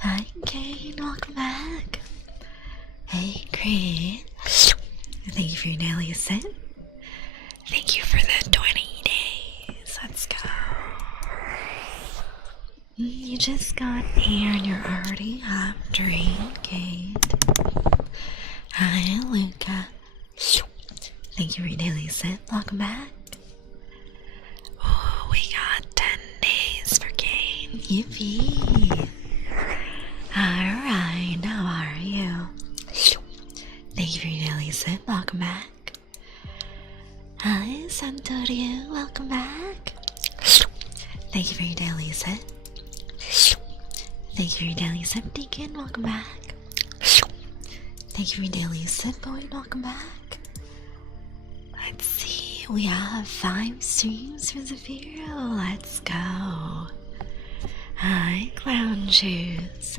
Hi, Kane. Welcome back. Hey, Chris. Thank you for your daily ascent. Thank you for the 20 days. Let's go. You just got here and you're already half drained, Kate. Hi, Luca. Thank you for your daily ascent. Welcome back. Oh, we got 10 days for Kane. Yippee. Alright, how are you? Thank you for your daily ascent. Welcome back. Hi, Santorio. Welcome back. Thank you for your daily ascent. Thank you for your daily ascent, Deacon. Welcome back. Thank you for your daily ascent, Boyd. Welcome back. Let's see. We have 5 streams for Zafiro. Let's go. Hi, Clown Shoes.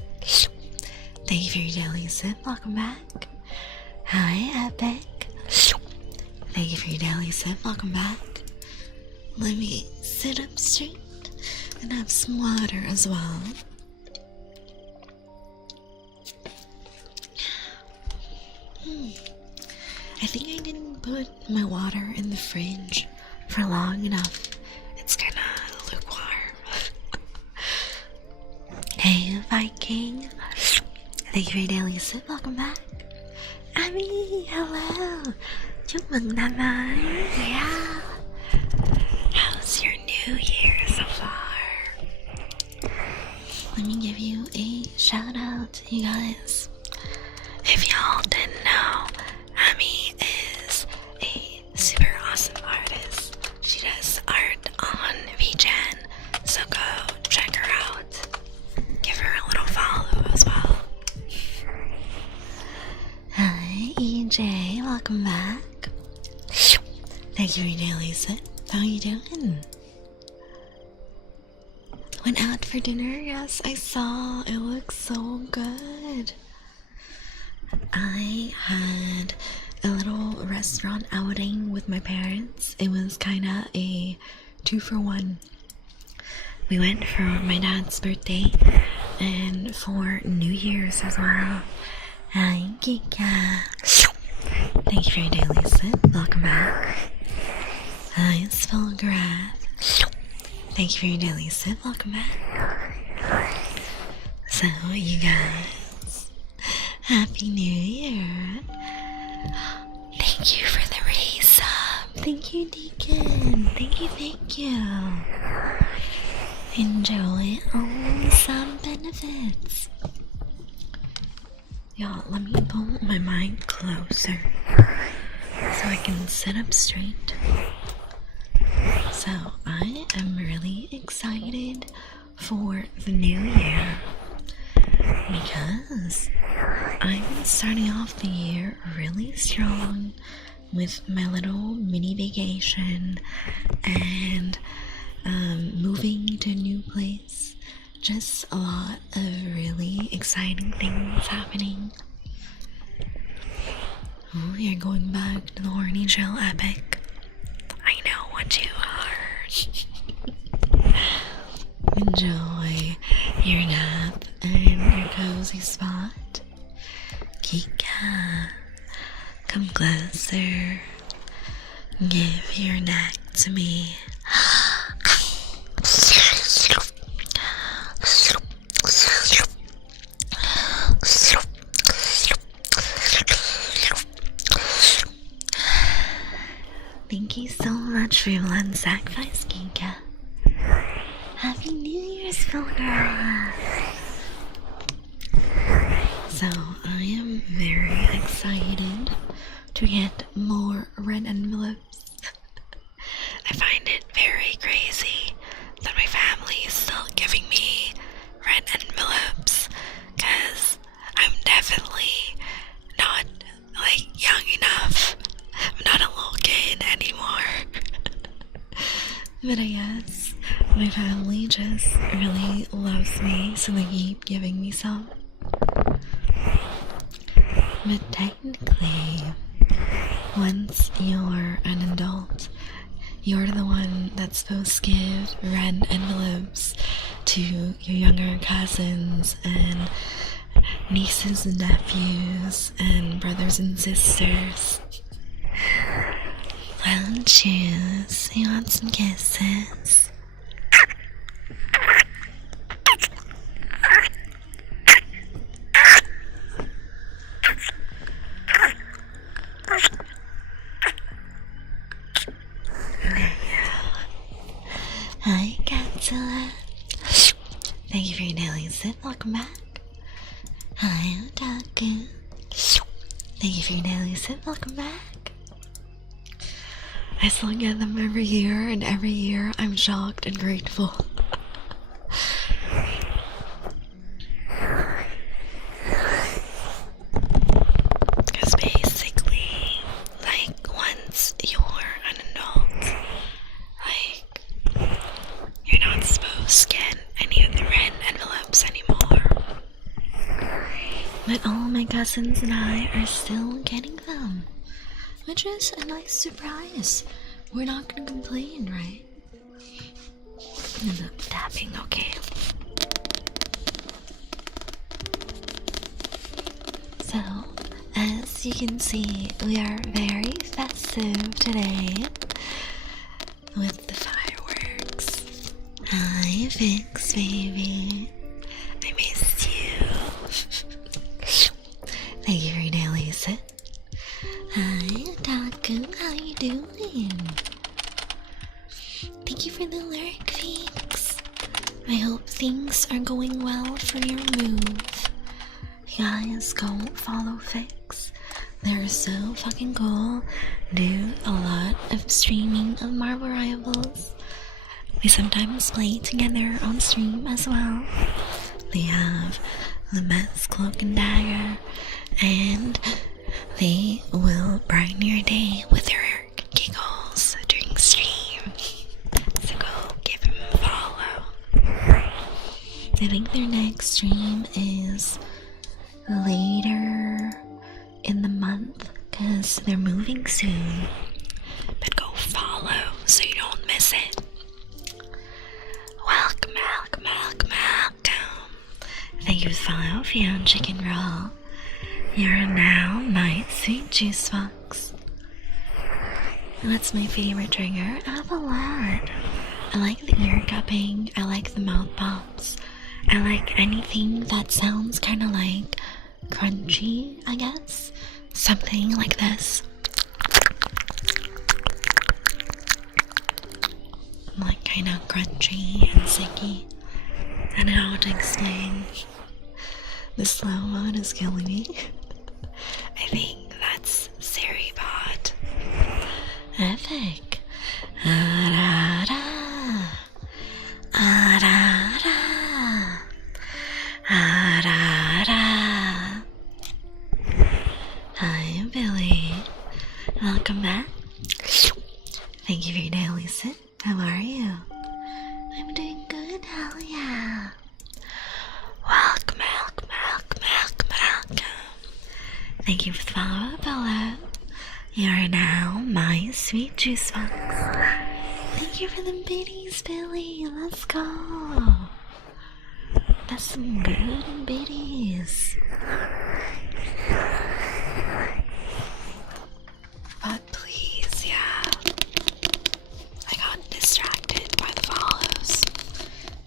Thank you for your daily ascent. Welcome back. Hi, Epic. Thank you for your daily ascent. Welcome back. Let me sit up straight and have some water as well. I think I didn't put my water in the fridge for long enough. It's kinda lukewarm. Hey, Viking. Thank you for your daily sip. Welcome back. Abby, hello. Chúc mừng năm mới. Yeah. How's your new year so far? Let me give you a shout out, you guys. If y'all didn't know, Abby is a super awesome artist. She does art on VGen, so go check her out. Give her a little follow as well. Hi, EJ. Welcome back. Thank you for your daily sip. How you doing? Went out for dinner? Yes, I saw. It looks so good. I had a little restaurant outing with my parents. It was kinda a 2-for-1. We went for my dad's birthday and for New Year's as well. Hi, Kika. Thank you for your daily sip. Welcome back. Hi, Spellgrath. Thank you for your daily sip. Welcome back. So, you guys, Happy New Year. Thank you for the raise up. Thank you, Deacon. Thank you, thank you. Enjoy all some benefits. Y'all, let me pull my mic closer so I can sit up straight. So, I am really excited for the new year because I'm starting off the year really strong with my little mini vacation and moving to a new place. Just a lot of really exciting things happening. Oh, you're going back to the horny chill epic. I know what you are. Enjoy your nap and your cozy spot. Kika, come closer. Give your neck to me. Thank you so much for your blood sacrifice, Kika. Happy New Year's, Philgirl! So, I am very excited to get more red envelopes. I find it very crazy that my family is still giving me red envelopes, because I'm definitely not, young enough. I'm not a little kid anymore. But I guess my family just really loves me, so they keep giving me some. But technically, once you're an adult, you're the one that's supposed to give red envelopes to your younger cousins and nieces and nephews and brothers and sisters. Well, choose. You want some kisses? Hi, Godzilla. Thank you for your daily sip. Welcome back. Hi, Otaku. Thank you for your daily sip. Welcome back. I still get them every year, and every year I'm shocked and grateful. Because basically, like, once you're an adult, like, you're not supposed to get any of the red envelopes anymore. But all my cousins and I are still getting them, which is a nice surprise. We're not gonna complain, right? I'm tapping, okay. So, as you can see, we are very festive today with the fireworks. Hi, Vix, baby. I missed you. Thank you for your daily sit. Hi, Otaku. How you doing? Thank you for the lyric, Vix. I hope things are going well for your move. You guys go follow Vix. They're so fucking cool. Do a lot of streaming of Marvel Rivals. We sometimes play together on stream as well. They have the best cloak and dagger, and they will brighten your day with their giggles during stream. So go give them a follow. I think their next stream is later in the month because they're moving soon. But go follow so you don't miss it. Welcome, welcome, welcome, welcome. Thank you for the follow, Fion Chicken Roll. You're now my sweet juice box. That's my favorite trigger. I have a lot. I like the ear cupping. I like the mouth pops. I like anything that sounds kind of like crunchy, I guess. Something like this. Like kind of crunchy and sticky. I don't know how to explain. The slow mode is killing me. I think that's Seribot. Epic. Ah-da-da. Ah-da-da. Ah-da-da. Hi, Billy. Welcome back. Thank you for your daily sit. How are you? I'm doing good, hell yeah. Welcome, welcome, welcome, welcome, welcome. Thank you for the follow, Bella. You are now my sweet juice box. Thank you for the biddies, Billy. Let's go. That's some good biddies. But please, yeah. I got distracted by the follows.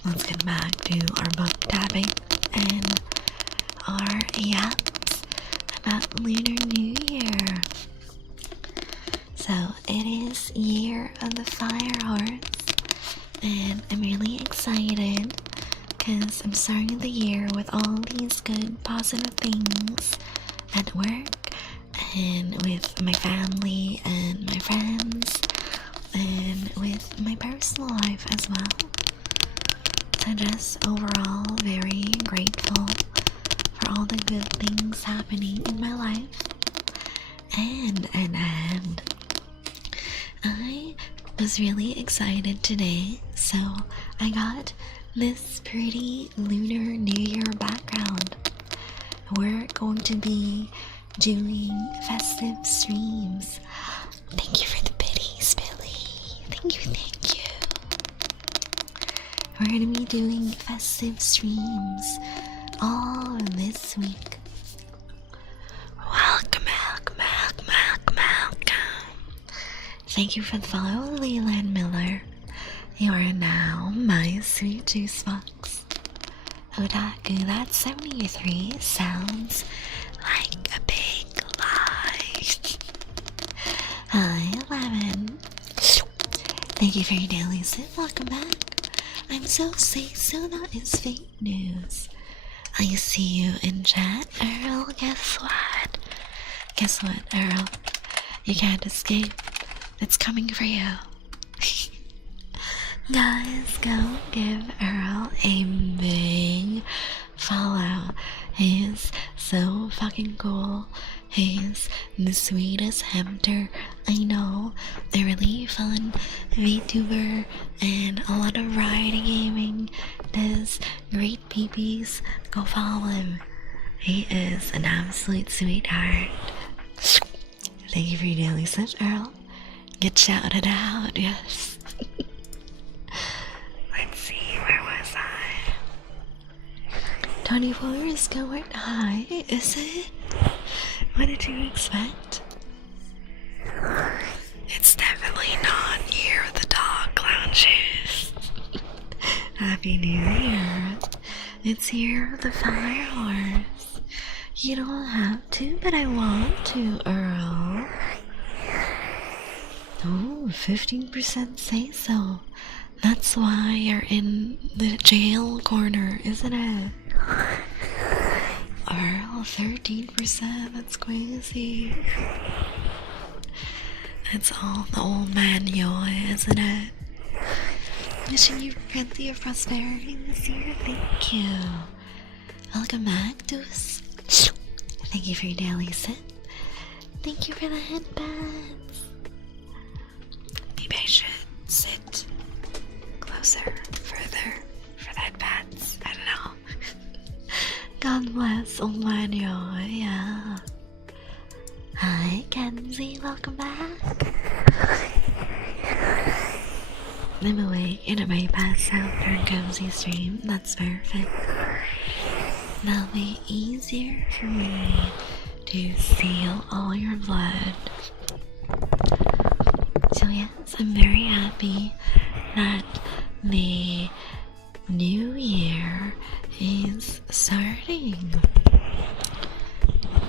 Let's get back to our book tapping and our yaps about Lunar New Year. So it is Year of the Fire Horse, and I'm really excited because I'm starting the year with all these good positive things at work and with my family and my friends and with my personal life as well. So just overall very grateful for all the good things happening in my life. And I was really excited today, so I got this pretty Lunar New Year background. We're going to be doing festive streams. Thank you for the biddies, Billy. Thank you, thank you. we're gonna be doing festive streams all this week. Welcome. Thank you for the follow, Leland Miller. You are now my sweet juice box. Otaku, that 73 sounds like a big lie. Hi, Lemon. Thank you for your daily sip. Welcome back. I'm so sick, so that is fake news. I see you in chat, Earl. Guess what? Guess what, Earl? You can't escape. It's coming for you. Guys, go give Earl a big follow. He's so fucking cool. He's the sweetest hamster I know. A really fun VTuber and a lot of variety gaming. Does great peepees. Go follow him. He is an absolute sweetheart. Thank you for your daily sip, Earl. Get shouted out, yes. Let's see, where was I? 24 is going high, is it? What did you expect? It's definitely not Year of the Dog Clown Shoes. Happy New Year. It's Year of the Fire Horse. You don't have to, but I want to, Earl. Oh, 15% say so. That's why you're in the jail corner, isn't it? Earl, 13%, that's crazy. It's all the old man yoy, isn't it? Wishing you plenty of prosperity this year, thank you. Welcome back to us. Thank you for your daily sip. Thank you for the headbands. Maybe I should sit closer, further for the headbands. I don't know. God bless old man yoy, yeah. Hi Kenzie, welcome back. I'm awake and I might pass out during Cozy stream. That's perfect. That'll be easier for me to seal all your blood. So yes, I'm very happy that the new year is starting.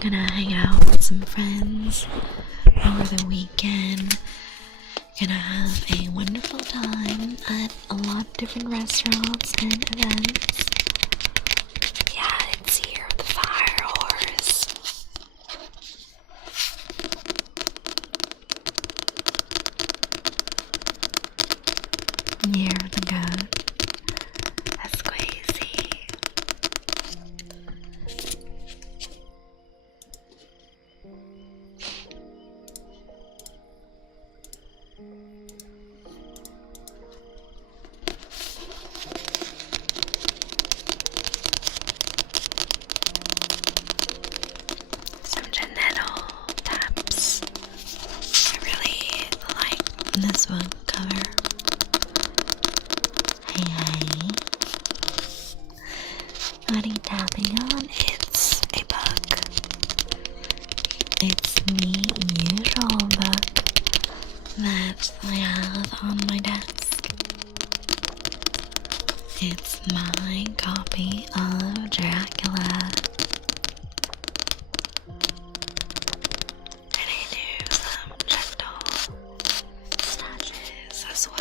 Gonna hang out with some friends over the weekend. Gonna have a wonderful time at a lot of different restaurants and events. Yeah, it's Year of the Fire Horse. Year of the Goat. That's crazy. Some Janetto taps. I really like this book cover. Hey. What are you tapping on? It's a book. It's the usual book that I have on my desk. It's my copy of Dracula. And I do some gentle snatches as well.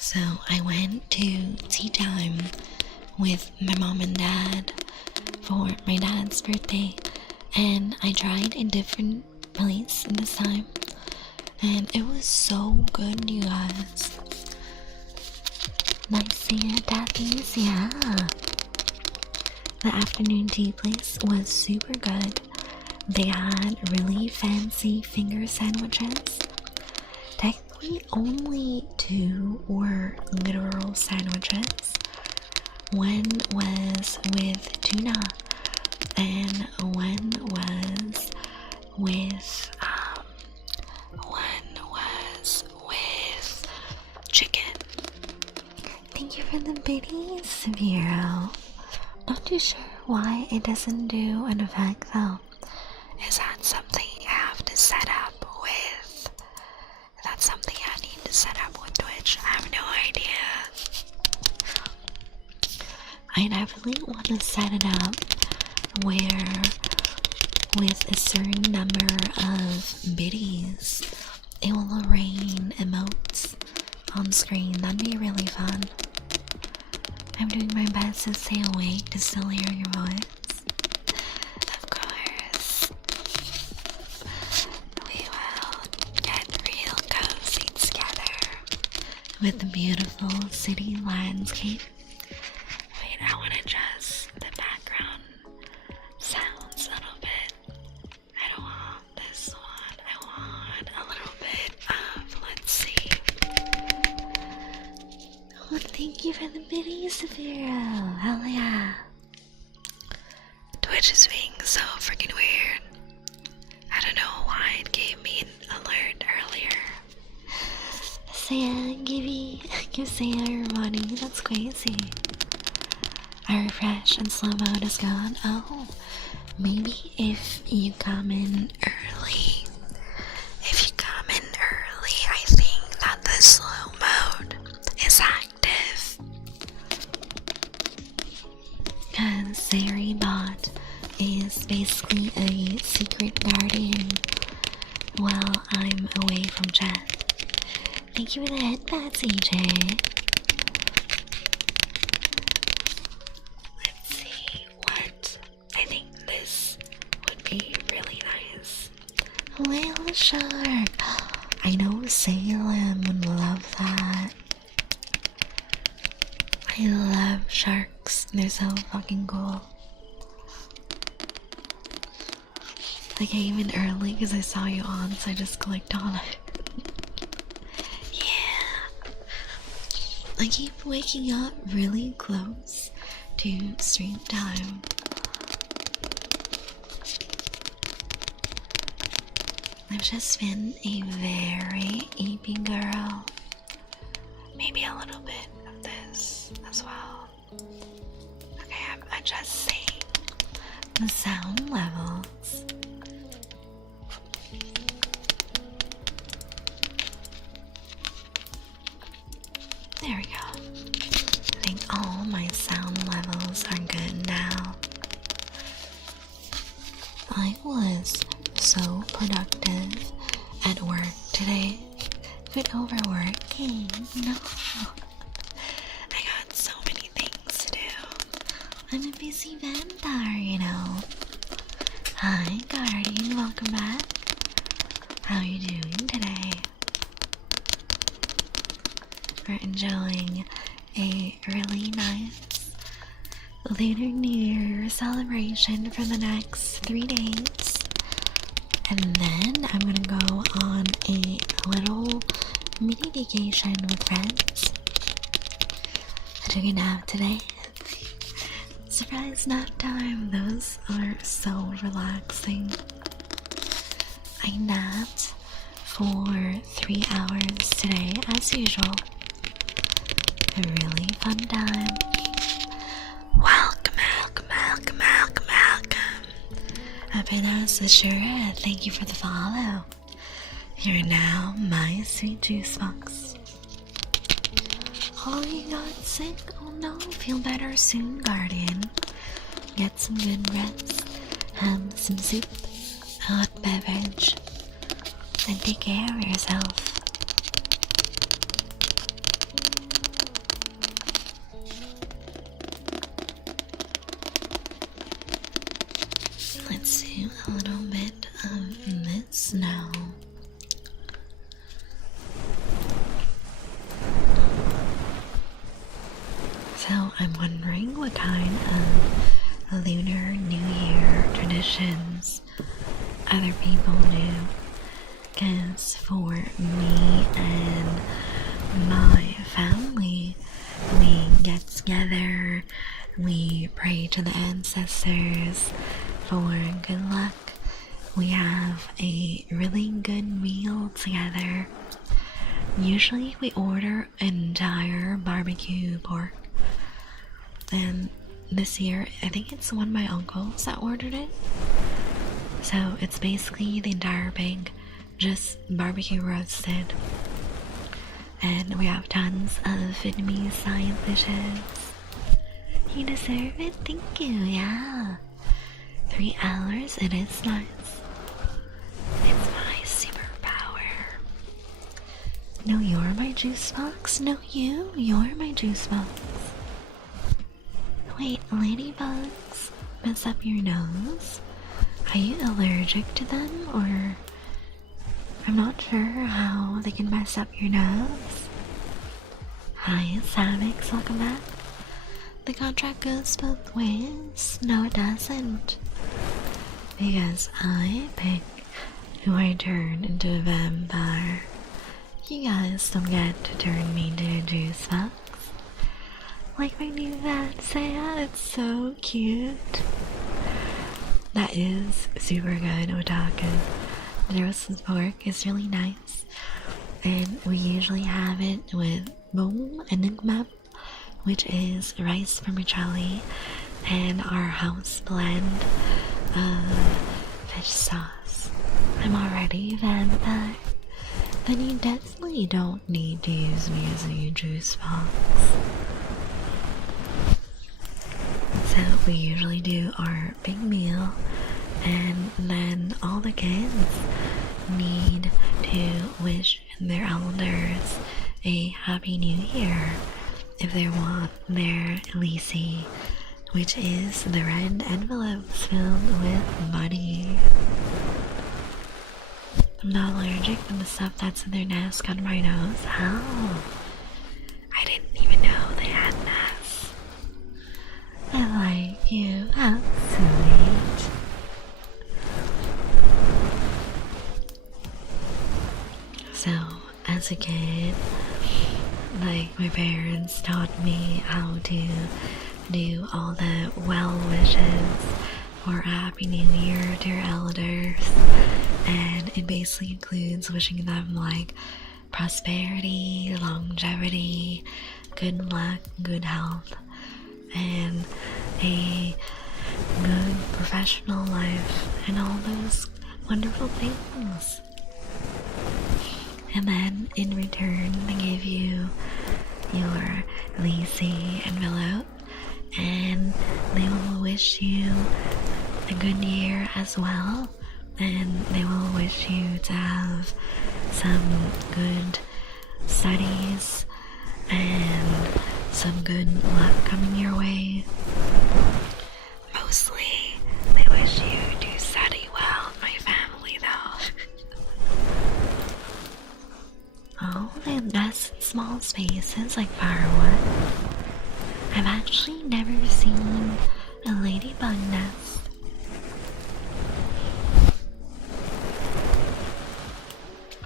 So I went to tea time with my mom and dad for my dad's birthday, and I tried a different place this time, and it was so good, you guys. Nice seeing it, Daffy's, yeah. The afternoon tea place was super good. They had really fancy finger sandwiches. Technically only 2 were literal sandwiches, one was with tuna, and one was with chicken. Thank you for the biddies, Vero. Not too sure why it doesn't do an effect though. Is that something I have to set up with? That's something I need to set up with Twitch. I have no idea. I definitely want to set it up where with a certain number of biddies it will rain emotes on screen. That'd be really fun. I'm doing my best to stay awake to still hear your voice. Of course. We will get real cozy together with the beautiful city landscape. Wait, I want to adjust the background sounds a little bit. I don't want this one. I want a little bit of, let's see. Oh, thank you for the biddies, Vero. Hell yeah. Twitch is being so freaking weird. I don't know why it gave me an alert earlier. Saya, give Saya your money. That's crazy. I refresh and slow mode is gone. Oh, maybe if you come in early. If you come in early, I think that the slow mode is active. Because Zarybot is basically a secret guardian while I'm away from chat. Thank you for the headbats, EJ. Let's see what. I think this would be really nice. Whale shark. I know Salem would love that. I love sharks. They're so fucking cool. I came in early because I saw you on, so I just clicked on it. Yeah. I keep waking up really close to stream time. I've just been a very eepy girl. Maybe a little bit of this as well. Okay, I'm adjusting the sound levels. There we go. I think all my sound levels are good now. I was so productive at work today. Quit overworking. No. I got so many things to do. I'm a busy vampire, you know. Hi, Guardian. Welcome back. How are you doing today? We're enjoying a really nice Lunar New Year celebration for the next 3 days. And then I'm gonna go on a little mini vacation with friends. I took a nap today. Surprise nap time. Those are so relaxing. I napped for 3 hours today, as usual. A really fun time. Welcome, welcome, welcome, welcome, welcome. Happiness Ashura, thank you for the follow. You're now my sweet juice box. Oh, you got sick? Oh no, feel better soon, Guardian. Get some good rest, have some soup, a hot beverage, and take care of yourself. Let's do a little bit of this now. So I'm wondering what kind of Lunar New Year traditions other people do. Because for me and my family, we get together, we pray to the ancestors for good luck. We have a really good meal together. Usually we order an entire barbecue pork, and this year I think it's one of my uncles that ordered it. So it's basically the entire pig, just barbecue roasted. And we have tons of Vietnamese side dishes. You deserve it, thank you, yeah. 3 hours, it is nice. It's my superpower. No, you're my juice box. No, you're my juice box. Wait, ladybugs mess up your nose? Are you allergic to them, or... I'm not sure how they can mess up your nose. Hi, Savix, welcome back. The contract goes both ways. No, it doesn't. Because I pick who I turn into a vampire. You guys don't get to turn me into a juice box. Like my new Vatsaya, it's so cute. That is super good, Otaku. The roasted pork is really nice, and we usually have it with boom enigma, which is rice vermicelli, and our house blend of fish sauce. I'm already a vampire. Then you definitely don't need to use me as a juice box. So we usually do our big meal, and then all the kids need to wish their elders a happy new year if they want their Lisi, which is the red envelopes filled with money. I'm not allergic to the stuff that's in their nest on my nose. How? I didn't even know they had nests. I like you. How sweet. So, as a kid, like, my parents taught me how to do all the well wishes for a happy new year to your elders, and it basically includes wishing them like prosperity, longevity, good luck, good health, and a good professional life, and all those wonderful things. And then in return they give you your Lisi envelope, and they will wish you a good year as well, and they will wish you to have some good studies and some good luck coming your way. Mostly they wish you to study well, my family though. Oh, they nest in small spaces like firewood. I've actually never seen a ladybug nest.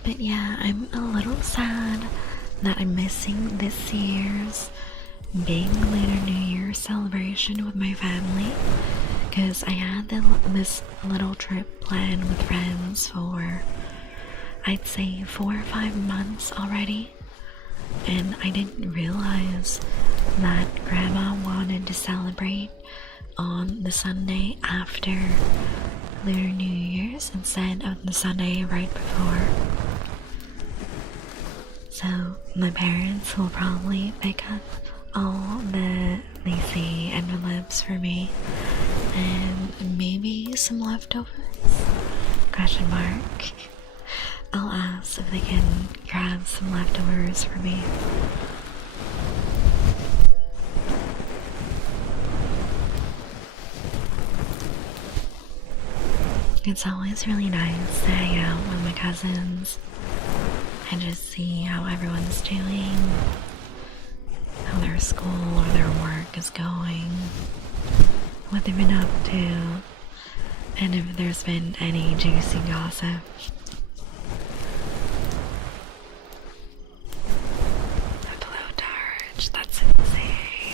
But yeah, I'm a little sad that I'm missing this year's big Lunar New Year celebration with my family, because I had this little trip planned with friends for, I'd say, 4 or 5 months already, and I didn't realize that Grandma wanted to celebrate on the Sunday after Lunar New Year's instead of the Sunday right before. So my parents will probably pick up all the Lisi envelopes for me, and maybe some leftovers? Question mark. I'll ask if they can grab some leftovers for me. It's always really nice to hang out with my cousins and just see how everyone's doing, how their school or their work is going, what they've been up to, and if there's been any juicy gossip. A blowtorch, that's insane.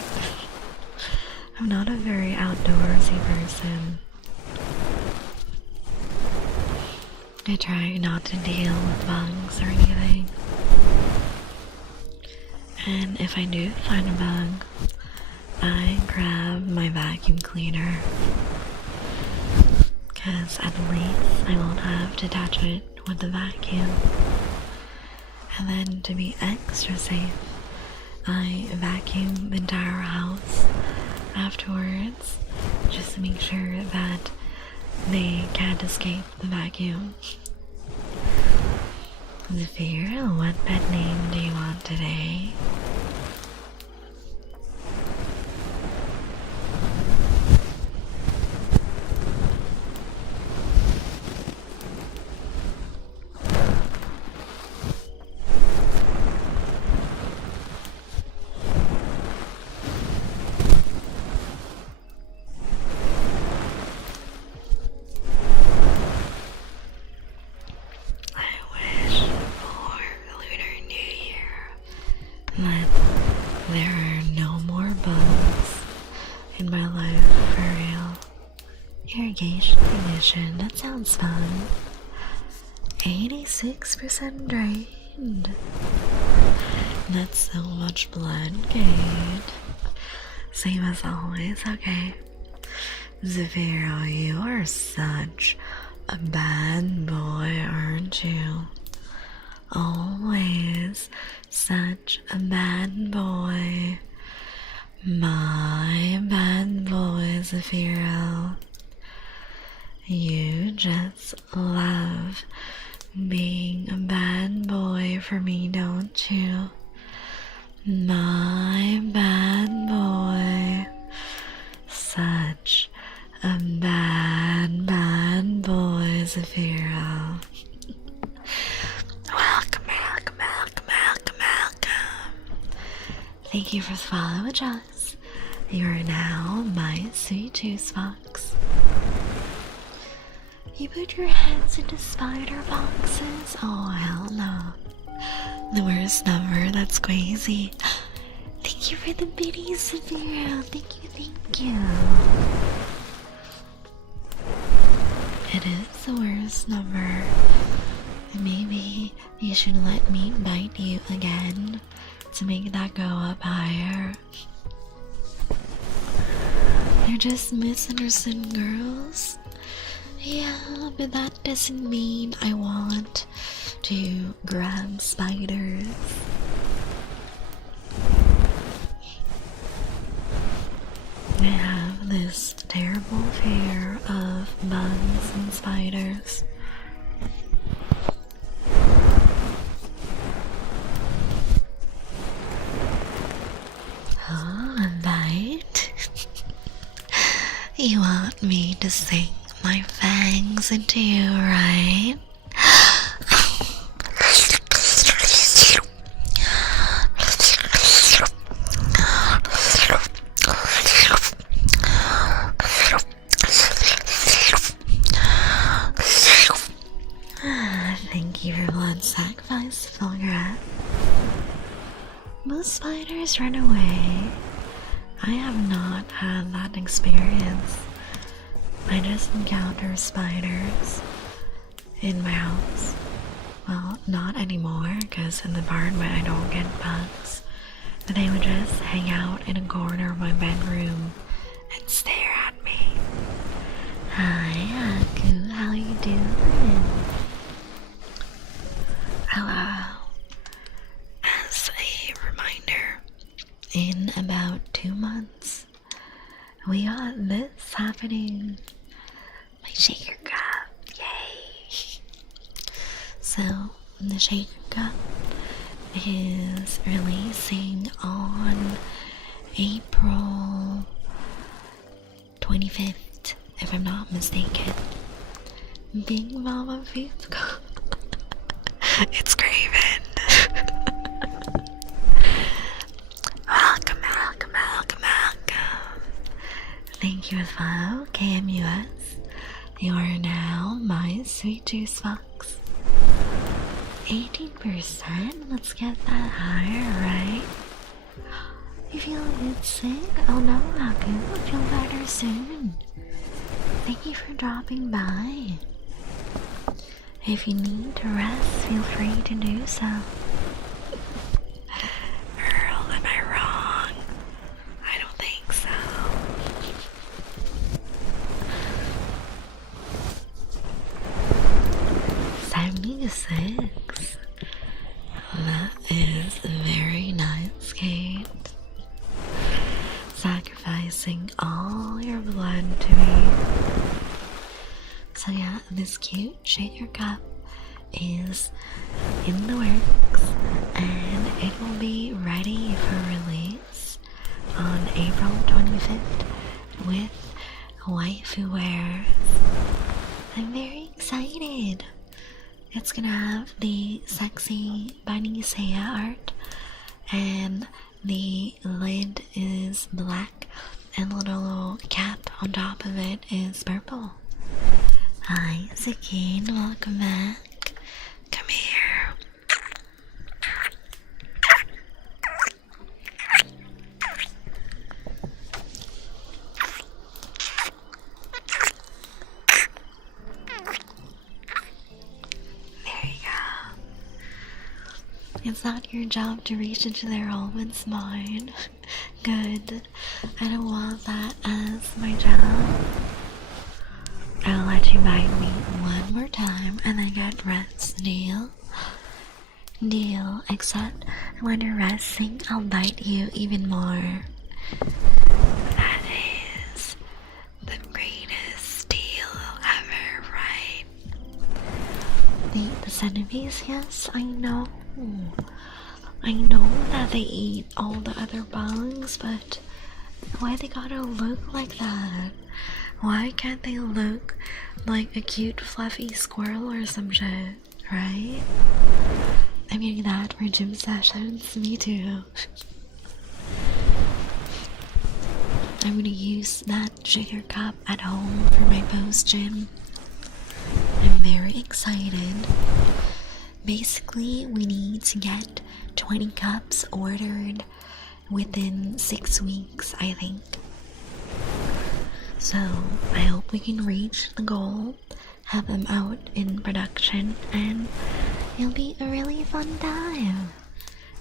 I try not to deal with bugs or anything. And if I do find a bug, I grab my vacuum cleaner. Because at least I won't have to touch it with the vacuum. And then to be extra safe, I vacuum the entire house afterwards, just to make sure that they can't escape the vacuum. Zephyr, what pet name do you want today? But there are no more bugs in my life, for real. Irrigation ignition, that sounds fun. 86% drained. That's so much blood gained. Same as always, okay. Zephyro, you are such a bad boy, aren't you? Always such a bad boy. My bad boy, Zephyro. You just love being a bad boy for me, don't you? My bad boy. Such a bad boy, Zephyro. Welcome. Thank you for the follow, Jess. You are now my sweet juice box. You put your heads into spider boxes? Oh, hell no. The worst number, that's crazy. Thank you for the biddies, Zephyro. Thank you. It is the worst number. Maybe you should let me bite you again to make that go up higher. You're just misunderstood girls. Yeah, but that doesn't mean I want to grab spiders. I have this terrible fear of bugs and spiders. Oh, bite? You want me to sink my fangs into you, right? Thank you for blood sacrifice, Fulgrat. Most spiders run away. I have not had that experience. I just encounter spiders in my house. Well, not anymore, because in the apartment I don't get bugs. But they would just hang out in a corner of my bedroom and stare at me. Hi, Aku, how you doing? Hello. As a reminder, in about 2 months, we got this happening. My shaker cup, yay! So, the shaker cup is releasing on April 25th, if I'm not mistaken. Big Mama Feeds. It's Craven. Welcome. Thank you as well, KMUS. You are now my sweet juice box. 18%? Let's get that higher, right? You feel a bit sick? Oh no, Aku, feel better soon. Thank you for dropping by. If you need to rest, feel free to do so. Earl, am I wrong? I don't think so. $76. That is very nice, Kate. Sacrificing all your blood to me. So yeah, this cute shaker cup is in the works and it will be ready for release on April 25th with waifu wear. I'm very excited. It's gonna have the sexy bunny Seiya art, and the lid is black and the little cap on top of it is purple. Hi, Sakine, welcome back. Come here. There you go. It's not your job to reach into their home and smile. Good. I don't want that as my job. I'll let you bite me one more time and then get rest. Deal? Deal. Except when you're resting, I'll bite you even more. That is the greatest deal ever, right? The centipedes, yes, I know. I know that they eat all the other bugs, but why they gotta look like that? Why can't they look like a cute fluffy squirrel or some shit, right? I'm getting that for gym sessions, me too. I'm gonna use that shaker cup at home for my post-gym. I'm very excited. Basically, we need to get 20 cups ordered within 6 weeks, I think. So, I hope we can reach the goal, have them out in production, and it'll be a really fun time.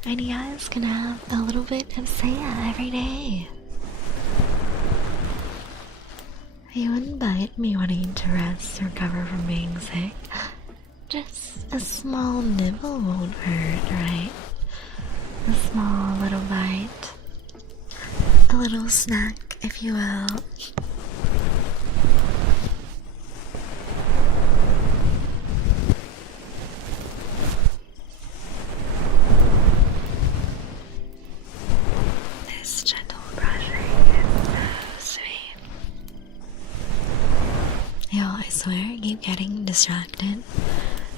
And you guys can have a little bit of Seiya every day. You wouldn't bite me wanting to rest or recover from being sick. Just a small nibble won't hurt, right? A small little bite. A little snack, if you will. This gentle brushing is so sweet. Yo, I swear I keep getting distracted.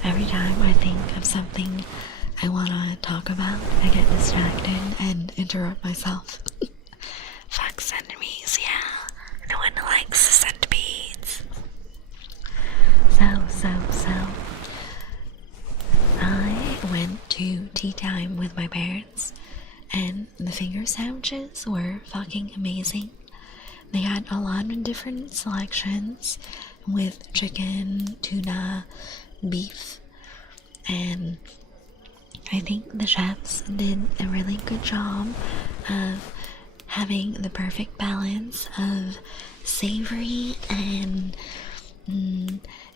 Every time I think of something I wanna talk about, I get distracted and interrupt myself. Fuck centipedes, yeah. No one likes the centipedes. So. I went to tea time with my parents, and the finger sandwiches were fucking amazing. They had a lot of different selections with chicken, tuna, beef, and I think the chefs did a really good job of having the perfect balance of savory and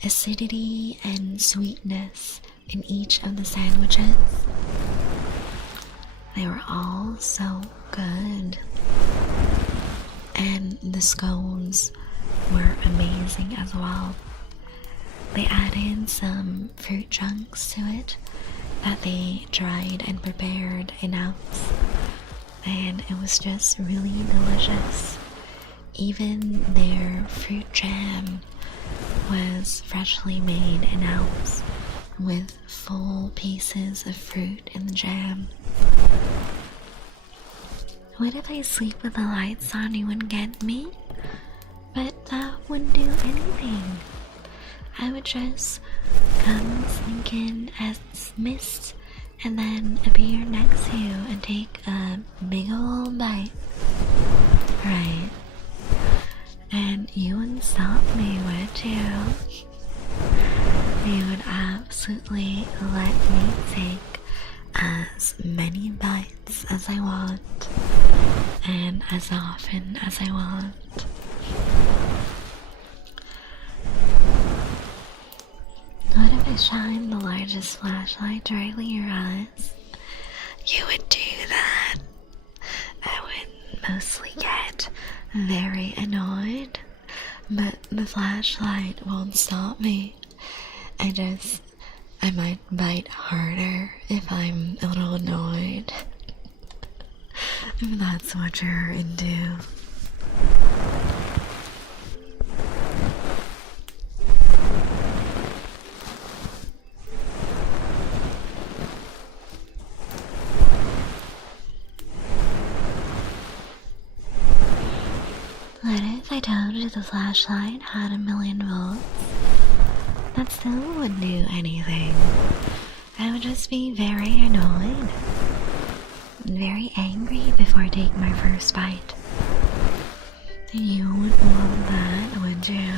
acidity and sweetness in each of the sandwiches. They were all so good, and the scones were amazing as well. They added some fruit chunks to it that they dried and prepared in-house, and it was just really delicious. Even their fruit jam was freshly made in-house with full pieces of fruit in the jam. What if I sleep with the lights on? You wouldn't get me? But that wouldn't do anything. I would just come sneak in as mist and then appear next to you and take a big ol' bite. Right. And you wouldn't stop me, would you? You would absolutely absolutely let me take as many bites as I want and as often as I want. What if I shine the largest flashlight directly in your eyes? You would do that. I would mostly get very annoyed, but the flashlight won't stop me. I might bite harder if I'm a little annoyed. If that's what you're into. What if I told you the flashlight had 1,000,000 volts? That still wouldn't do anything. I would just be very annoyed. Very angry before I take my first bite. You wouldn't want that, would you?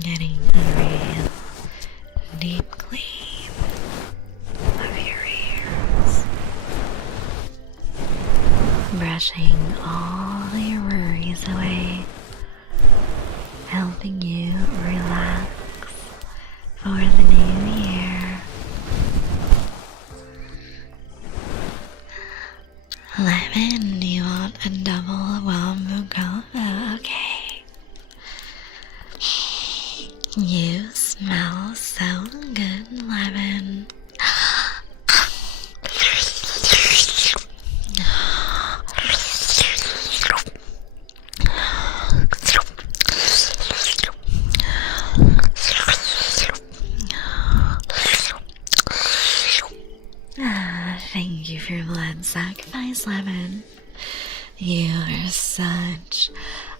Getting a real deep clean of your ears. Brushing all your worries away. Helping you relax for the new year. Lemon, do you want a double wombo combo? Okay. You smell so good, Lemon. Thank you for your blood sacrifice, Lemon. You are such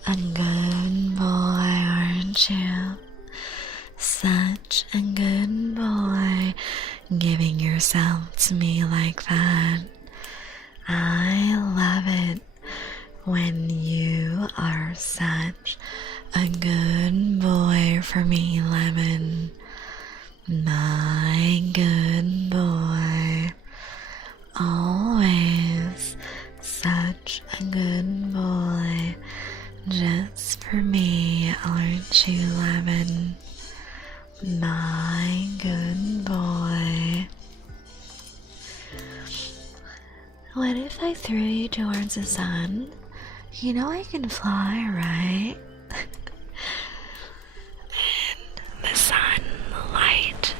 a good boy, aren't you? Such a good boy, giving yourself to me like that. I love it when you are such a good boy for me, Lemon. My good boy. Always such a good boy. Just for me, aren't you, Lemon? My good boy. What if I threw you towards the sun? You know I can fly, right? And the sun, the light,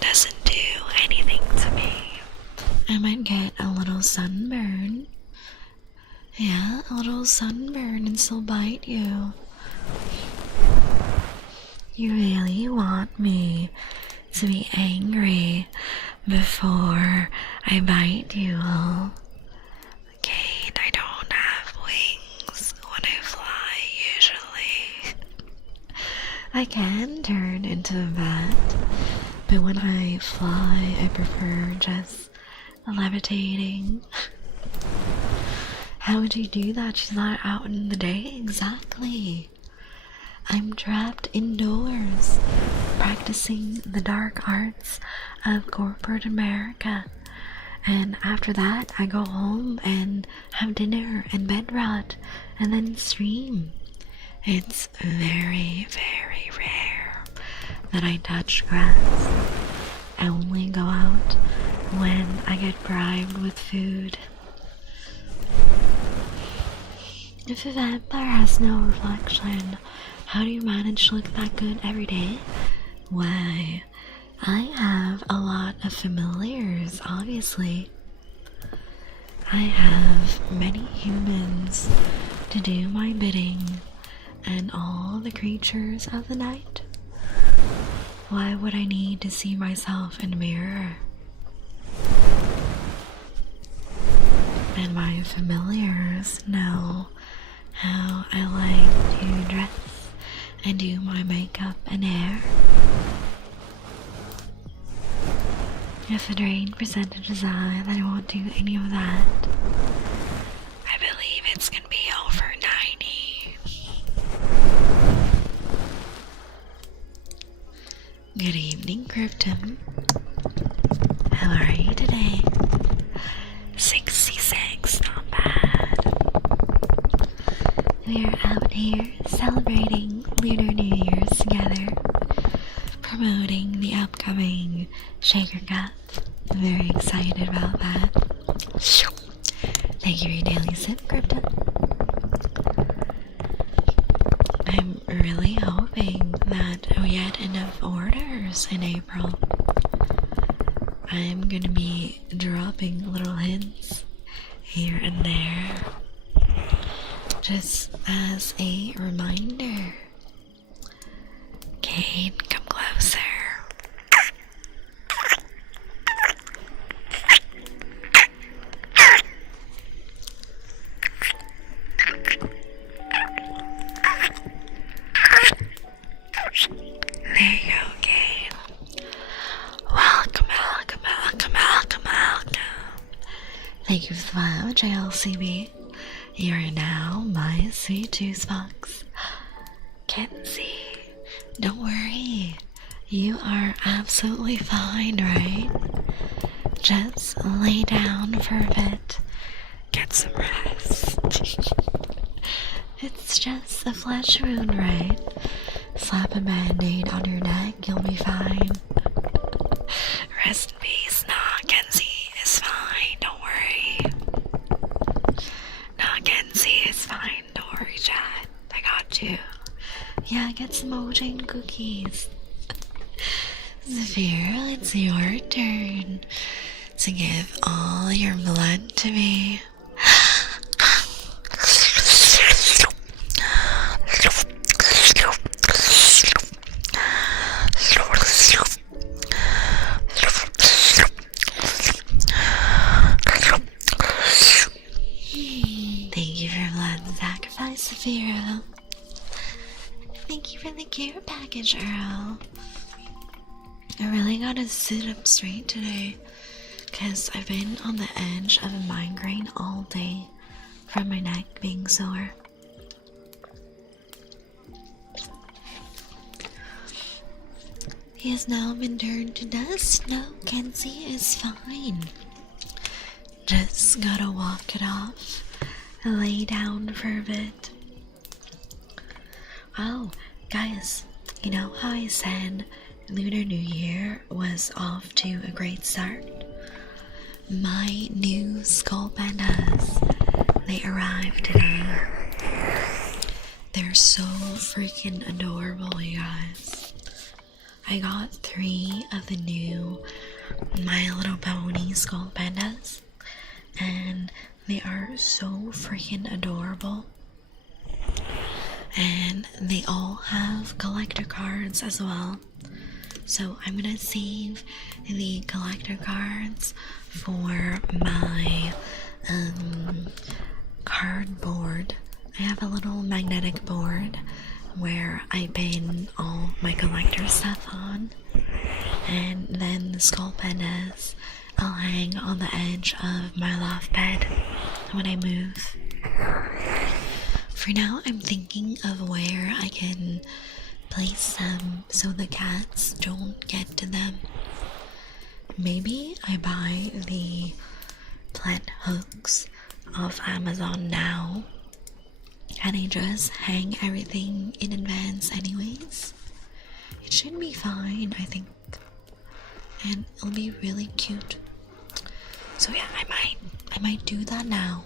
doesn't do anything to me. I might get a little sunburn. Yeah, a little sunburn and still bite you. You really want me to be angry before I bite you, huh? Kate, I don't have wings when I fly usually. I can turn into a bat, but when I fly, I prefer just levitating. How would you do that? She's not out in the day. Exactly. I'm trapped indoors, practicing the dark arts of corporate America. And after that, I go home and have dinner and bed rot, and then stream. It's very, very rare that I touch grass. I only go out when I get bribed with food. If a vampire has no reflection, how do you manage to look that good every day? Why, I have a lot of familiars, obviously. I have many humans to do my bidding, and all the creatures of the night. Why would I need to see myself in a mirror? And my familiars know how I like to dress and do my makeup and hair. If the drain percentage is high, then I won't do any of that. I believe it's gonna be over Good evening, Krypton. How are you today? 66, not bad. We're out here celebrating Lunar New Year's together, promoting the upcoming Shaker Goth. I'm very excited about that. Thank you for your daily sip, Krypton. I'm really hoping that we get enough orders in April. I'm gonna be dropping little hints here and there, just as a reminder. Kane, come closer. There you go, Kane. Welcome. Thank you for the follow, JLCB. You are now my sweet juice box. Kenzie, don't worry. You are absolutely fine, right? Just lay down for a bit. Get some rest. It's just a flesh wound, right? Slap a band-aid on your neck, you'll be fine. Rest in peace. Nah, Kenzie is fine, don't worry. Nah, Kenzie is fine, don't worry, Chad. I got you. Yeah, get some Mojang cookies. Zafira, it's your turn to give all your blood to me. Thank you for blood sacrifice, Zafira. Thank you for the care package, Earl. I really gotta sit up straight today, because I've been on the edge of a migraine all day from my neck being sore. He has now been turned to dust. No, Kenzie is fine. Just gotta walk it off. Lay down for a bit. Oh, guys, you know how I said Lunar New Year was off to a great start? My new skull pandas, they arrived today. They're so freaking adorable, you guys. I got 3 of the new My Little Pony skull pandas, and they are so freaking adorable. And they all have collector cards as well. So I'm gonna save the collector cards for my cardboard. I have a little magnetic board where I pin all my collector stuff on, and then the skull pandas I'll hang on the edge of my loft bed when I move. For now, I'm thinking of where I can place them so the cats don't get to them. Maybe I buy the plant hooks off Amazon now, and I just hang everything in advance anyways. It should be fine, I think, and it'll be really cute. So yeah, I might do that now.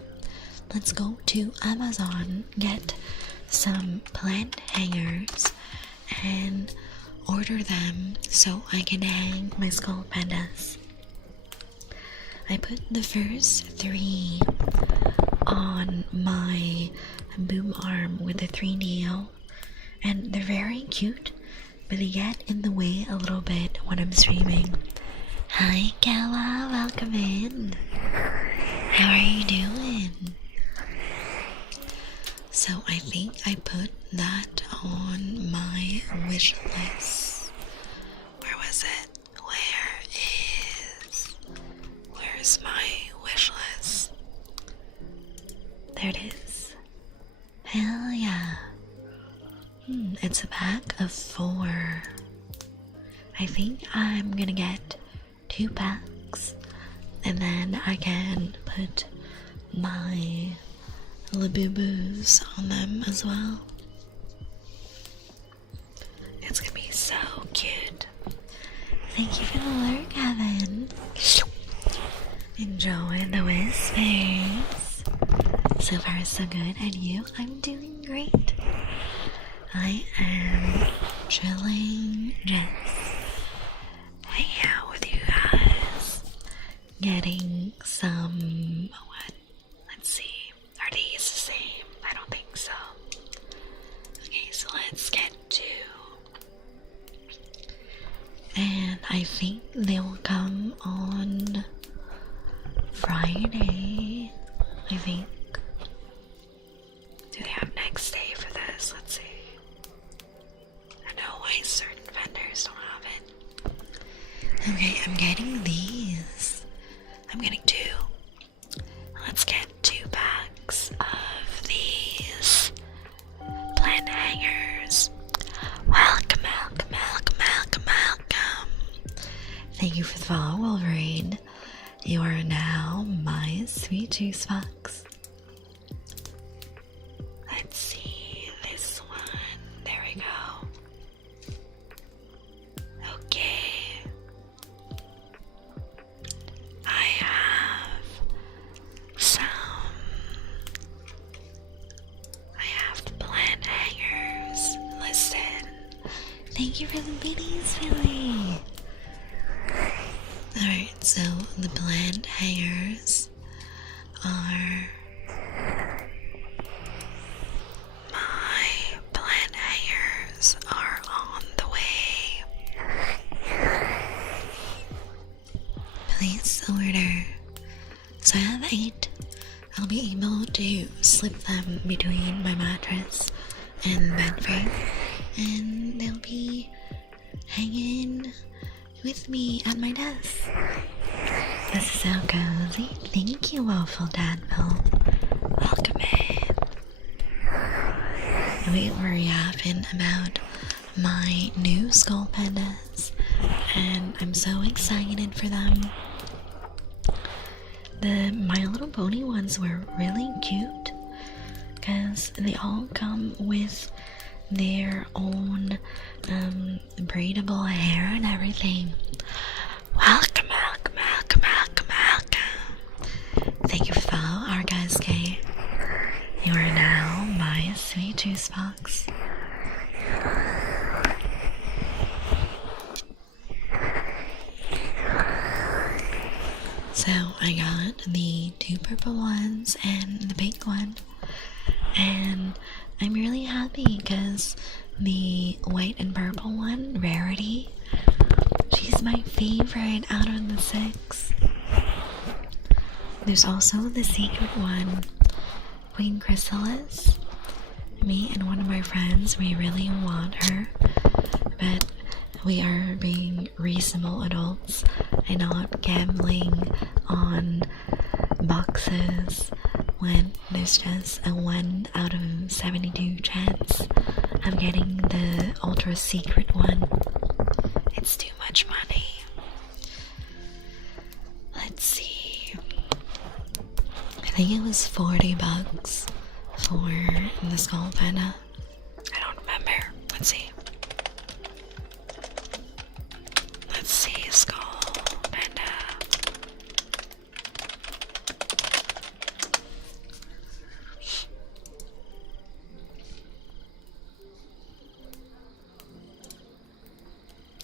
Let's go to Amazon, get some plant hangers, and order them so I can hang my skull pandas. I put the first 3 on my boom arm with the 3DO, and they're very cute, but they get in the way a little bit when I'm streaming. Hi Kella, welcome in. How are you doing? So I think I put that on my wish list. Where was it? Where's my wish list? There it is. Hell yeah. It's a pack of 4. I think I'm gonna get 2 packs, and then I can put my Labubu's on them as well. It's gonna be so cute. Thank you for the alert, Kevin. Enjoy the whispers. So far, so good. And you? I'm doing great. I am chilling, just hanging out with you guys. Getting some. What? Let's see. Are these the same? I don't think so. Okay, so let's get to. And I think they will come on Friday, I think. Do they have next day for this? Let's see. I know why certain vendors don't have it. Okay, I'm getting these. I'm getting 2. Let's get 2 packs of these plant hangers. Welcome, welcome, welcome, welcome, welcome. Thank you for the follow, Wolverine. You are now my sweet juice box. Let's see this one. There we go. Okay. I have the plant hangers listed. Thank you for the biddies, Philly. Alright, so the plant hangers are on the way. Please order. So I have 8. I'll be able to slip them between my mattress and bed frame, and they'll be hanging with me at my desk. This is so cozy. Thank you, Waffle Dadville. Welcome in. We were yapping about my new skull pandas, and I'm so excited for them. The My Little Pony ones were really cute because they all come with their own braidable hair and everything. Welcome, welcome, welcome, welcome, welcome. Thank you for follow our guys, Kay. You are now my sweet juice box. So I got the 2 purple ones and the pink one, and I'm really happy because the white and purple one, Rarity, she's my favorite out of the 6. There's also the secret one, Queen Chrysalis. Me and one of my friends, we really want her, but we are being reasonable adults and not gambling on boxes when there's just a 1 out of 72 chance of getting the ultra secret one. It's too much money. Let's see. I think it was $40 for the skull panda. I don't remember. Let's see. Let's see, skull panda.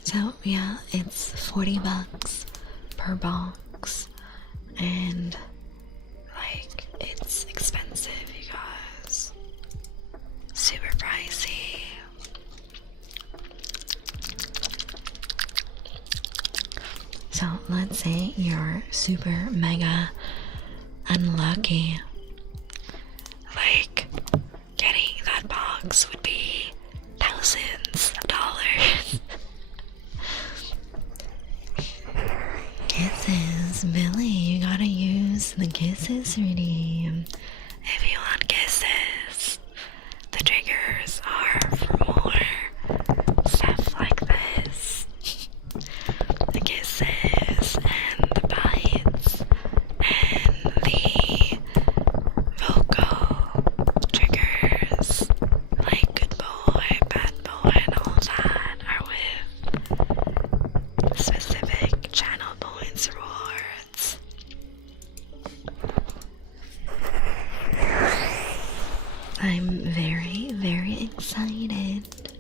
So yeah, it's $40 per box, and like it's expensive, you guys. Super pricey. So let's say you're super mega unlucky. Like getting that box would be thousands of dollars. Kisses, Billy, you gotta use the kisses redeem. If you want kisses, the triggers are for more stuff like this. I'm very, very excited.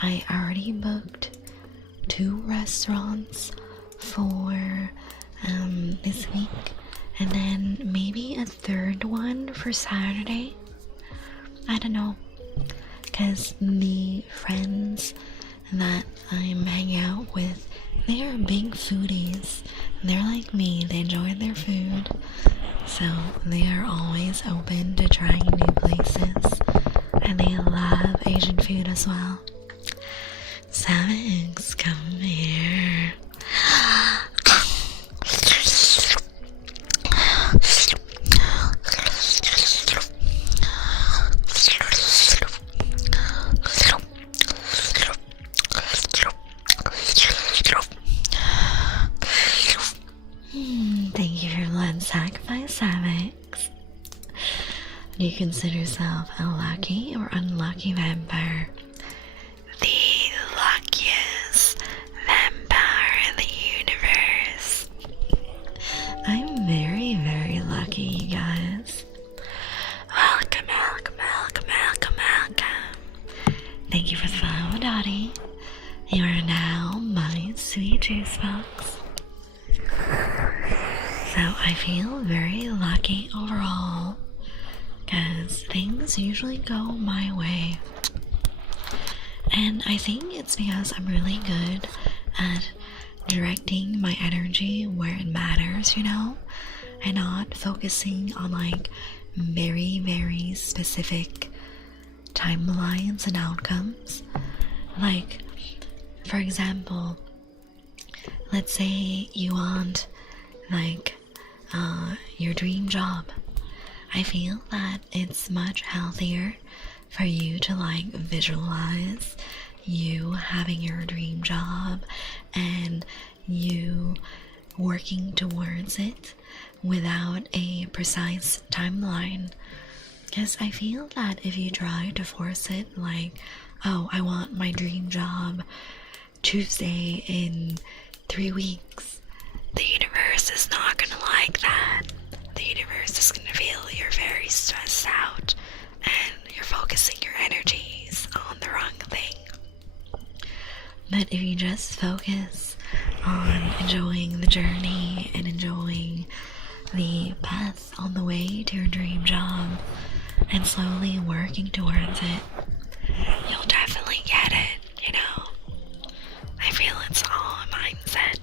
I already booked 2 restaurants for this week, and then maybe a 3rd one for Saturday. I don't know, because the friends that I'm hanging out with, they are big foodies. They're like me, they enjoy their food, so they are always open to trying new places, and they love Asian food as well. Savage, come here. Thank you for your blood sacrifice, Savix. Do you consider yourself a lucky or unlucky vampire? The luckiest vampire in the universe. I'm very, very lucky, you guys. Welcome, welcome, welcome, welcome, welcome. Thank you for the follow, Dottie. You are now my sweet juice box. So I feel very lucky overall, because things usually go my way. And I think it's because I'm really good at directing my energy where it matters, you know? And not focusing on like very, very specific timelines and outcomes. Like, for example, let's say you want like your dream job. I feel that it's much healthier for you to like visualize you having your dream job and you working towards it without a precise timeline. Because I feel that if you try to force it, like, oh, I want my dream job Tuesday in 3 weeks, the universe is not gonna like that. The universe is gonna feel you're very stressed out and you're focusing your energies on the wrong thing. But if you just focus on enjoying the journey and enjoying the path on the way to your dream job and slowly working towards it, you'll definitely get it, you know? I feel it's all a mindset,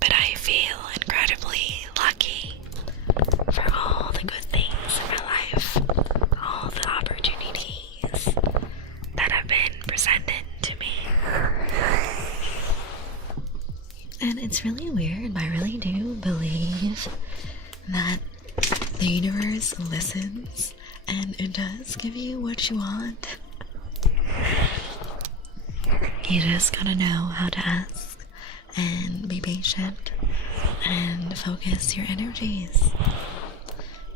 but I feel incredibly lucky for all the good things in my life, all the opportunities that have been presented to me. And it's really weird, but I really do believe that the universe listens and it does give you what you want. You just gotta know how to ask and be patient and focus your energies.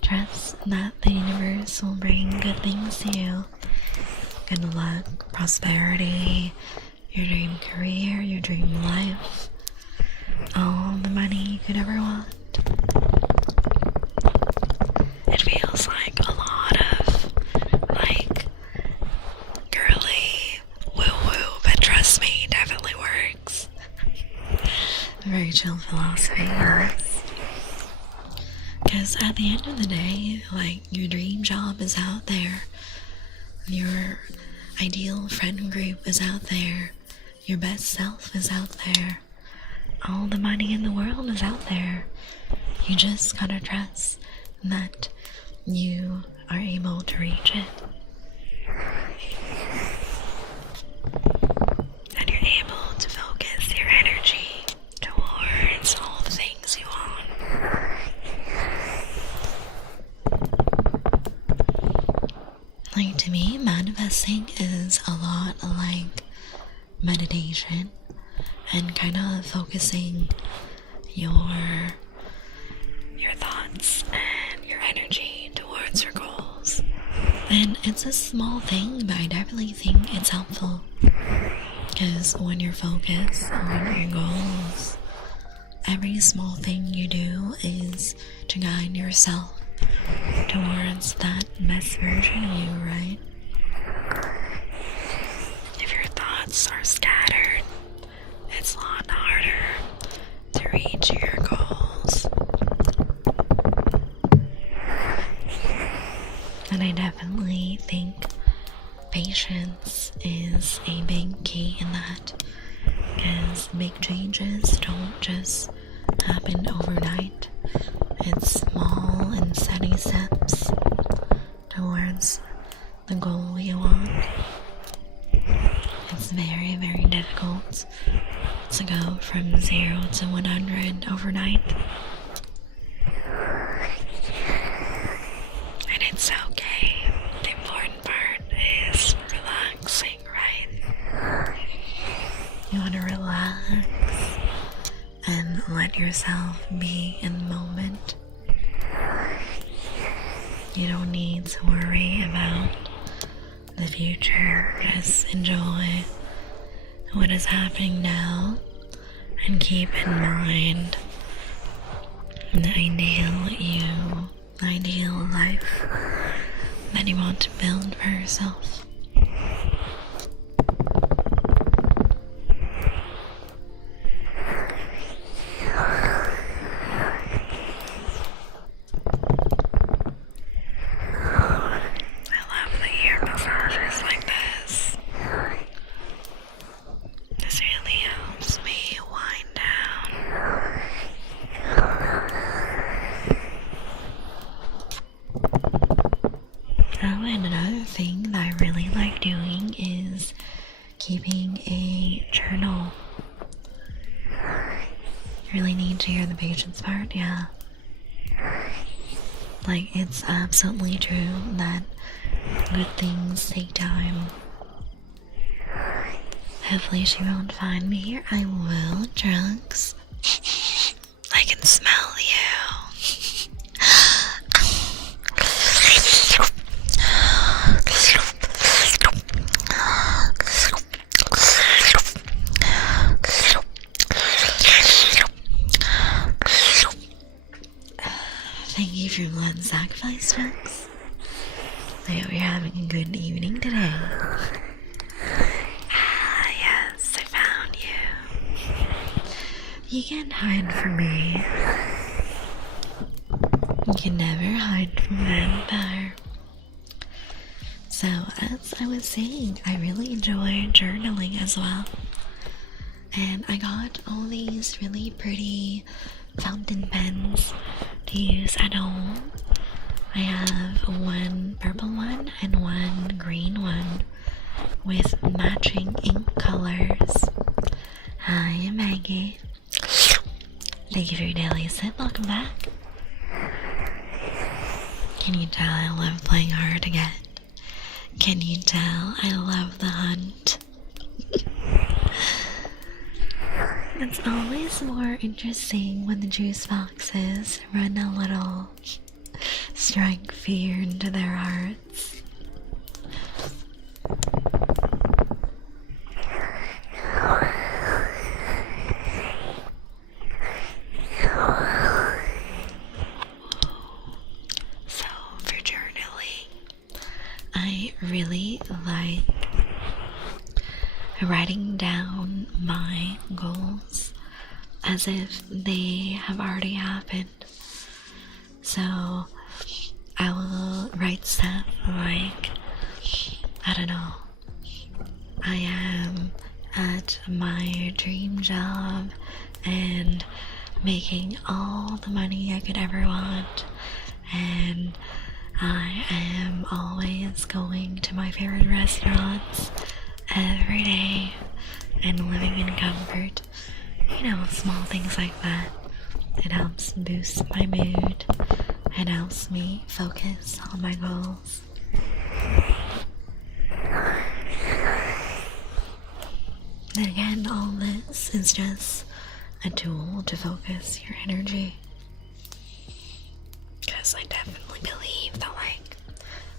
Trust that the universe will bring good things to you. Good luck, prosperity, your dream career, your dream life, all the money you could ever want. It feels like a lot of like girly woo-woo, but trust me, it definitely works. Very chill philosophy, yes. Because at the end of the day, like, your dream job is out there, your ideal friend group is out there, your best self is out there, all the money in the world is out there. You just gotta trust that you are able to reach it. And you're able to focus your energy towards all the things you want. Like, to me, manifesting is a lot like meditation and kind of focusing your thoughts and your energy towards your goals. And it's a small thing, but I definitely think it's helpful, because when you're focused on your goals, every small thing you do is to guide yourself towards that best version of you, right? If your thoughts are scattered, it's a lot harder to reach your goals. And I definitely think patience is a big key in that, because big changes don't just happen overnight. It's small and steady steps towards the goal you want. It's very, very difficult to go from 0 to 100 overnight. And it's okay. The important part is relaxing, right? You want to relax and let yourself be in the moment. You don't need to worry about the future. Just enjoy what is happening now and keep in mind the ideal life that you want to build for yourself. Keeping a journal. You really need to hear the patience part, yeah. Like, it's absolutely true that good things take time. Hopefully she won't find me here. I will, Trunks. I can smell you. Thank you for your blood sacrifice, Trunks. I hope you're having a good evening today. Ah, yes, I found you. You can't hide from me. You can never hide from a vampire. So, as I was saying, I really enjoy journaling as well. And I got all these really pretty fountain pens to use at home. I have one purple one and one green one with matching ink colors. Hi, Maggie. Thank you for your daily sip. Welcome back. Can you tell I love playing hard to get? Can you tell I love the hunt? It's always more interesting when the juice boxes run a little, strike fear into their hearts. So for journaling, I really like writing down my goals as if they have already happened. So I will write stuff like, I don't know, I am at my dream job and making all the money I could ever want, and I am always going to my favorite restaurants every day and living in comfort. You know, small things like that. It helps boost my mood. It helps me focus on my goals. And again, all this is just a tool to focus your energy. Because I definitely believe that, like,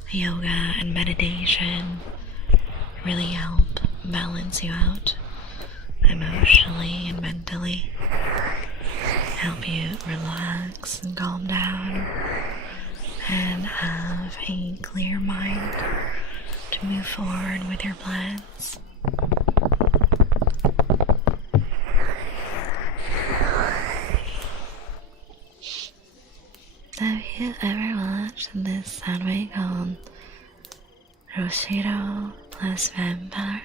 yoga and meditation really help balance you out emotionally and mentally, help you relax and calm down, and have a clear mind to move forward with your plans. Have you ever watched this anime called Roshiro plus Vampire?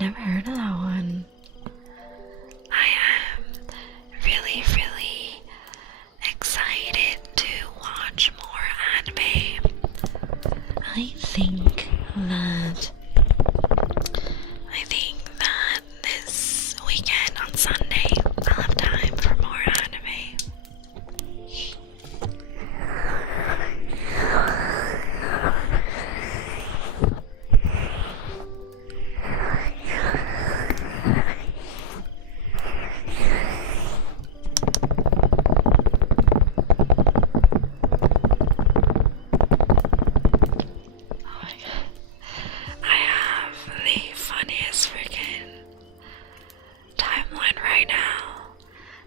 Never heard of that one. I am really excited to watch more anime. I think that this weekend on Sunday I'll have time for more anime.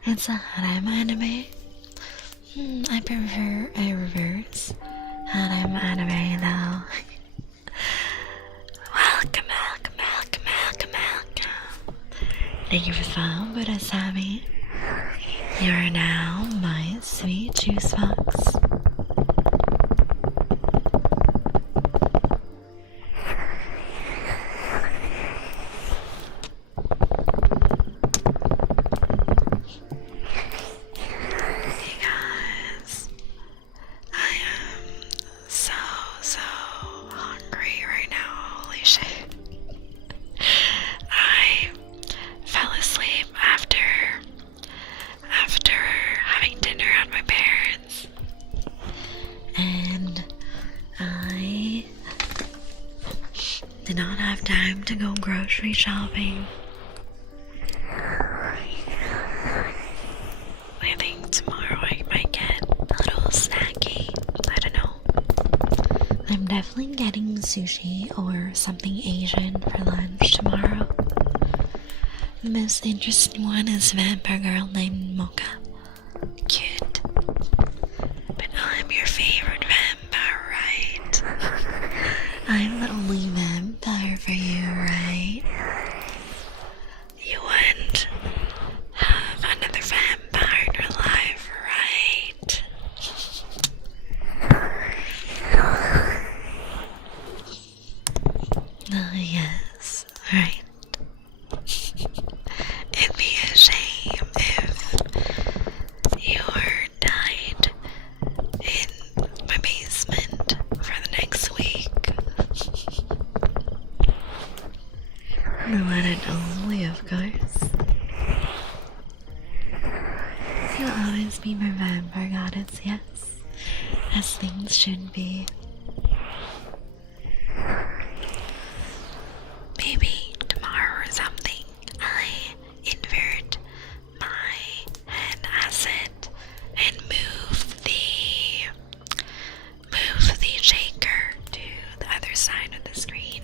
It's a harem anime. I prefer a reverse harem anime though. Welcome. Thank you for following Budasami. You are now my sweet juice box. Did not have time to go grocery shopping. I think tomorrow I might get a little snacky. I don't know. I'm definitely getting sushi or something Asian for lunch tomorrow. The most interesting one is a vampire girl named Mocha. Cute. But I'm your favorite vampire, right? I'm the only vampire for you, right? You wouldn't have another vampire in your life, right? Oh, yes, right. It'd be a shame if you were died in my basement for the next week. The one and only, of course. You'll always be my vampire goddess, yes, as things should be. Maybe tomorrow or something, I invert my hand asset and move the shaker to the other side of the screen,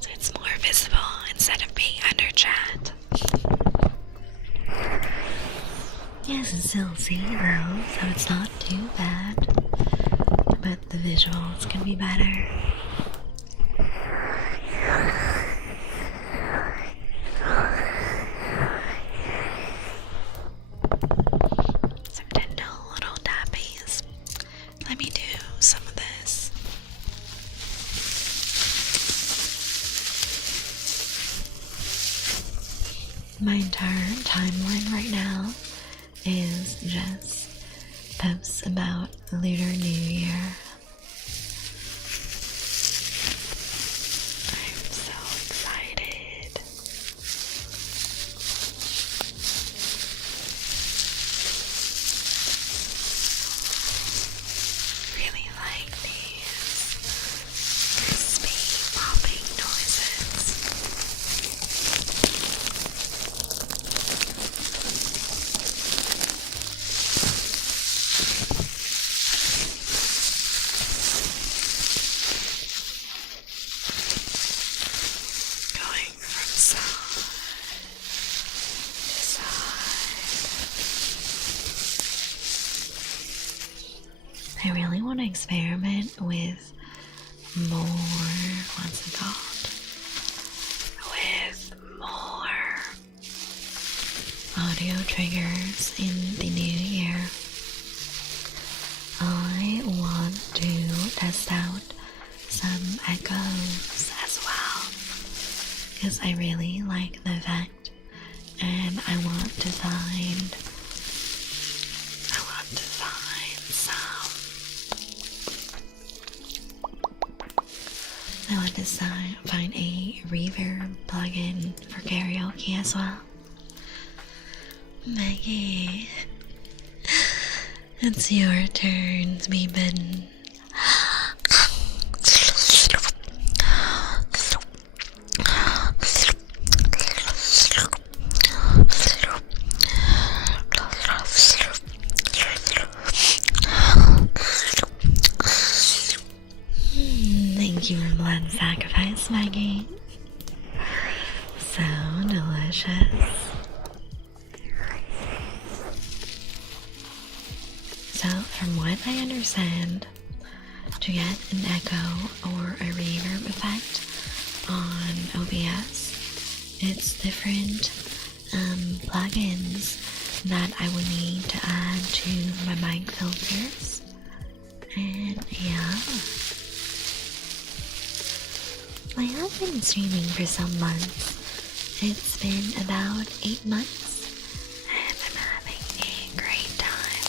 so it's more visible instead of being under chat. Yes, it's still see though, so it's not too bad, but the visuals can be better. Some gentle little tappies. Let me do some of this. My entire timeline right now is just posts about Lunar New Year. I'm so excited. Really like these crispy popping noises. experiment with more, what's it called? With more audio triggers in the new year. I want to test out some echoes as well, because I really like the effect, and I want to find find a reverb plugin for karaoke as well. Maggie, it's your turn, Beeben. Thank you for blood sacrifice, Maggie. So delicious. So, from what I understand, to get an echo or a reverb effect on OBS, it's different plugins that I would need to add to my mic filters. And yeah, I have been streaming for some months. It's been about 8 months, and I'm having a great time.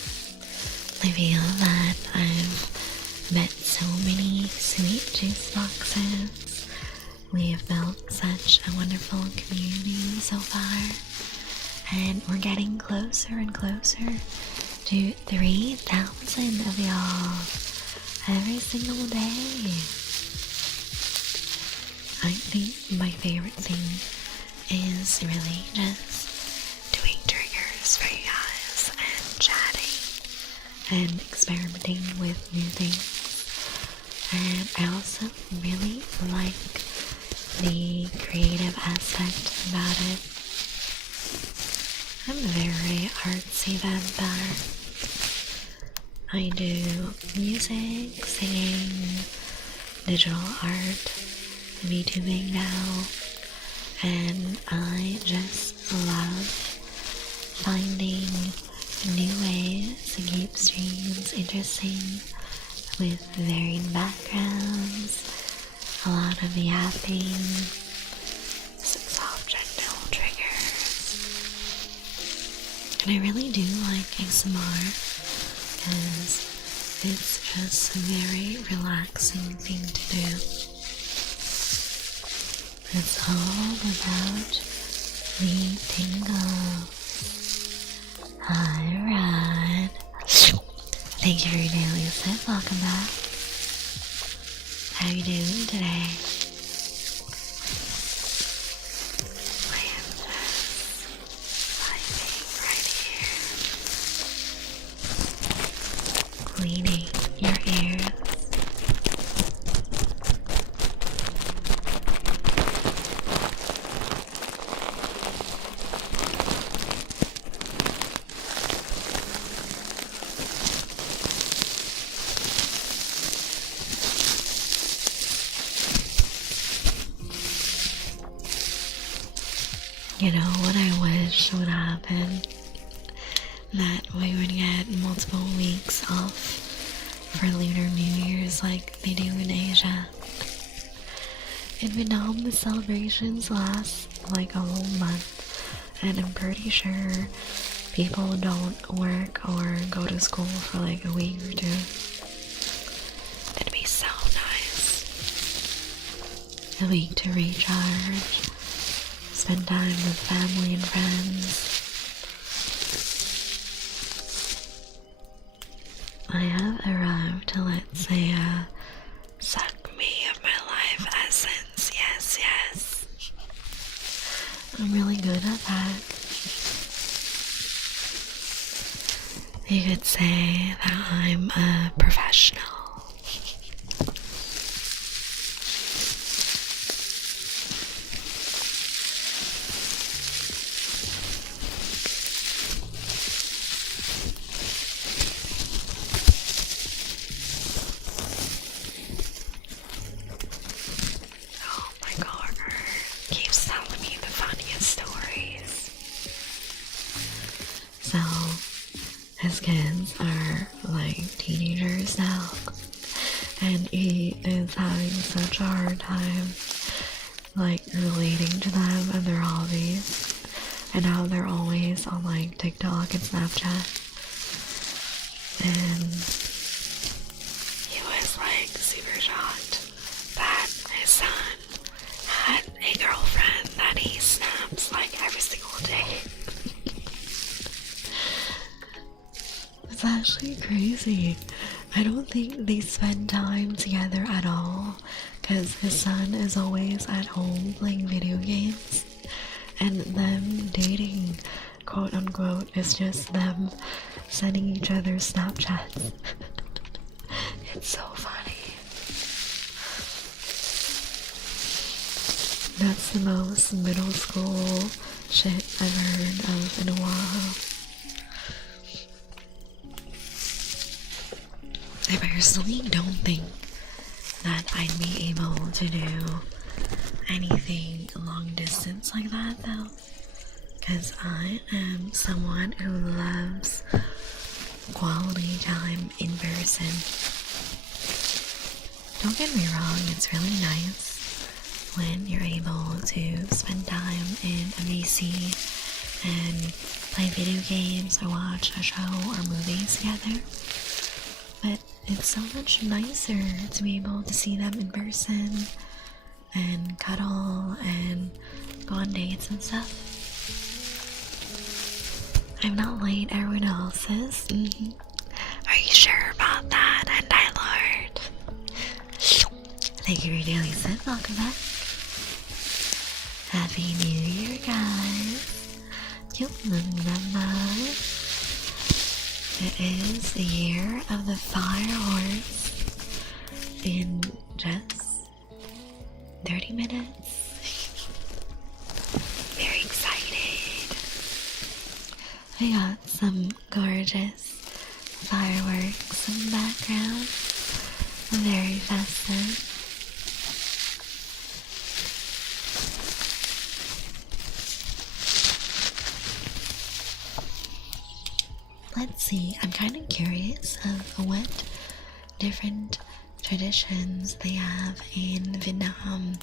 I feel that I've met so many sweet juice boxes. We have built such a wonderful community so far, and we're getting closer and closer to 3,000 of y'all every single day. I think my favorite thing is really just doing triggers for you guys and chatting and experimenting with new things. And I also really like the creative aspect about it. I'm very artsy vampire. I do music, singing, digital art, VTubing now, and I just love finding new ways to keep streams interesting with varied backgrounds, a lot of yapping, some soft gentle triggers. And I really do like ASMR because it's just a very relaxing thing to do. It's all about the tingles. Hi, Rod. Thank you for your daily sip. Welcome back. How are you doing today? I am just vibing right here, cleaning your ears. You know what I wish would happen? That we would get multiple weeks off for Lunar New Year's like they do in Asia. In Vietnam, the celebrations last like a whole month, and I'm pretty sure people don't work or go to school for like a week or two. It'd be so nice. A week to recharge. Spend time with family and friends. I have arrived to, let's say, suck me of my life essence. Yes, yes. I'm really good at that. You could say that I'm a professional. his kids are like teenagers now, and he is having such a hard time like relating to them and their hobbies, and how they're always on like TikTok and Snapchat. And he was like super shocked that his son had a girlfriend that he snaps like every single day. It's actually crazy. I don't think they spend time together at all, because his son is always at home playing video games, and them dating, quote unquote, is just them sending each other Snapchats. It's so funny. That's the most middle school shit I've heard of in a while. I personally don't think that I'd be able to do anything long distance like that though, because I am someone who loves quality time in person. Don't get me wrong, it's really nice when you're able to spend time in a VC and play video games or watch a show or movies together, but it's so much nicer to be able to see them in person and cuddle and go on dates and stuff. I'm not like everyone else is. Are you sure about that, Anti-Lord? Thank you for your daily sip. Welcome back. Happy New Year, guys. Yup, it is the year of the fire horse in just 30 minutes. Very excited. I got some gorgeous fireworks in the background. Very festive. Let's see, I'm kind of curious of what different traditions they have in Vietnam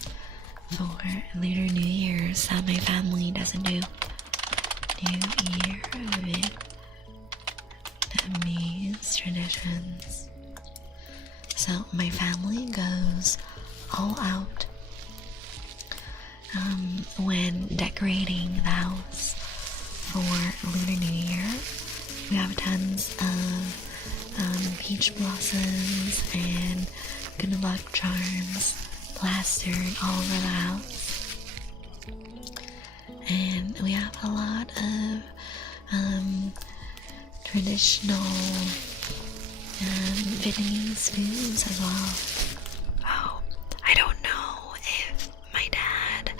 for Lunar New Year's that my family doesn't do. New Year Vietnamese traditions. So my family goes all out when decorating the house for Lunar New Year. We have tons of peach blossoms and good luck charms plastered all over the house. And we have a lot of traditional Vietnamese foods as well. Oh, I don't know if my dad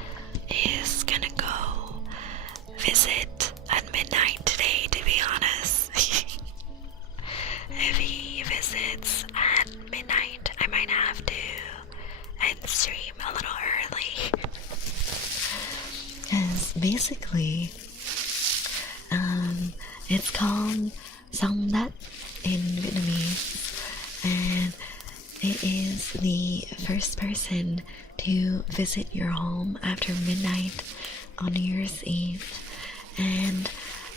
is gonna go visit at midnight today, to be honest. If he visits at midnight, I might have to end stream a little early. Because basically, it's called Song Dat in Vietnamese, and it is the first person to visit your home after midnight on New Year's Eve, and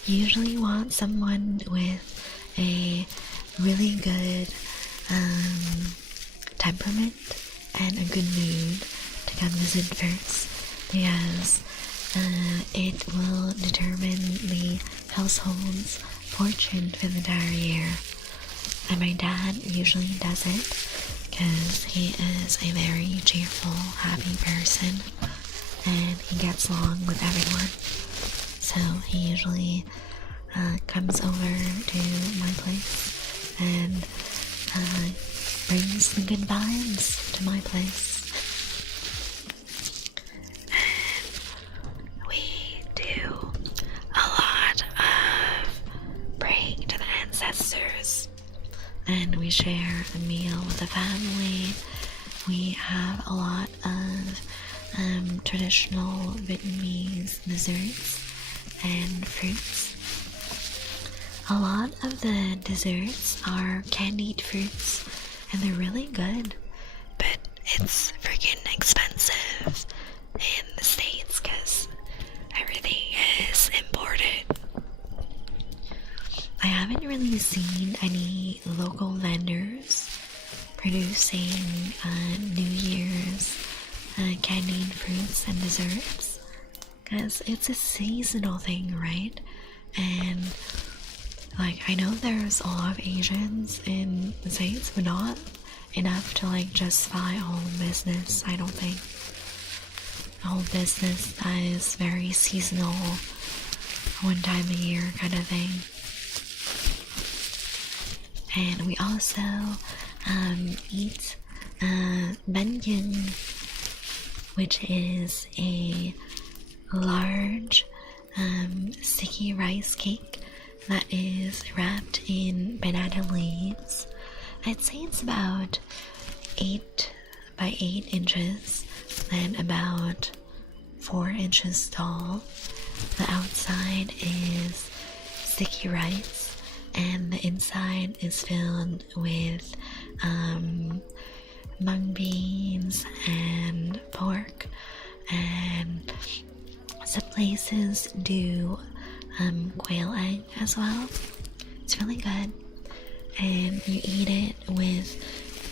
usually want someone with a really good temperament and a good mood to come visit first, because it will determine the household's fortune for the entire year. And my dad usually does it because he is a very cheerful, happy person, and he gets along with everyone. So he usually comes over to my place and brings the good vibes to my place. And we do a lot of praying to the ancestors, and we share a meal with the family. We have a lot of traditional Vietnamese desserts and fruits. a lot of the desserts are candied fruits, and they're really good. But it's freaking expensive in the States because everything is imported. I haven't really seen any local vendors producing New Year's candied fruits and desserts because it's a seasonal thing, right? And like, I know there's a lot of Asians in the States, but not enough to like justify a whole business. I don't think a whole business that is very seasonal, one time a year kind of thing. And we also eat banyun, which is a large sticky rice cake that is wrapped in banana leaves. I'd say it's about 8 by 8 inches and about 4 inches tall. The outside is sticky rice and the inside is filled with mung beans and pork, and some places do quail egg as well. It's really good, and you eat it with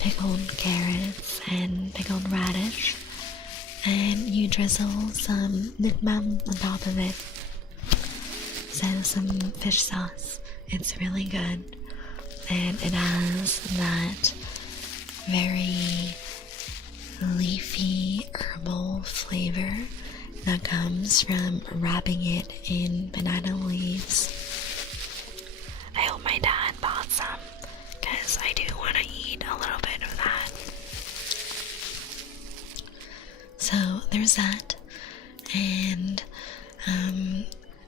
pickled carrots and pickled radish, and you drizzle some nikmam on top of it, so some fish sauce. It's really good, and it has that very leafy herbal flavor that comes from wrapping it in banana leaves. I hope my dad bought some, because I do want to eat a little bit of that. So there's that, and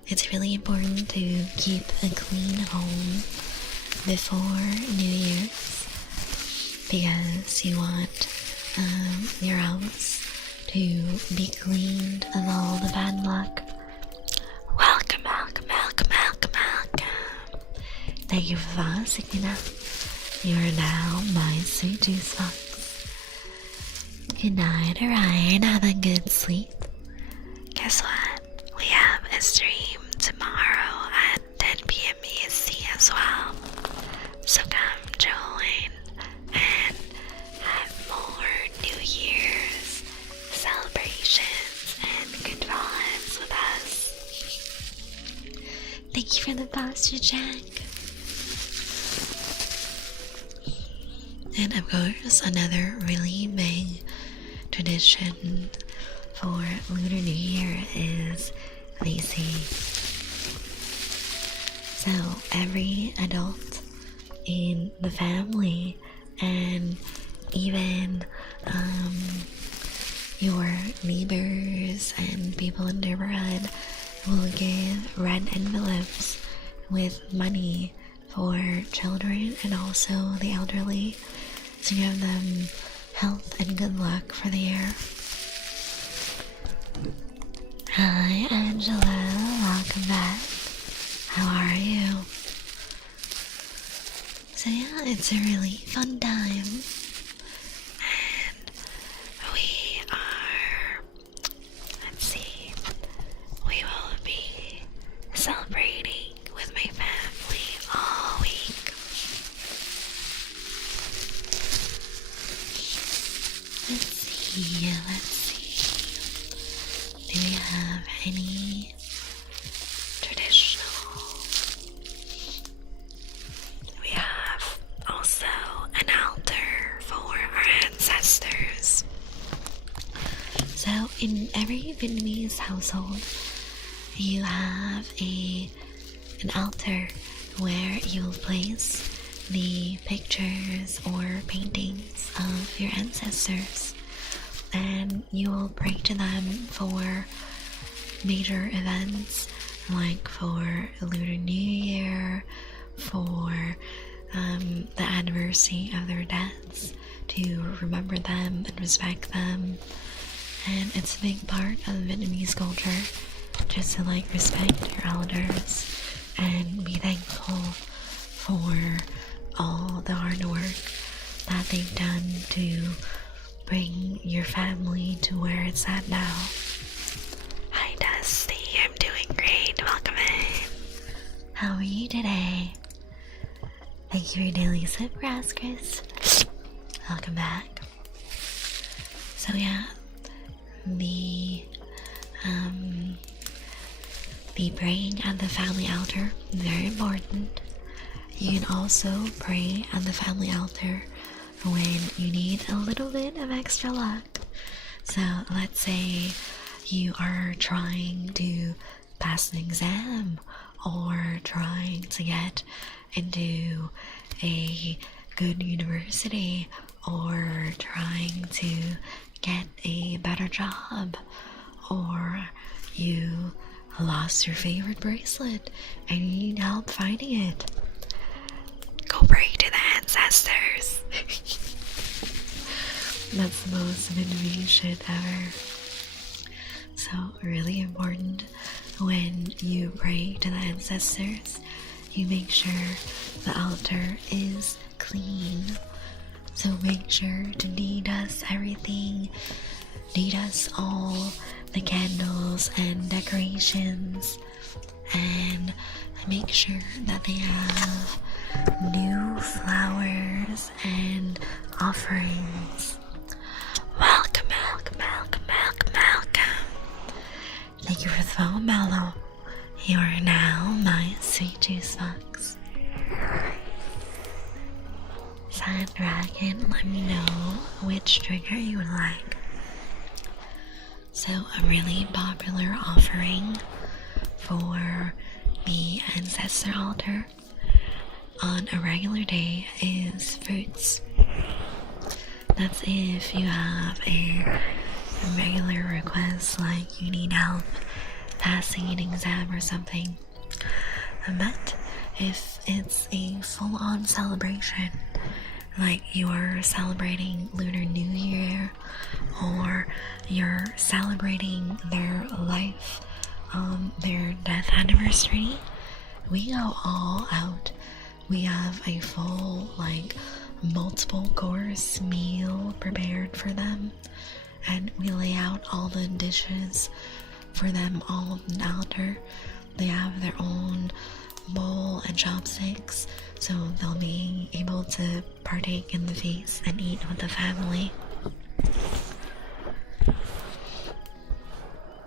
it's really important to keep a clean home before New Year's, because you want your house to be cleaned of all the bad luck. Welcome, welcome, welcome, welcome, welcome. Thank you for asking now. You are now my sweet juice box. Good night, Orion. Have a good sleep. Guess what? We have a stream tomorrow at 10 p.m. EST as well. So come join and have more New Year's celebrations and good vibes with us. Thank you for the posture, Jack. And of course, another really big tradition for Lunar New Year is lazy. So every adult in the family and even your neighbors and people in the neighborhood will give red envelopes with money for children and also the elderly to give them health and good luck for the year. Hi Angela, welcome back. How are you? So yeah, it's a really fun time. And we are, let's see, we will be celebrating with my family all week. Let's see. Do we have any traditional? We have also an altar for our ancestors. So in every Vietnamese household, you have an altar where you will place the pictures or paintings of your ancestors, and you will pray to them for major events, like for Lunar New Year, for the anniversary of their deaths, to remember them and respect them. And it's a big part of Vietnamese culture just to like respect your elders and be thankful for all the hard work that they've done to bring your family to where it's at now. Hi Dusty, I'm doing great. Welcome in. How are you today? Thank you for your daily sip, Chris. Welcome back. So yeah, the praying at the family altar, very important. You can also pray at the family altar when you need a little bit of extra luck. So let's say you are trying to pass an exam or trying to get into a good university or trying to get a better job, or you lost your favorite bracelet and you need help finding it. Go pray to the ancestors. That's the most Vietnamese shit ever. So really important, when you pray to the ancestors, you make sure the altar is clean. So make sure to de-dust everything, de-dust all the candles and decorations, and make sure that they have new flowers and offerings. Welcome, welcome, welcome, welcome, welcome. Thank you for the phone, Mellow. You are now my sweet juice box. Silent Dragon, let me know which trigger you would like. So a really popular offering for the ancestor altar on a regular day is fruits. That's if you have a regular request, like you need help passing an exam or something. But if it's a full-on celebration, like you're celebrating Lunar New Year, or you're celebrating their life, their death anniversary, we go all out. We have a full, like, multiple course meal prepared for them, and we lay out all the dishes for them all on the altar. They have their own bowl and chopsticks, so they'll be able to partake in the feast and eat with the family.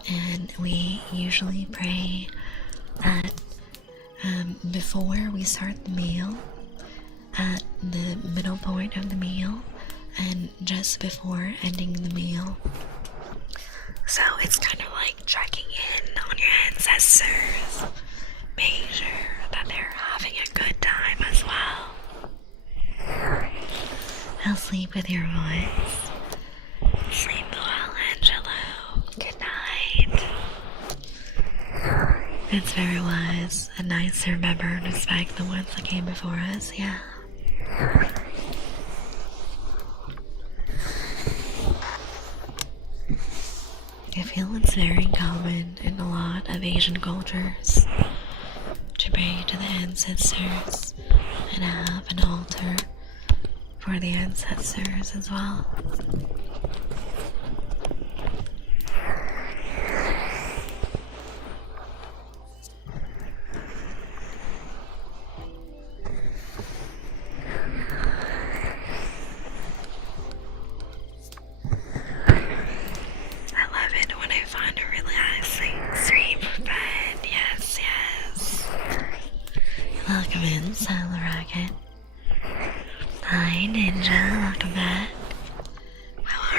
And we usually pray that before we start the meal, at the middle point of the meal, and just before ending the meal. So it's kind of like checking in on your ancestors, making sure that they're having a good time as well. I'll sleep with your voice. Sleep well, Angelo. Good night. It's very wise and nice to remember and respect the ones that came before us, yeah. I feel it's very common in a lot of Asian cultures to pray to the ancestors and have an altar for the ancestors as well. Welcome in, Silent Rocket. Hi, Ninja. Welcome back. How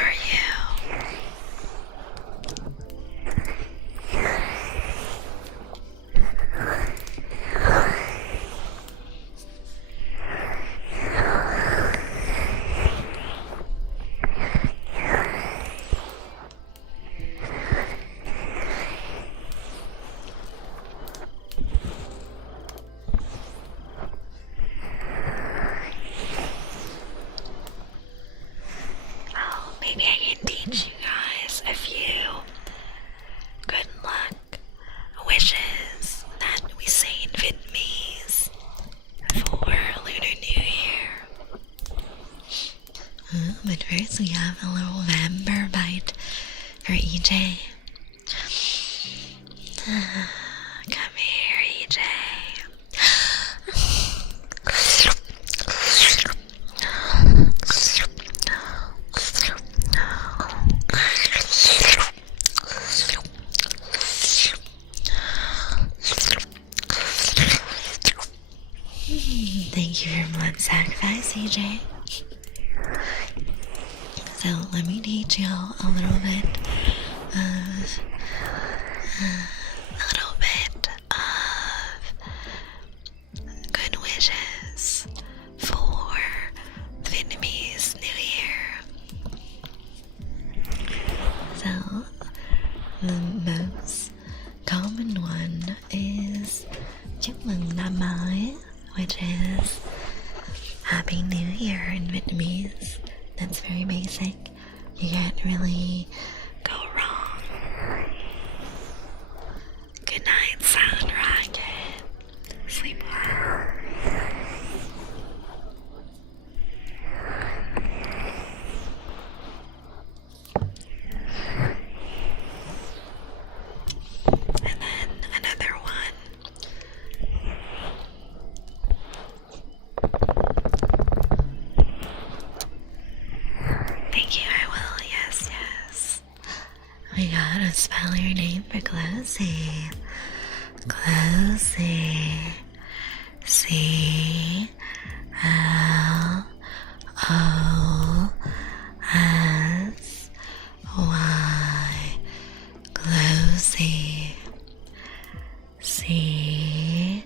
for EJ. Come here, EJ. Thank you for blood sacrifice, EJ. So let me teach you a little bit of good wishes for Vietnamese New Year. So the most common one is chúc mừng năm mới, which is Happy New Year in Vietnamese. That's very basic. You can't really go wrong. Good night, Sound Rocket. Sleep well. And then another one. Thank you, I will. Yes, yes. We gotta spell your name for Closey. Closey. C-L-O-S-Y. Closey. C-L-O-S-Y.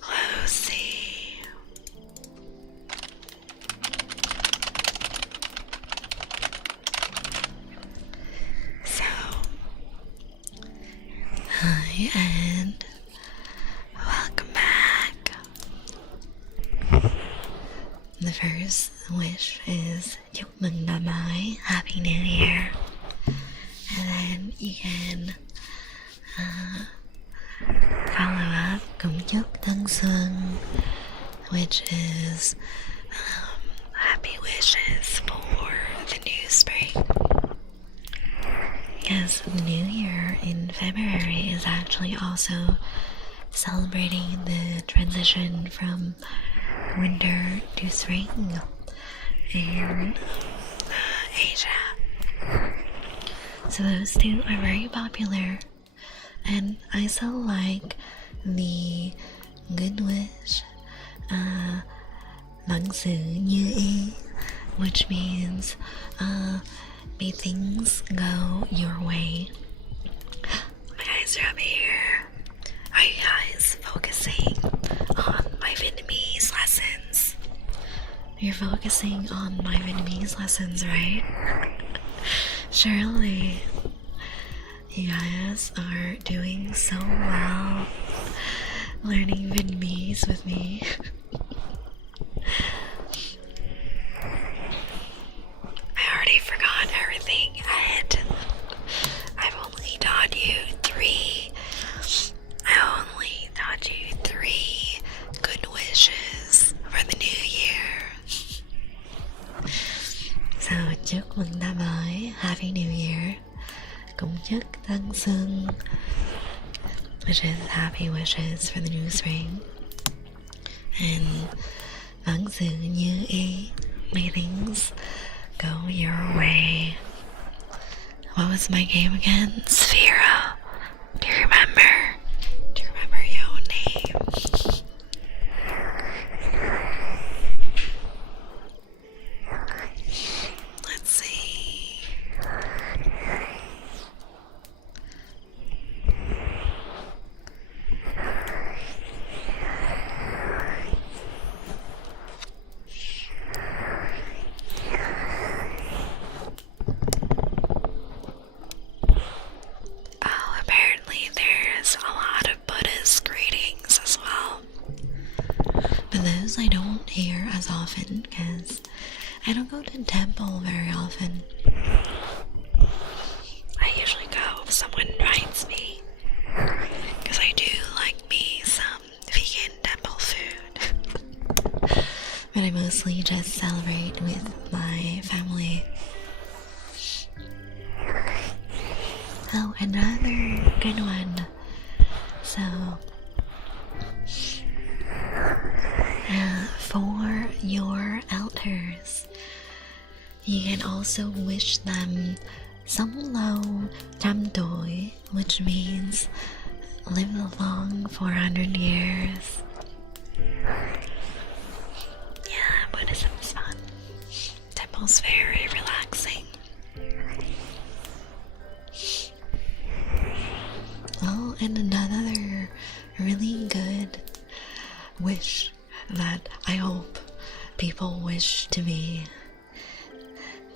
Closey. So, hi and welcome back. The first wish is chúc mừng năm mới, Happy New Year. And then you can follow up cùng chúc Tân Xuân, which is happy wishes for the new spring. Because the new year in February is actually also celebrating the transition from winter to spring in Asia. So those two are very popular, and I still like the good wish, vạn sự như ý, which means may things go your way. My eyes are up here. Are you guys focusing on my Vietnamese lessons? You're focusing on my Vietnamese lessons, right? Surely you guys are doing so well learning Vietnamese with me. I already forgot everything ahead. I've only taught you three good wishes for the new year. So, chúc mừng năm mới, Happy New Year. Cũng chúc Tân Xuân, which is happy wishes for the new spring. And vạn sự như ý, may things go your way. What was my game again? Sphero. Do you remember? Do you remember your own name? Let's see. Oh, apparently there's a lot of Buddhist greetings as well. But those I don't hear as often because I don't go to temple very often. I usually go if someone invites me, because I do like me some vegan temple food. but I mostly just celebrate with my family. Oh, another good one. So, for your elders, you can also wish them sống lâu trăm tuổi, which means live long for 100 years. Yeah, Buddhism's fun. Temple's very relaxing. Oh, and another really good wish that I hope people wish to me.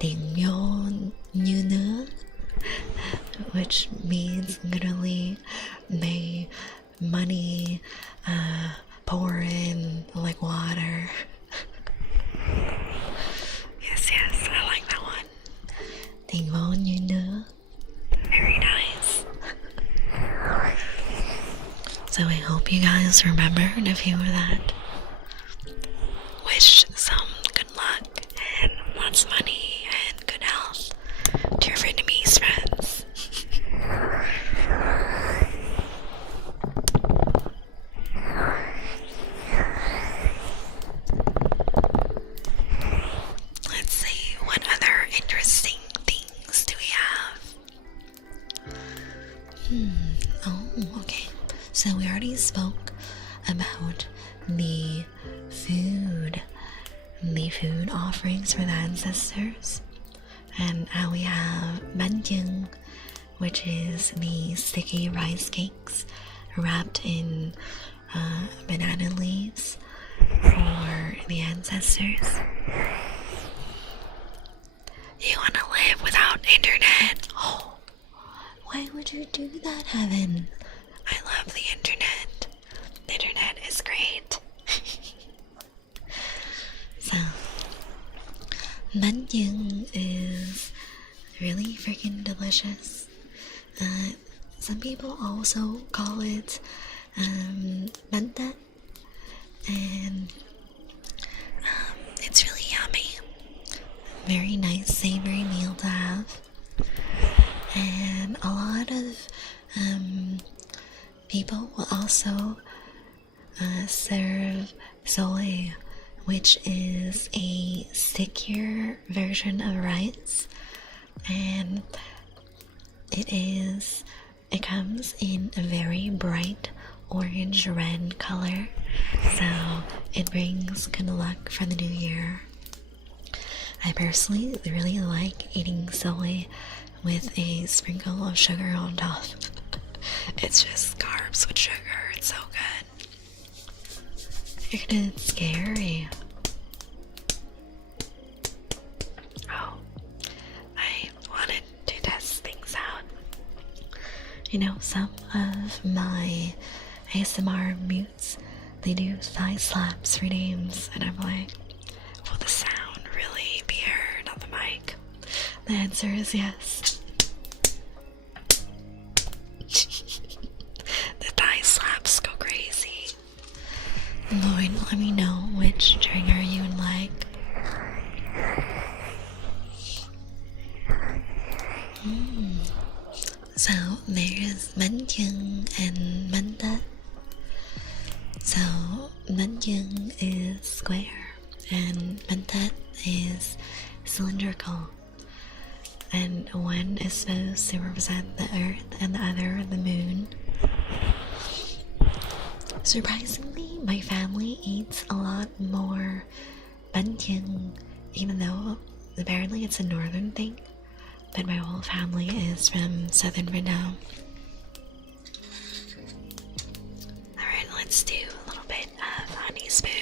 Tình yêu như nước, which means literally may money pour in like water. Yes, I like that one. Tình yêu như nước. Very nice. So I hope you guys remembered a few of that. Wish some good luck and lots of money and good health to your Vietnamese friends. Let's see, what other interesting things do we have? Oh, okay. So we already spoke about the food offerings for the ancestors, and how we have bánh chưng, which is the sticky rice cakes wrapped in banana leaves for the ancestors. You want to live without internet? Oh, why would you do that, Heaven? I love the internet. The internet is great. So, bánh chưng is really freaking delicious. Some people also call it bánh tét, and it's really yummy. Very nice savory meal to have. And a lot of people will also serve soy, which is a stickier version of rice, and it comes in a very bright orange red color, so it brings good luck for the new year. I personally really like eating soy with a sprinkle of sugar on top. It's just carbs with sugar. It's so good. It's scary. Oh, I wanted to test things out. You know, some of my ASMR mutes, they do thigh slaps for names, and I'm like, will the sound really be heard on the mic? The answer is yes. The thigh slaps go crazy. Lloyd, let me know which trigger you would like. So there's bánh chưng and bánh tét. So bánh chưng is square and bánh tét is cylindrical, and one is supposed to represent the earth and the other the moon. Surprisingly, my family eats a lot more bánh chưng, even though apparently it's a northern thing, but my whole family is from southern Vietnam. Alright, let's do a little bit of honey spoon.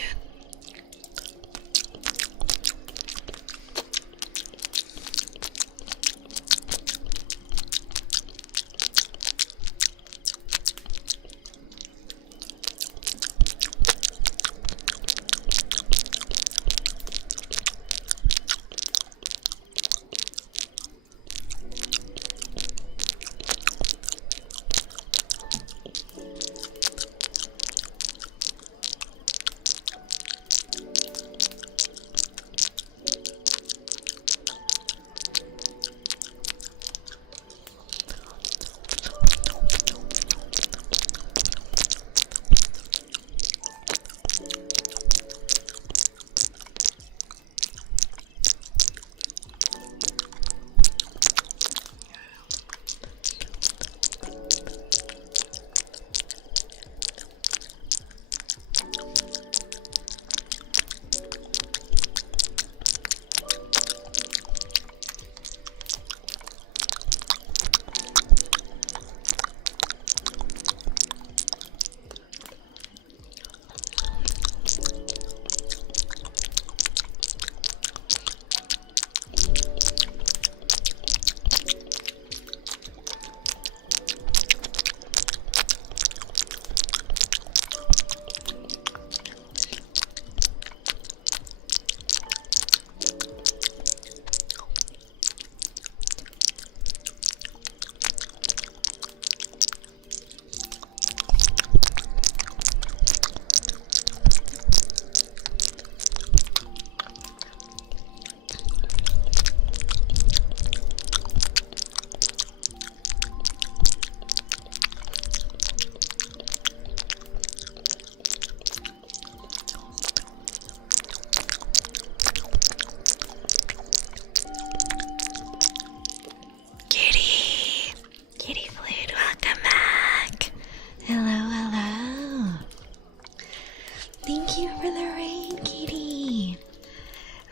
Thank you for the raid, Kitty.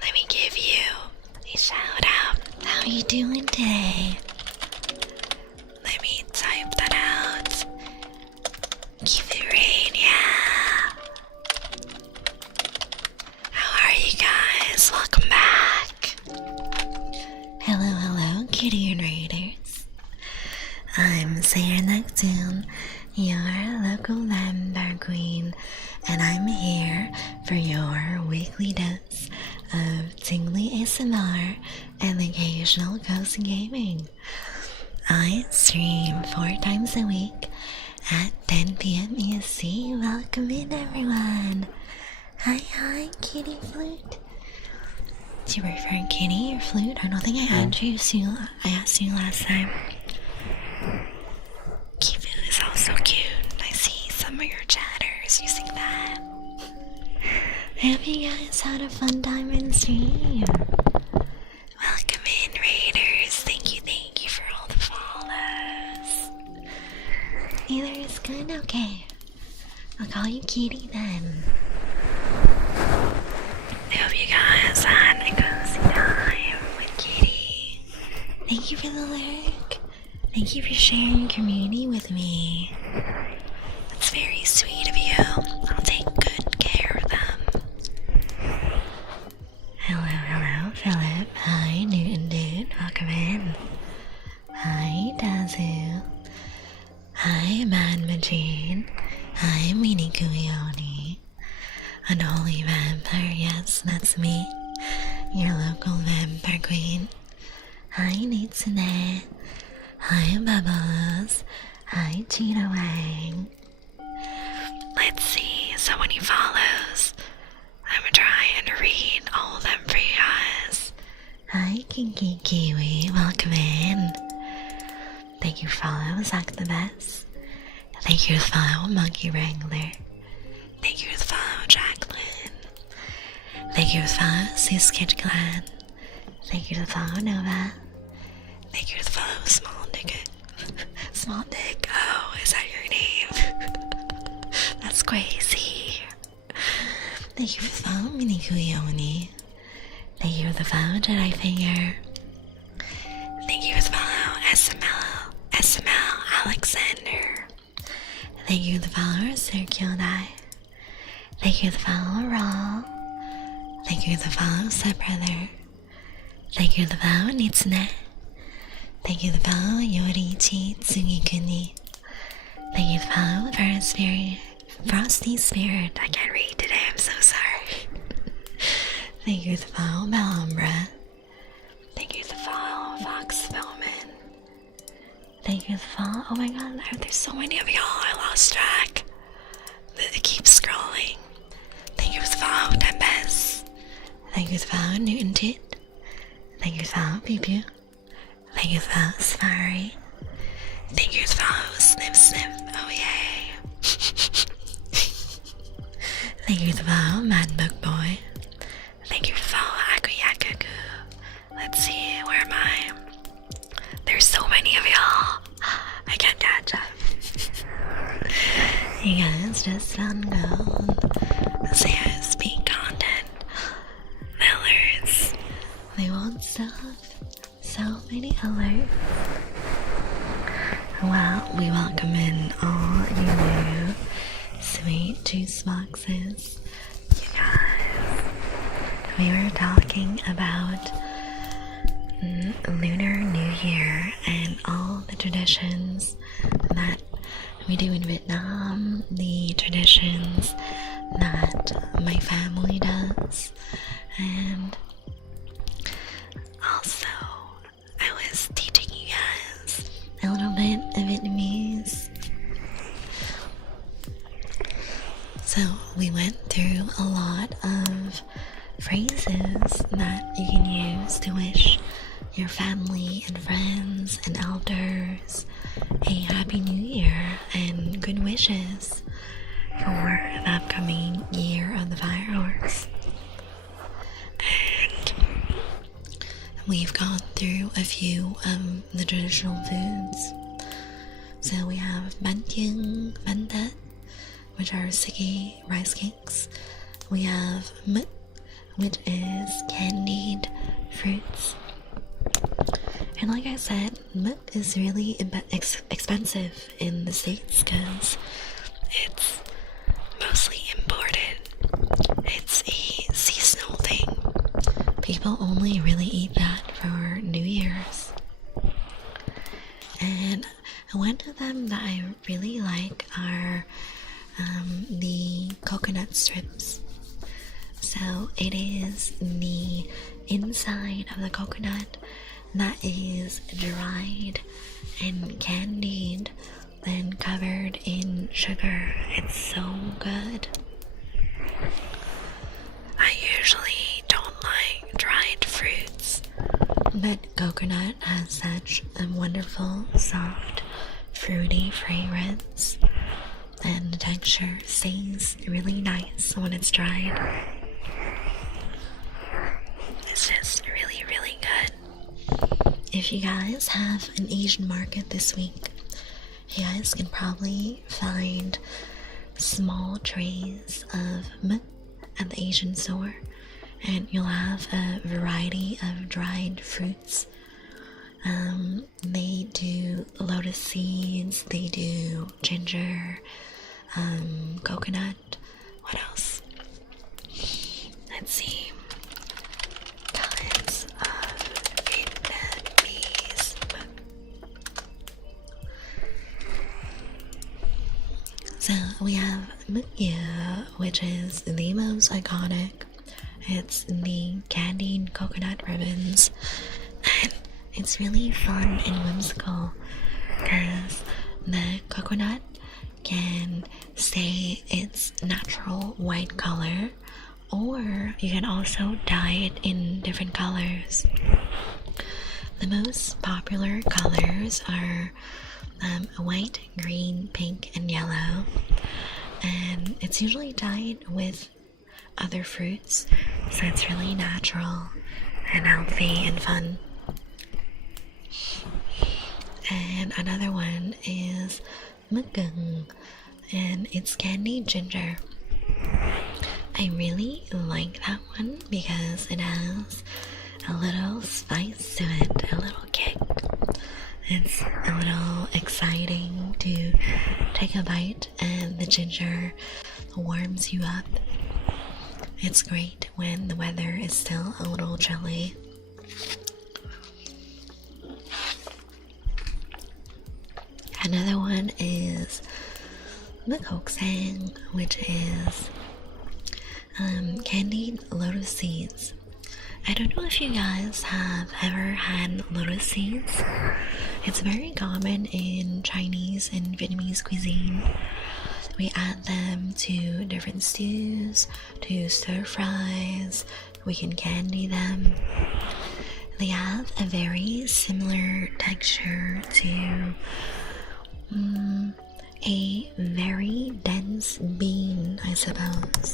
Let me give you a shout out. How are you doing today? Let me type that out. Keep it rain, yeah. How are you guys? Welcome back. Hello, Kitty and Raiders. I'm Sarah Noctune, your local vampire queen, and I'm here for your weekly dose of tingly ASMR and occasional cozy gaming. I stream 4 times a week at 10 p.m. EST. Welcome in, everyone. Hi, Kitty Flute. Do you prefer Kitty or Flute? I don't think I asked you last time. Kitty is also cute. I see some of your chatters using that. I hope you guys had a fun time in stream. Welcome in, Raiders. Thank you for all the follows. Either is good? Okay. I'll call you Kitty then. I hope you guys had a cozy time with Kitty. Thank you for the lyric. Thank you for sharing your community with me. That's very sweet of you. I'll take good care of them. Hello, Philip. Hi, Newton Dude. Welcome in. Hi, Dazu. Hi, Mad Machine. Hi, Mini Kuioni. Unholy Vampire, yes, that's me. Your local vampire queen. Hi, Nitsune. Hi, Bubbles. Hi, Cheetah Wang. Let's see, so many follows. I'm trying to read all of them for you guys. Hi, Kinky Kiwi. Welcome in. Thank you for follow, Zach the Best. Thank you for follow, Monkey Wrangler. Thank you for follow, Jacqueline. Thank you for follow, Sis Kid Clan. Thank you for follow, Nova. Thank you for follow, Small Dick. Small Dick, oh, is that your name? That's crazy. Thank you for the follow, Mini Kuioni. Thank you for the follow, Jedi Finger. Thank you for the follow, SML Alexander. Thank you for the follower, Circulai. Thank you for the follow, Raw. Thank you for the follow, Stepbrother. Thank you for the follow, Nitsune. Thank you for the follow, Yoriichi Tsugikuni. Thank you for the follow, Frosty Spirit. I can't read today, I'm so sorry. Thank you for the follow, Belumbra. Thank you for the follow, Fox Bowman. Thank you for the follow. Oh my god, there's so many of y'all, I lost track. It keeps scrolling. Thank you for the follow, Tempest. Thank you for the follow, Newton Tit. Thank you for the follow, Pew Pew. Thank you for the follow, Safari. Thank you for the follow, Sniff. Oh yay. Thank you for the follow, Mad Book Boy. Thank you for the follow, Akuyakuku. Let's see, where am I? There's so many of y'all. I can't catch up. You guys just found gold. Speak content. Millers. They want stuff. So many alerts. Well, we welcome in all you new sweet juice boxes. You guys, we were talking about Lunar New Year and all the traditions that we do in Vietnam, the traditions that my family does, and also I was teaching you guys a little bit of Vietnamese. So we went through a lot of phrases that you can use to wish your family and friends and elders a happy new year and good wishes for the upcoming year of the fireworks. And we've gone through a few of the traditional foods. So we have bánh chưng, bánh tét, which are sticky rice cakes we have M, which is candied fruits. And like I said, M is really expensive in the States because it's mostly imported. It's a seasonal thing. People only really eat that for New Year's. And one of them that I really like are the coconut strips. So it is the inside of the coconut that is dried and candied, then covered in sugar. It's so good. I usually don't like dried fruits, but coconut has such a wonderful, soft, fruity fragrance, and the texture stays really nice when it's dried. It's just really, really good. If you guys have an Asian market this week, you guys can probably find small trays of M at the Asian store, and you'll have a variety of dried fruits. They do lotus seeds, they do ginger, coconut. What else? Let's see. Tons of Vietnamese. So we have Mukya, which is the most iconic. It's the candied coconut ribbons, and it's really fun and whimsical because the coconut can stay its natural white color, or you can also dye it in different colors. The most popular colors are white, green, pink, and yellow, and it's usually dyed with other fruits, so it's really natural and healthy and fun. And another one is Mukung, and it's candied ginger. I really like that one because it has a little spice to it, a little kick. It's a little exciting to take a bite, and the ginger warms you up. It's great when the weather is still a little chilly. Another one is the koksang, which is candied lotus seeds. I don't know if you guys have ever had lotus seeds. It's very common in Chinese and Vietnamese cuisine. We add them to different stews, to stir fries. We can candy them. They have a very similar texture to a very dense bean, I suppose.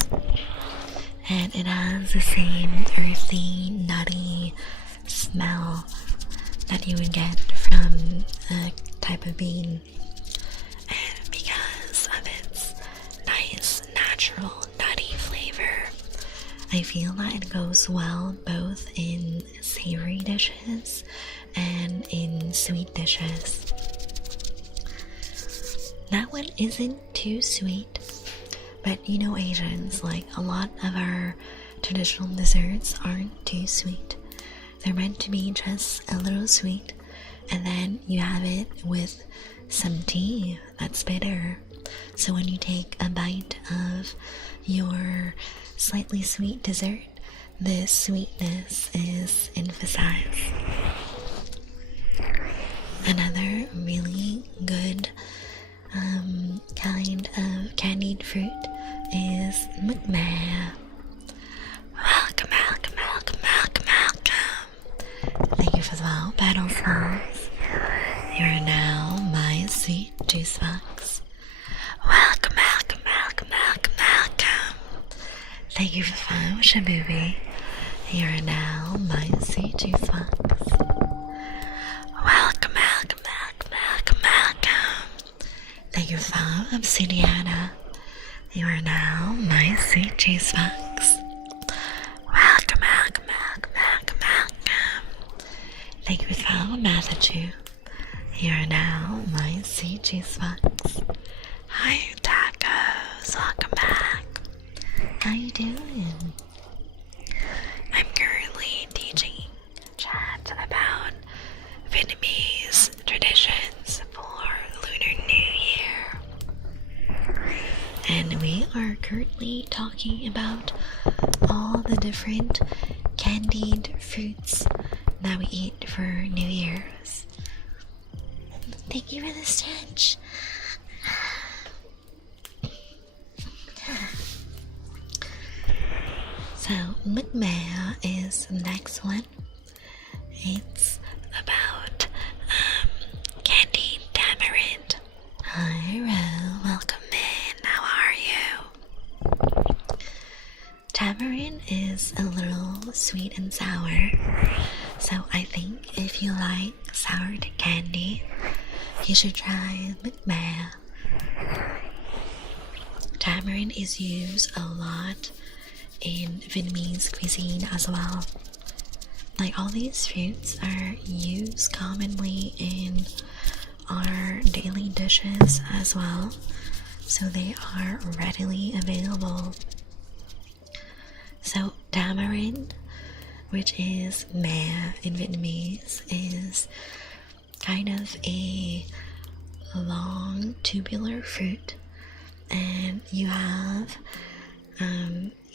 And it has the same earthy, nutty smell that you would get from a type of bean. And because of its nice, natural, nutty flavor, I feel that it goes well both in savory dishes and in sweet dishes. That one isn't too sweet, but you know Asians, like a lot of our traditional desserts aren't too sweet. They're meant to be just a little sweet, and then you have it with some tea that's bitter. So when you take a bite of your slightly sweet dessert, the sweetness is emphasized. Another really good kind of candied fruit is mukmea. Welcome, welcome, welcome, welcome, welcome. Thank you for the battle songs. You are now my sweet juice box. Welcome, welcome, welcome, welcome, welcome. Thank you for the follow, Shabubi. You are now my sweet juice box. Welcome, welcome, welcome, welcome, welcome. Thank you for the follow, Obsidiana. You are now my sweet juice box. gratitude. You are now my sweet juice box. Hi, tacos. Welcome back. How you doing? I'm currently teaching chat about Vietnamese traditions for Lunar New Year. And we are currently talking about all the different candied fruits that we eat for New Year's. Thank you for the stitch. So, mukbang is the next one. It's about candied tamarind. Hi, Ro. Welcome in. How are you? Tamarind is a little sweet and sour. So I think if you like sour candy, you should try mukbang. Tamarind is used a lot in Vietnamese cuisine as well. Like, all these fruits are used commonly in our daily dishes as well, so they are readily available. So tamarind, which is me in Vietnamese, is kind of a long tubular fruit, and you have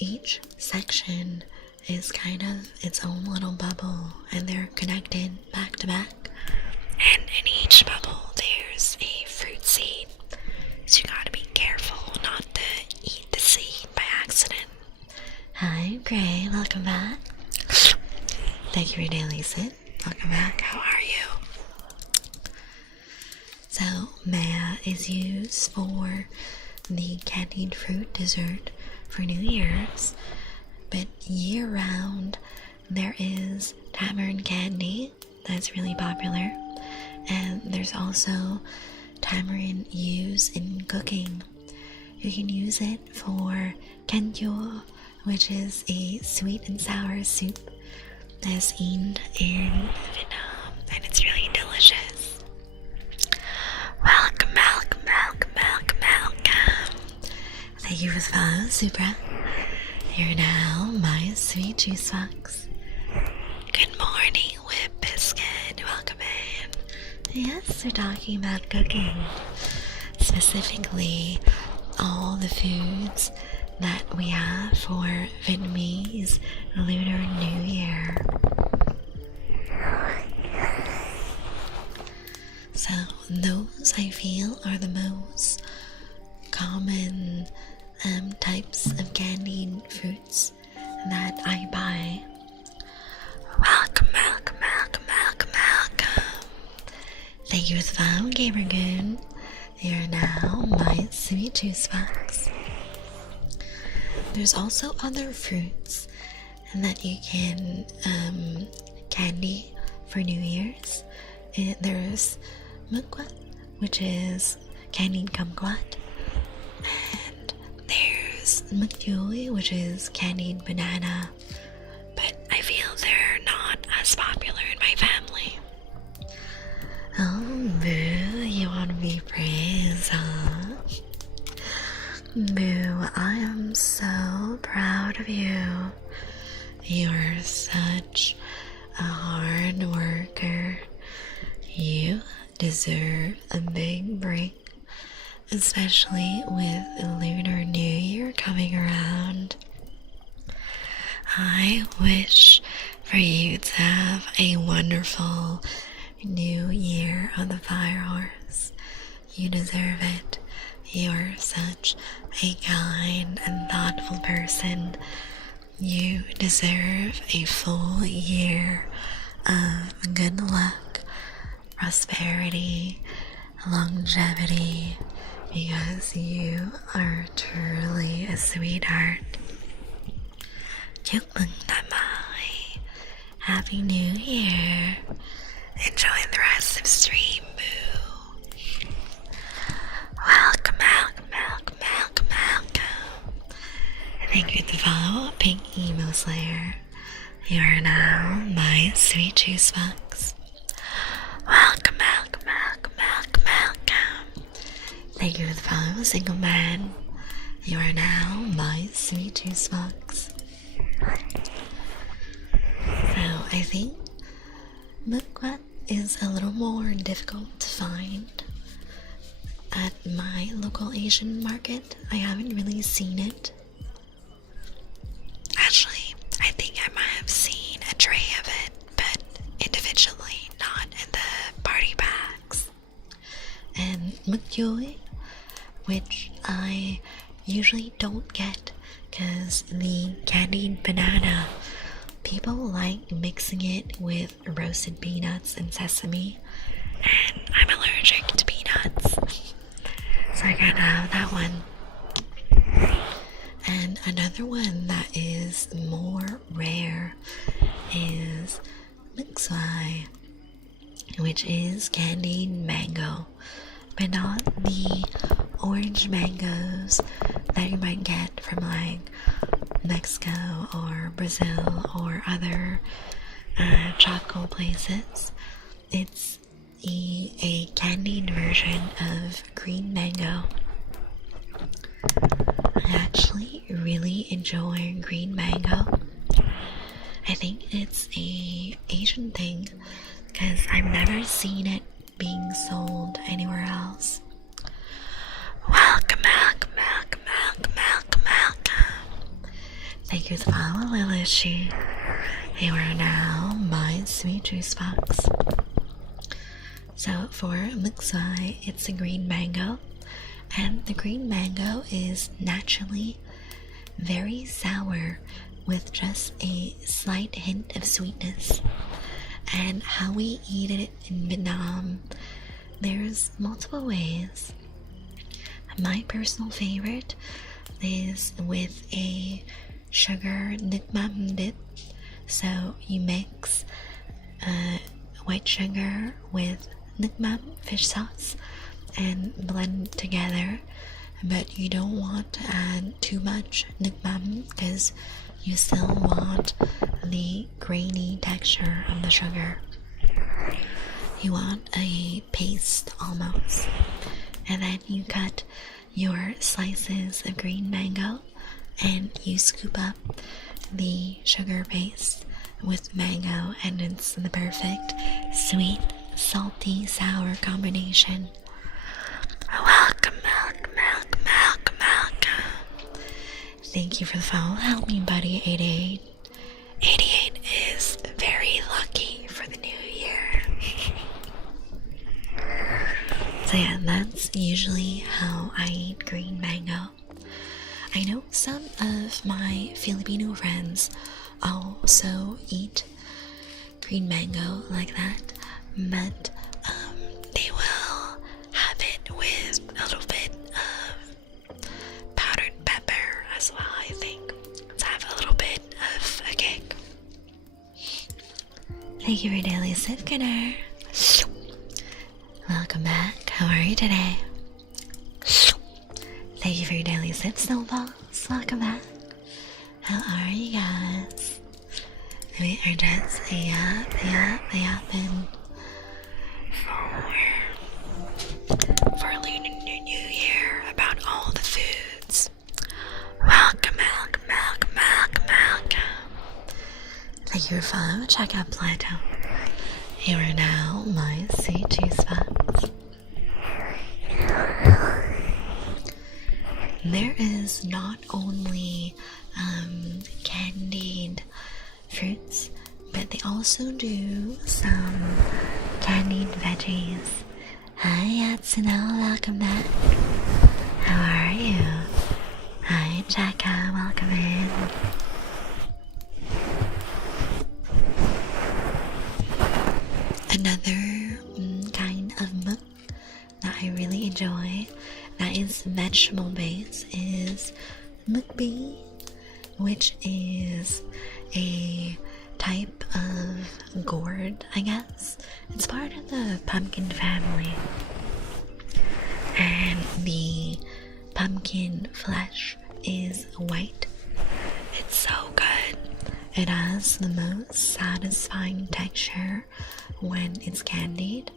each section is kind of its own little bubble, and they're connected back to back, and in each bubble there's a fruit seed, so you gotta be careful not to eat the seed by accident. Hi Gray, welcome back. Thank you for your daily sit. Welcome back. How are you? So mea is used for the candied fruit dessert for New Year's, but year-round there is tamarind candy that's really popular, and there's also tamarind used in cooking. You can use it for canh chua, which is a sweet and sour soup that's eaten in Vietnam, and it's really delicious. Welcome, welcome, welcome, welcome, welcome. Thank you for the follow, Supra. You're now my sweet juice box. Good morning, Whip Biscuit. Welcome in. Yes, we're talking about cooking. Specifically, all the foods that we have for Vietnamese Lunar New Year. So those, I feel, are the most common types of candied fruits that I buy. Welcome, welcome, welcome, welcome, welcome. Thank you for the follow, Gamer Goon. You're now my sweet juice box. There's also other fruits that you can candy for New Year's. There's mukbang, which is candied kumquat, and there's mukjoy, which is candied banana, but I feel they're not as popular in my family. Oh, Boo, you want to be praised, huh? Boo, I am so proud of you. You're such a hard worker. You deserve a big break, especially with Lunar New Year coming around. I wish for you to have a wonderful New Year of the Fire Horse. You deserve it. You're such a kind and thoughtful person. You deserve a full year of good luck, prosperity, longevity, because you are truly a sweetheart. Chúc mừng năm mới. Happy New Year. Enjoy the rest of stream, Boo. Welcome, welcome, welcome, welcome, welcome. Thank you for the follow, Pink Emo Slayer. You are now my sweet juice box. Thank you for the follow, single man. You are now my sweet juice box. So I think mukbang is a little more difficult to find at my local Asian market. I haven't really seen it. Actually, I think I might have seen a tray of it, but individually, not in the party packs. And mukjoy, which I usually don't get because the candied banana, people like mixing it with roasted peanuts and sesame, and I'm allergic to peanuts, so I can't have that one. And another one that is more rare is mixwai, which is candied mango, but not the orange mangoes that you might get from like Mexico or Brazil or other tropical places. It's a candied version of green mango. I actually really enjoy green mango. I think it's a Asian thing because I've never seen it being sold anywhere else. Welcome. Thank you for following, Lilishi. You are now my sweet juice box. So for mukzai, it's a green mango, and the green mango is naturally very sour with just a slight hint of sweetness. And how we eat it in Vietnam, there's multiple ways. My personal favorite is with a sugar nước mắm dip. So you mix white sugar with nước mắm fish sauce and blend together, but you don't want to add too much nước mắm because you still want the grainy texture of the sugar. You want a paste almost, and then you cut your slices of green mango and you scoop up the sugar paste with mango, and it's the perfect sweet, salty, sour combination. Welcome. Thank you for the follow. Help me, buddy. 88. 88 is very lucky for the new year. So yeah, that's usually how I eat green mango. I know some of my Filipino friends also eat green mango like that, but they will have it with a little bit of powdered pepper as well, I think, to have a little bit of a kick. Thank you for daily Sifkener. Welcome back. How are you today? Thank you for your daily sip, Snowballs. Welcome back. How are you guys? We are just yapping for Lunar New Year about all the foods. Welcome. Thank you for following. Check out Plato. You are now my sweet juice box. There is not only candied fruits, but they also do some candied veggies. Hi Yatsuna, welcome back. How are you? Hi Chaka, welcome in. Another kind of muk that I really enjoy that is vegetable based is mukbang, which is a type of gourd, I guess. It's part of the pumpkin family, and the pumpkin flesh is white. It's so good. It has the most satisfying texture when it's candied.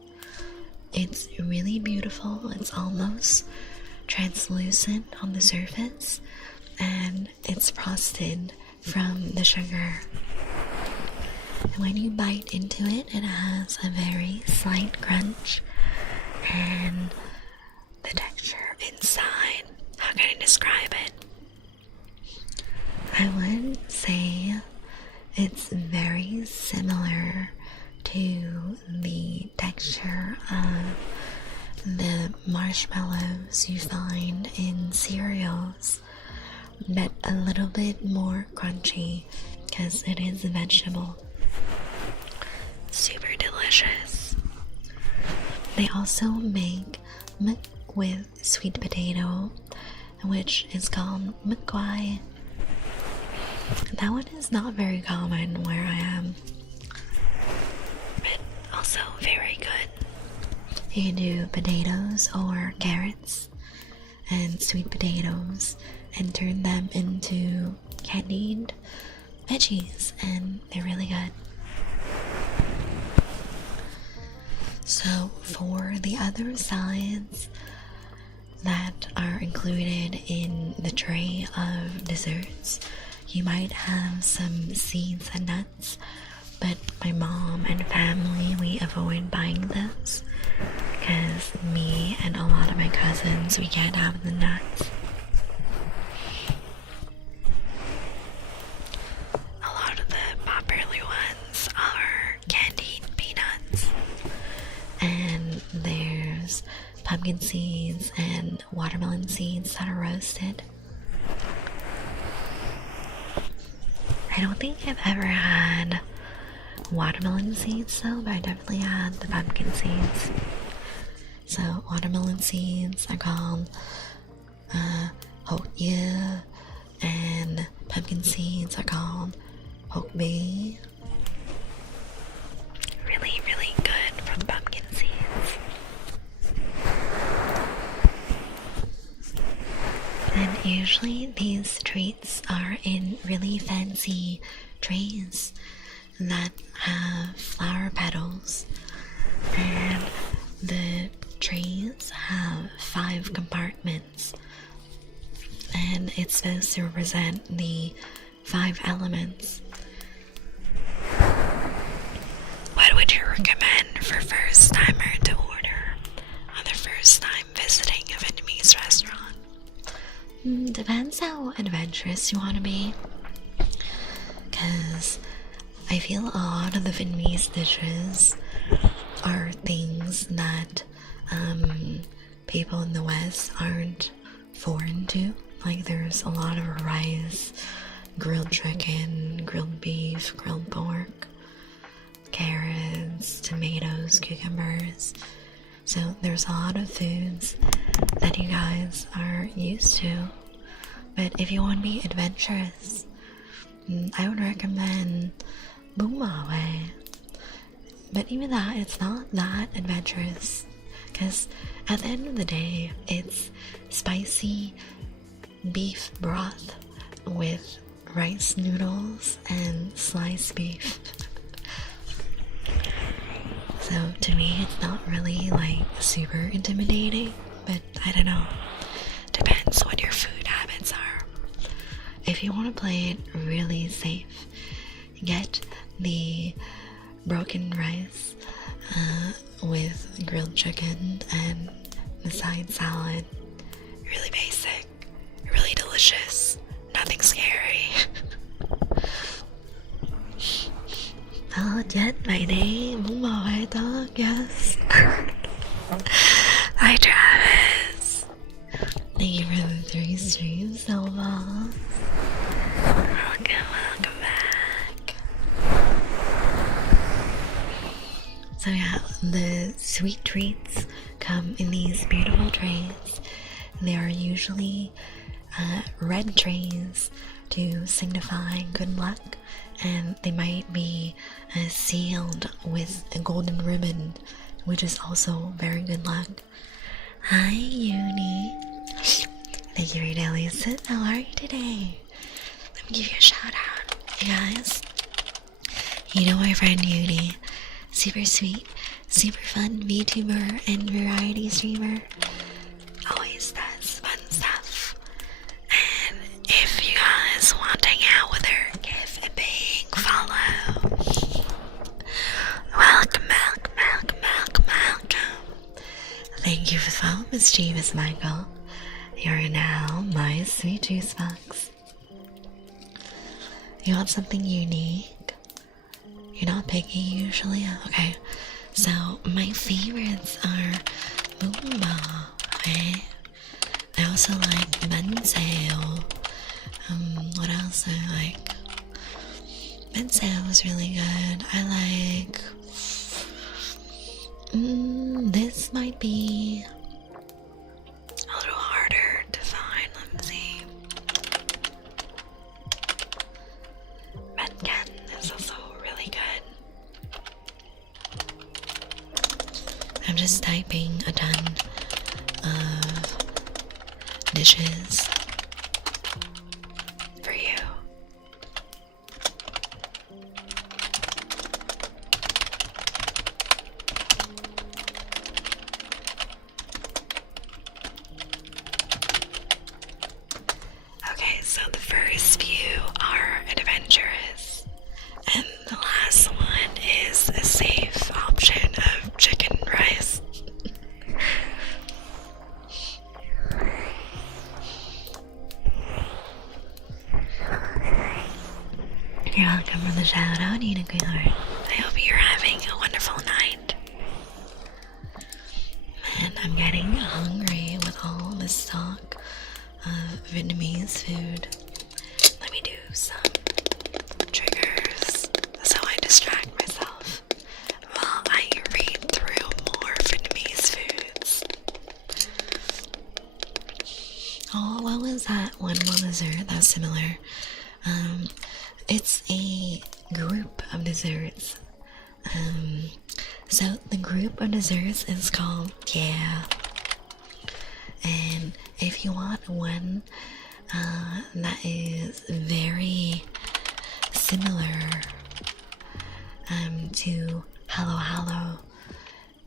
it's really beautiful. It's almost translucent on the surface, and it's frosted from the sugar. And when you bite into it, it has a very slight crunch, and the texture inside, how can I describe it? I would say it's very similar to the texture of the marshmallows you find in cereals, but a little bit more crunchy because it is a vegetable. Super delicious. They also make muk with sweet potato, which is called mukwai. That one is not very common where I am, but also very good. You can do potatoes or carrots and sweet potatoes and turn them into candied veggies, and they're really good. So for the other sides that are included in the tray of desserts, you might have some seeds and nuts, but my mom and family, we avoid buying those because me and a lot of my cousins, we can't have the nuts. A lot of the popular ones are candied peanuts, and there's pumpkin seeds and watermelon seeds that are roasted. I don't think I've ever had watermelon seeds though, but I definitely had the pumpkin seeds. So watermelon seeds are called hokye, and pumpkin seeds are called hokbe. Really, really good from pumpkin seeds. And usually these treats are in really fancy trays that have flower petals, and the trays have 5 compartments, and it's supposed to represent the 5 elements. What would you recommend for first timer to order on their first time visiting a Vietnamese restaurant? Depends how adventurous you want to be, because I feel a lot of the Vietnamese dishes are things that people in the West aren't foreign to. Like there's a lot of rice, grilled chicken, grilled beef, grilled pork, carrots, tomatoes, cucumbers. So there's a lot of foods that you guys are used to. But if you want to be adventurous, I would recommend bún bò Huế. But even that, it's not that adventurous, because at the end of the day, it's spicy beef broth with rice noodles and sliced beef. So to me, it's not really like super intimidating, but I don't know. Depends what your food habits are. If you want to play it really safe, get the broken rice with grilled chicken and the side salad. Really basic, really delicious, nothing scary. Chết vậy đi, bún bò Huế đó, yes. Hi Travis. Thank you for the 3 streams, Silva. Welcome back. So yeah, the sweet treats come in these beautiful trays. They are usually red trays to signify good luck, and they might be sealed with a golden ribbon, which is also very good luck. Hi Uni. Thank you for your daily sit. How are you today? Let me give you a shout out, you guys. You know my friend Uni, super sweet, super fun VTuber and variety streamer. Always does fun stuff. And if you guys want to hang out with her, give a big follow. Welcome, welcome, welcome, welcome, welcome. Thank you for the follow, Mischievous Michael. You're now my sweet juice box. You want something unique? You're not picky usually? Okay. So, my favorites are Moomba, okay? I also like Bensail. What else do I like? Bensail is really good. I like... this might be a little harder to find. Let's see. Benken is also really good. I'm just typing a ton of dishes for you. Okay, so the first few are adventurous, and the last one is a safe option of chicken rice. You're welcome for the shout out, Nina Guillard. I hope you're having a wonderful night. Man, I'm getting hungry with all this talk of Vietnamese food. Let me do some triggers so I distract myself while I read through more Vietnamese foods. Oh, what was that one dessert that's similar? It's a group of desserts. So the group of desserts is called Yeah. And if you want one that is very similar to Hello Hello,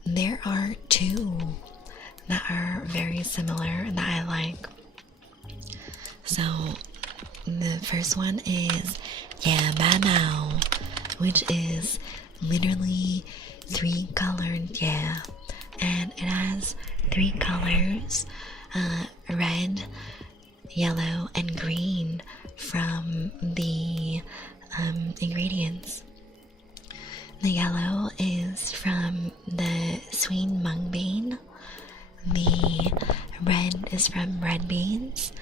there are two that are very similar that I like. So the first one is Yeah Ba Now, which is literally 3 colored yeah, and it has 3 colors, red, yellow, and green from the ingredients. The yellow is from the sweet mung bean, the red is from red beans,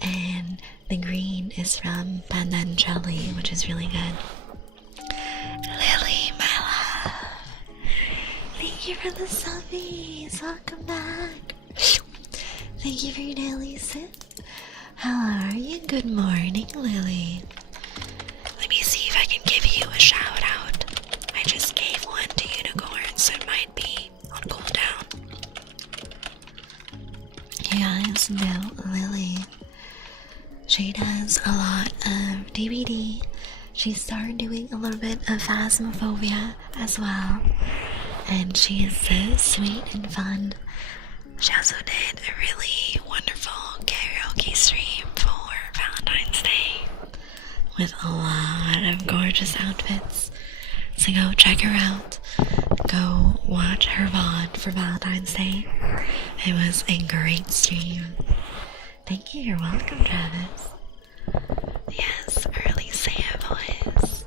and the green is from pandan jelly, which is really good. Lily, my love, thank you for the subbies. Welcome back. Thank you for your daily sip. How are you? Good morning, Lily. Let me see if I can give you a shout out. I just gave one to Unicorn, so it might be on cooldown. You guys know Lily. She does a lot of DVD. She started doing a little bit of Phasmophobia as well. And she is so sweet and fun. She also did a really wonderful karaoke stream for Valentine's Day with a lot of gorgeous outfits. So go check her out. Go watch her VOD for Valentine's Day. It was a great stream. Thank you, you're welcome, Travis. Yes, early Santa voice.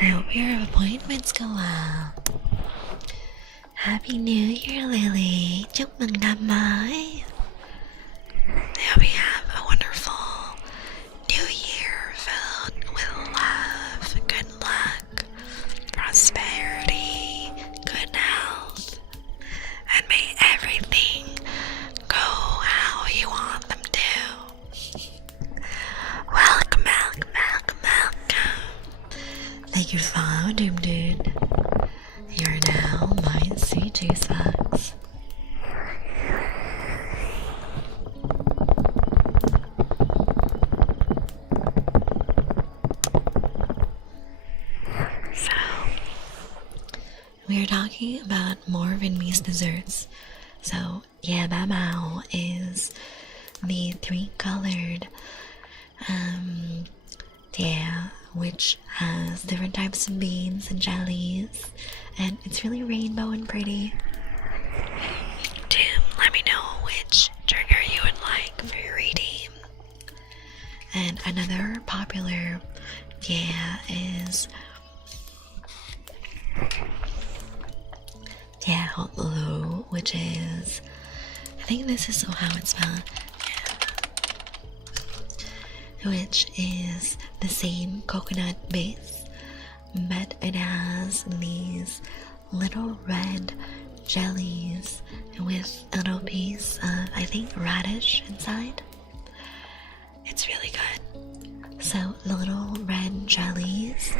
I hope your appointments go well. Happy New Year, Lily. Chúc mừng năm mới. I hope you have a wonderful new year filled with love, good luck, prosperity, good health, and may everything go how you want them to. Welcome, welcome, welcome, welcome. Thank you for following, Doom Dude. You're now my sweet juice box. So, we are talking about more Vietnamese desserts. So, yeah, Ba Mao is the three-colored, yeah, which has different types of beans and jellies, and it's really rainbow and pretty. Do let me know which trigger you would like for your redeem. And another popular, yeah, is hot lu, which is, I think this is how it's spelled, which is the same coconut base, but it has these little red jellies with a little piece of, I think, radish inside. It's really good. So the little red jellies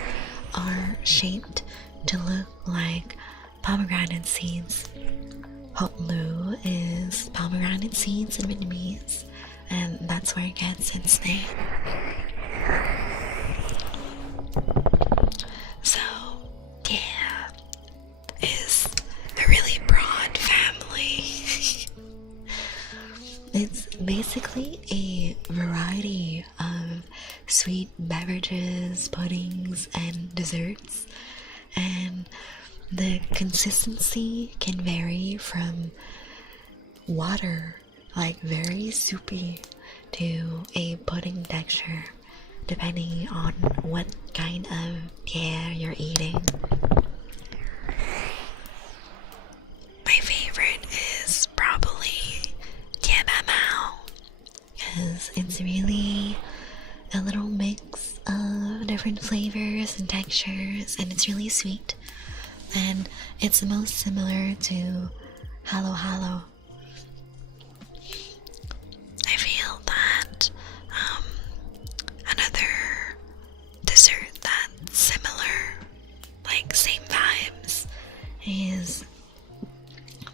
are shaped to look like pomegranate seeds. Hot lu is pomegranate seeds in Vietnamese, and that's where it gets its name. So, yeah, is a really broad family. It's basically a variety of sweet beverages, puddings, and desserts, and the consistency can vary from water, like very soupy, to a pudding texture, depending on what kind of you're eating. My favorite is probably Ba Mao, because it's really a little mix of different flavors and textures, and it's really sweet. And it's the most similar to Halo Halo. I feel that another dessert that's similar, like same vibes, is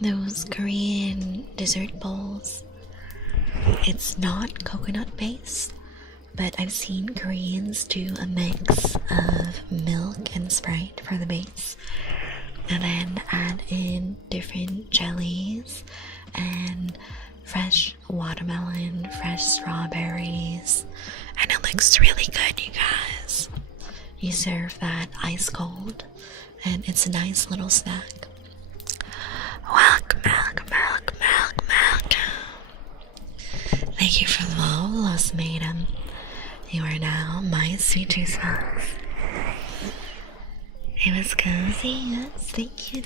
those Korean dessert bowls. It's not coconut based, but I've seen Koreans do a mix of milk and Sprite for the base, and then add in different jellies and fresh watermelon, fresh strawberries, and it looks really good, you guys. You serve that ice cold, and it's a nice little snack. Milk, milk, milk, milk, milk. Thank you for the love, lost maiden. You are now my sweet tooth box. It was cozy, yes, thank you.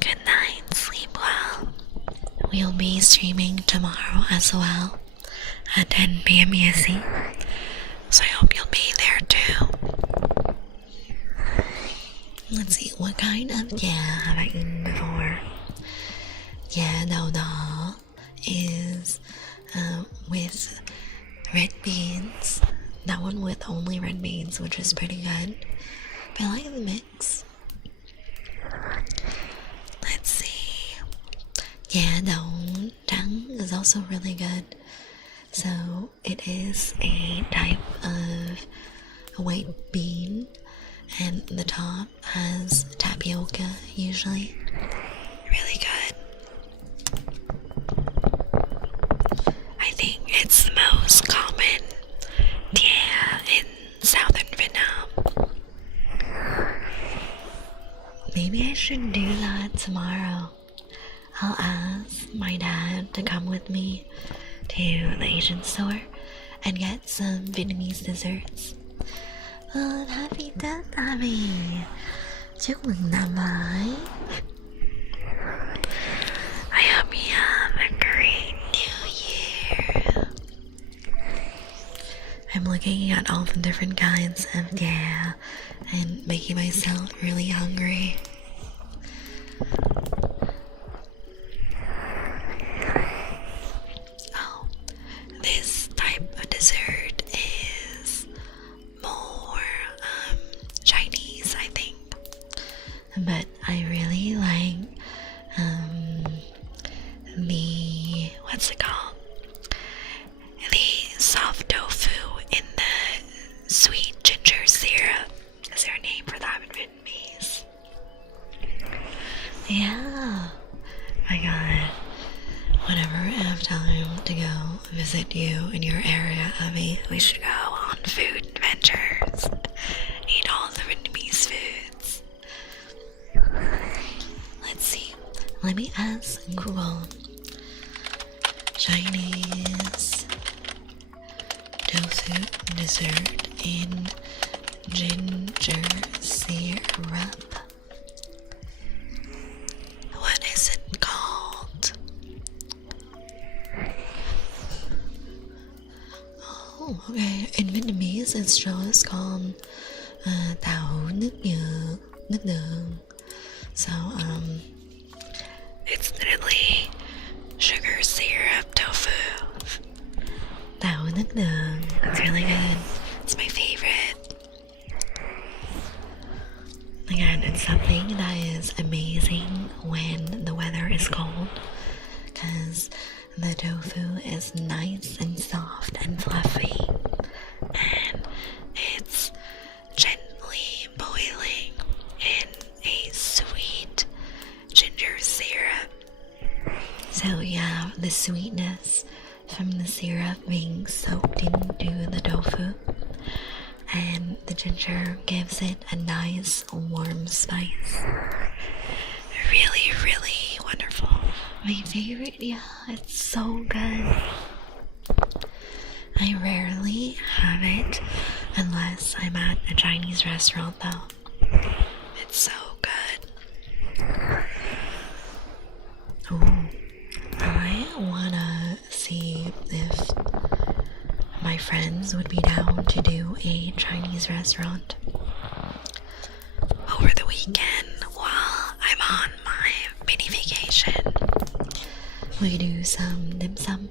Good night, sleep well. We'll be streaming tomorrow as well at 10 p.m. EST, so I hope you'll be there too. Let's see, what kind of have I eaten before? No, is with red beans. That one with only red beans, which is pretty good. But I like the mix. Let's see. Đậu trắng is also really good. So it is a type of a white bean, and the top has tapioca usually. Really good. I think it's the most common in southern Vietnam. Maybe I should do that tomorrow. I'll ask my dad to come with me to the Asian store and get some Vietnamese desserts. Well, happy Tết, Abby! Chúc mừng năm mới! I hope you have a great new year. I'm looking at all the different kinds of and making myself really hungry. Oh, this type of dessert is more Chinese, I think. But I really like the, what's it called? The soft tofu in the sweet ginger syrup. Is there a name for that in Vietnamese? visit you in your area, Abby. We should go on food adventures. Eat all the Vietnamese foods. Let's see. Let me ask Google. Chinese tofu dessert in ginger syrup. What is it called? Oh, okay. In Vietnamese, it's just called tàu nước đường. So, it's literally sugar syrup tofu. Tàu nước đường. It's really good. It's my favorite. Again, it's something that is amazing when the weather is cold, because the tofu is nice and soft and fluffy, and it's gently boiling in a sweet ginger syrup. So you have the sweetness from the syrup being soaked into the tofu, and the ginger gives it a nice warm spice. Really, really wonderful. My favorite, yeah, it's so good. I rarely have it unless I'm at a Chinese restaurant though. It's so good. Oh, I wanna see if my friends would be down to do a Chinese restaurant over the weekend while I'm on my mini vacation. We do some dim sum.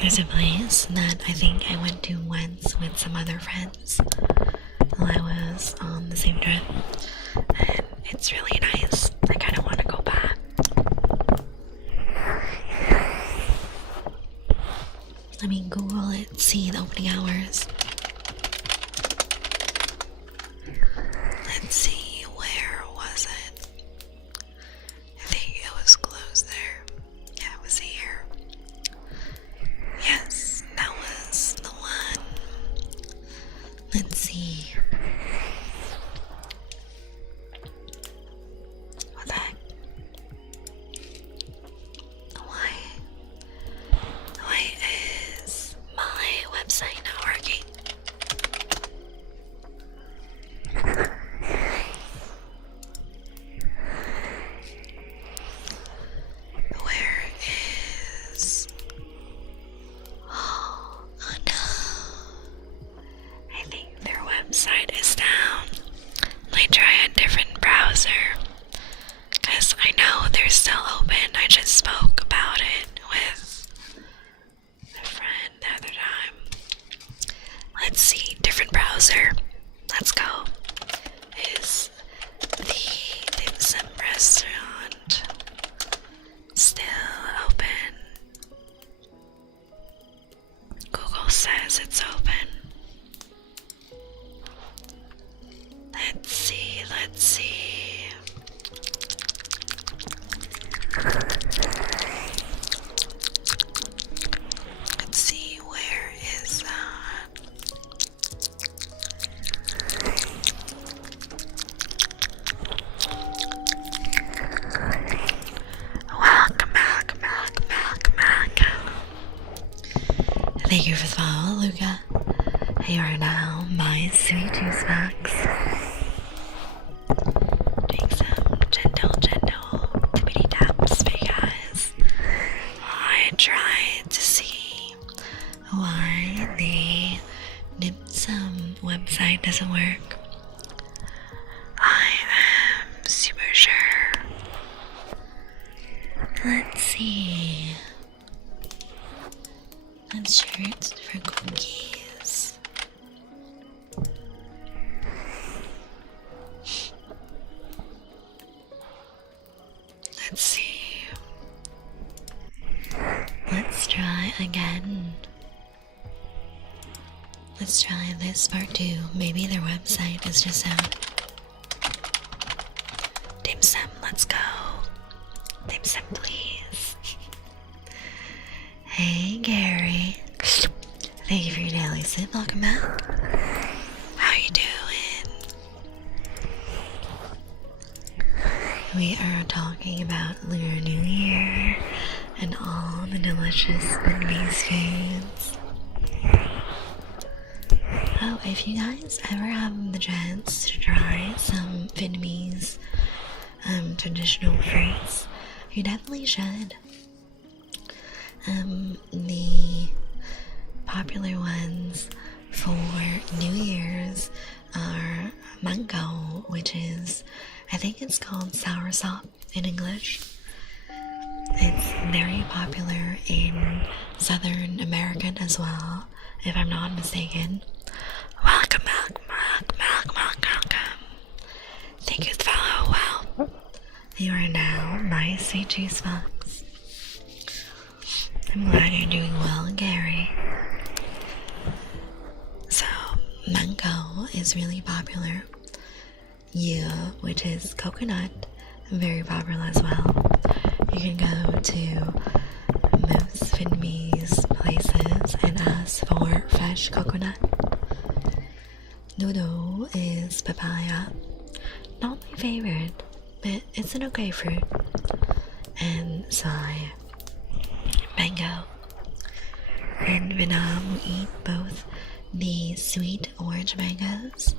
There's a place that I think I went to once with some other friends while I was on the same trip, and it's really nice. I kind of want to go back. Let me Google it, see the opening hours. Let's see, where was it? I think it was closed there. Yeah, it was here. Yes, that was the one. Let's see. What the heck? Why is my website not working? Where is... Oh no. I think their website is down. Let me try a different browser, because I know they're still open. I just spoke about it with a friend the other time. Let's see, different browser. Let's go. Is the dim sum restaurant still open? Google says it's open. Let's see, let's see. Let's see, where is that? Welcome back. Thank you for the follow, Luca. You are now my sweet juice box. Doing some gentle tippity taps for you guys. I tried to see why the dim sum website doesn't work. I am super sure. Let's see. I'm sure it's for cookies. Let's see. Let's try again. Let's try this part 2. Maybe their website is just out. Hey Gary, thank you for your daily sip. Welcome back. How you doing? We are talking about Lunar New Year and all the delicious Vietnamese foods. Oh, if you guys ever have the chance to try some Vietnamese traditional fruits, you definitely should. The popular ones for New Year's are mango, which is, I think it's called soursop in English. It's very popular in Southern America as well, if I'm not mistaken. Welcome. Thank you, fellow. Well, you are now my sweet juice box. I'm glad you're doing well, Gary. So, mango is really popular. Yeah, which is coconut, very popular as well. You can go to most Vietnamese places and ask for fresh coconut. Noodle is papaya. Not my favorite, but it's an okay fruit. And soy. Mango. In Vietnam, we eat both the sweet orange mangoes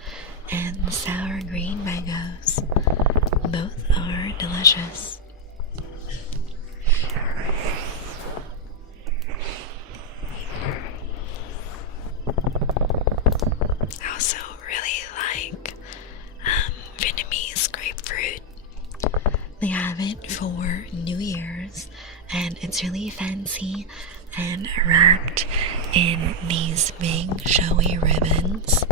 and the sour green mangoes. Both are delicious. I also really like Vietnamese grapefruit. They have it for New Year's, and it's really fancy and wrapped in these big showy ribbons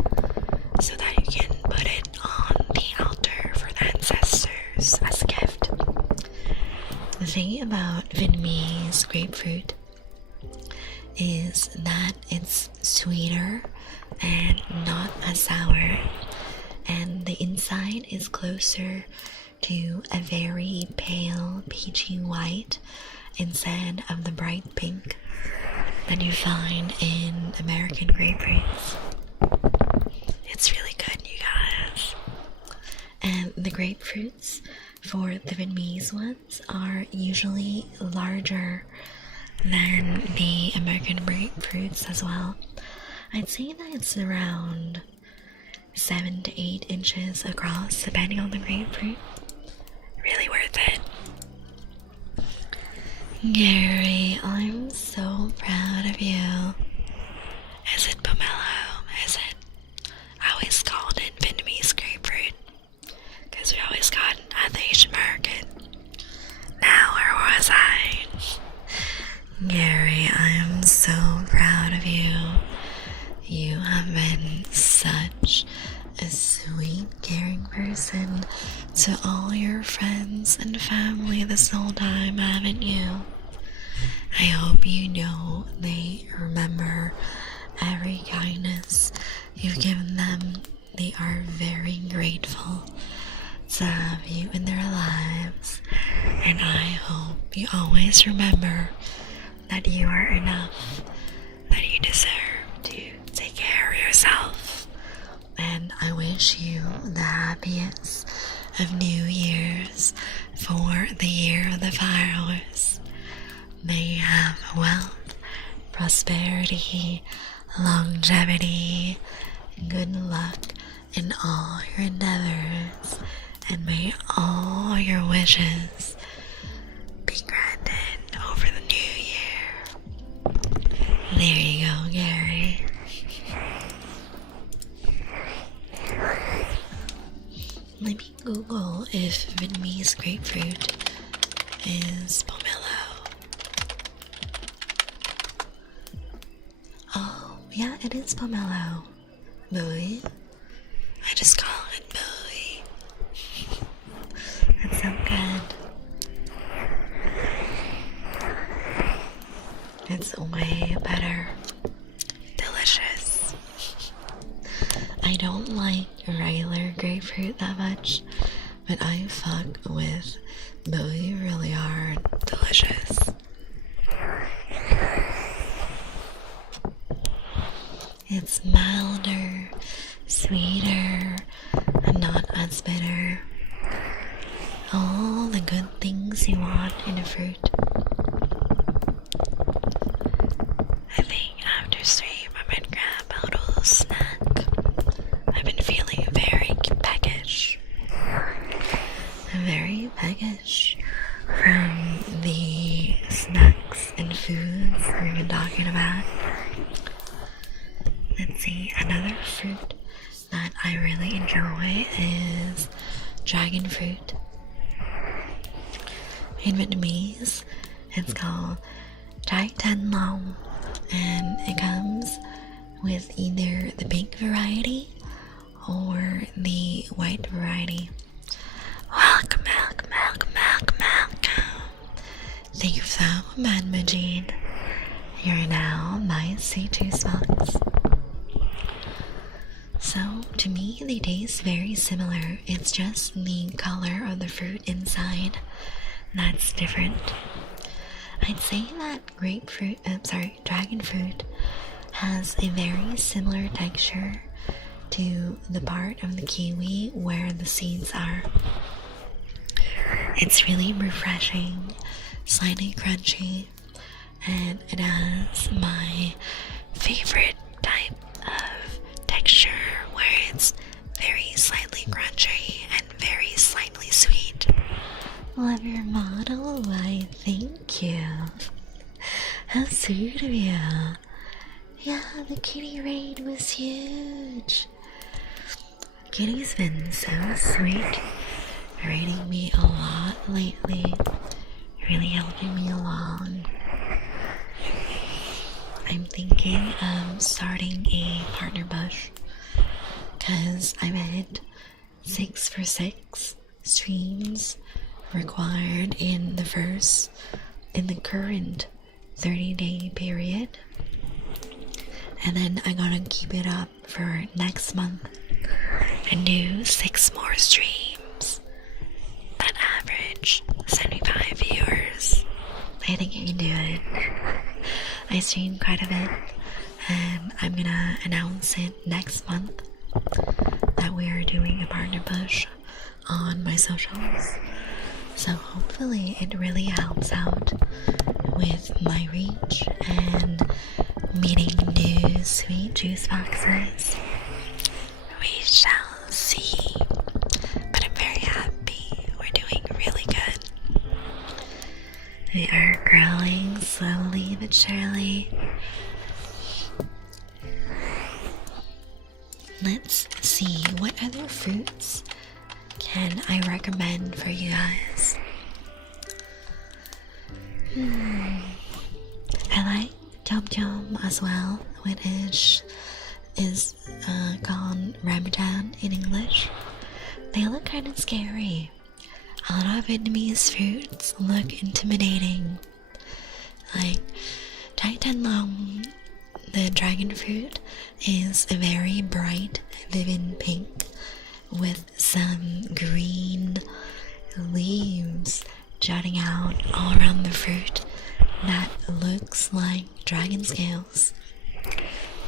so that you can put it on the altar for the ancestors as a gift. The thing about Vietnamese grapefruit is that it's sweeter and not as sour, and the inside is closer to a very pale peachy white instead of the bright pink that you find in American grapefruits. It's really good, you guys. And the grapefruits for the Vietnamese ones are usually larger than the American grapefruits as well. I'd say that it's around 7 to 8 inches across, depending on the grapefruit. Really worth it. Gary, I'm so proud of you. Is it pomelo? Is it? I always called it Vietnamese grapefruit, because we always got it at the Asian market. Now, where was I? Gary, I am so proud of you. You have been such a sweet, caring person to all your friends and family this whole time, haven't you? I hope you know they remember every kindness you've given them. They are very grateful to have you in their lives, and I hope you always remember that you are enough, that you deserve to take care of yourself. And I wish you the happiest of New Year's for the year of the fire horse. May you have wealth, prosperity, longevity, good luck in all your endeavors, and may all your wishes be granted over the new year. There you go, Gary. Let me Google if Vietnamese grapefruit is pomelo. Oh, yeah, it is pomelo. Bowie. I just call it Bowie. That's so good. It's way better. Delicious. I don't like regular grapefruit that much, but I fuck with Bowie really hard. Delicious. snacks and foods we've been talking about. Let's see, another fruit that I really enjoy is dragon fruit. In Vietnamese, it's called Trái Thanh Long, and it comes with either the pink variety or the white variety. Welcome. Thank you so much, Majid. You're now my C2 box. So, to me, they taste very similar. It's just the color of the fruit inside that's different. I'd say that dragon fruit has a very similar texture to the part of the kiwi where the seeds are. It's really refreshing, slightly crunchy, and it has my favorite type of texture where it's very slightly crunchy and very slightly sweet. Love your model, why thank you. How sweet of you. Yeah, the kitty raid was huge. Kitty's been so sweet, raiding me a lot lately, really helping me along. I'm thinking of starting a partner bush because I've had 6 for 6 streams required in the current 30-day period, and then I'm gonna keep it up for next month and do 6 more streams that average 75 viewers. I think I can do it. I stream quite a bit, and I'm gonna announce it next month that we are doing a partner push on my socials. So hopefully it really helps out with my reach and meeting new sweet juice boxes. We shall see. But I'm very happy. We're doing really good. We are growing slowly but surely. Let's see, what other fruits can I recommend for you guys? I like Chom Chom as well, which is called Ramadan in English. They look kind of scary. A lot of Vietnamese fruits look intimidating. Like Trái Thanh Long, the dragon fruit, is a very bright, vivid pink with some green leaves jutting out all around the fruit that looks like dragon scales.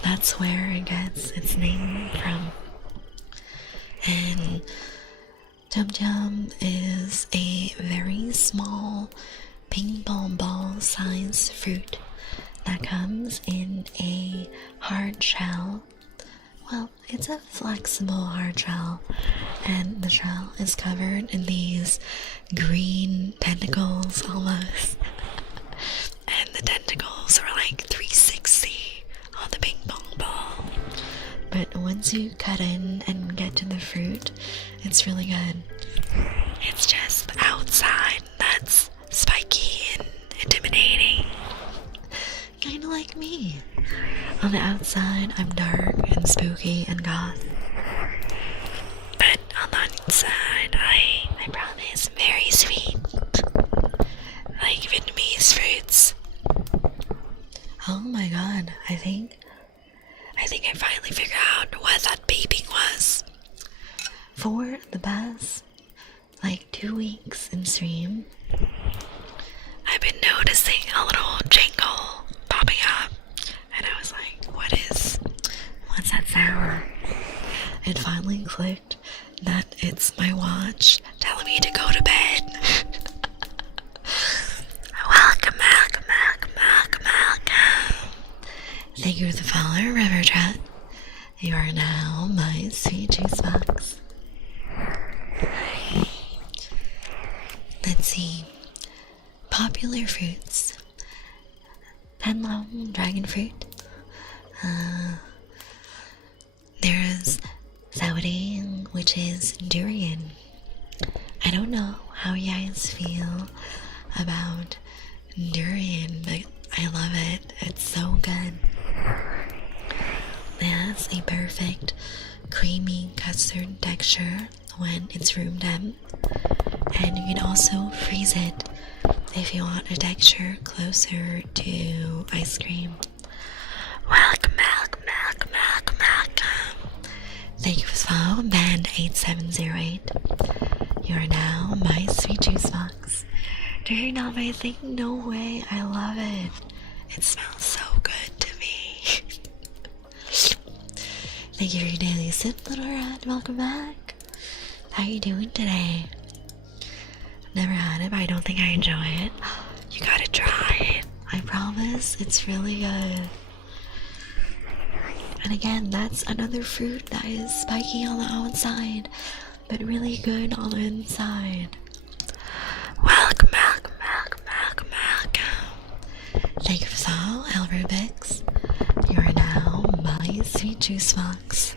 That's where it gets its name from. And Chum Chum is a very small ping pong ball size fruit that comes in a hard shell. Well, it's a flexible hard shell, and the shell is covered in these green tentacles almost. And the tentacles are like 360 on the ping pong ball. But once you cut in and get to the fruit, it's really good. It's just the outside that's spiky and intimidating. Kinda like me. On the outside, I'm dark and spooky and goth. But on the inside, I promise, very sweet. Like Vietnamese fruits. Oh my god, I think I finally figured out what that beeping was. For the past, 2 weeks in stream, I've been noticing a little jingle popping up, and I was like, what's that sound? It finally clicked that it's my watch telling me to go to bed. Welcome. Thank you for the follow, River Chat. You are now my sweet juice box. Let's see. Popular fruits. dragon fruit. There's Saudi, which is durian. I don't know how you guys feel about durian, but I love it. It's so good. It has a perfect creamy custard texture when it's room temp, and you can also freeze it if you want a texture closer to ice cream. Welcome. Thank you for following band 8708. You are now my sweet juice box. Do you not my thing? No way, I love it. It smells so good to me. Thank you for your daily sip, little rat. Welcome back. How you doing today? I've never had it, but I don't think I enjoy it. You gotta try it. I promise, it's really good. And again, that's another fruit that is spiky on the outside, but really good on the inside. Welcome. Thank you for so, El Rubix. You are now my sweet juice box.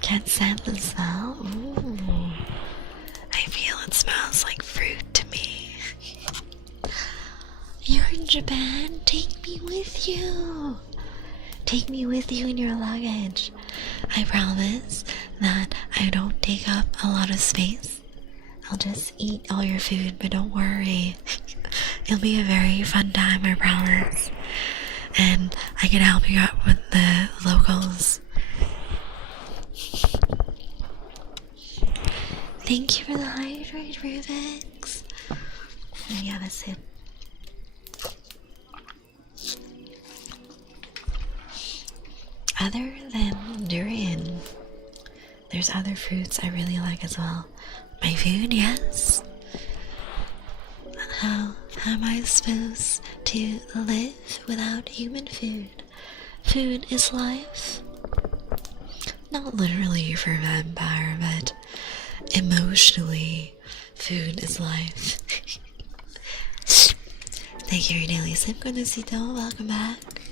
Can't stand the smell. Ooh. I feel it smells like fruit to me. You're in Japan? Take me with you. Take me with you in your luggage. I promise that I don't take up a lot of space. I'll just eat all your food, but don't worry. It'll be a very fun time, I promise. And I can help you out with the locals. Thank you for the hydrate, Rubix. Let me have a sip. Other than durian, there's other fruits I really like as well. My food, yes. How am I supposed to live without human food? Food is life. Not literally for a vampire, but emotionally, food is life. Thank you for your daily sip, Conocito. Welcome back.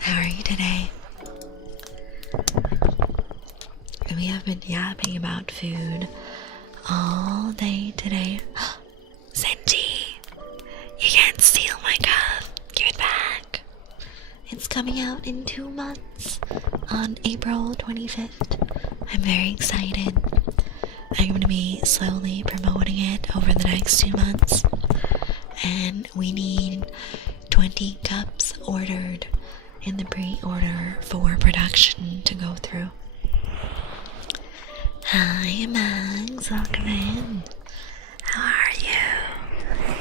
How are you today? We have been yapping about food all day today. Senji, you can't steal my cup. Give it back. It's coming out in 2 months on April 25th. I'm very excited. I'm going to be slowly promoting it over the next 2 months. And we need 20 cups ordered in the pre-order for production to go through. Hi Mags, welcome in. How are you?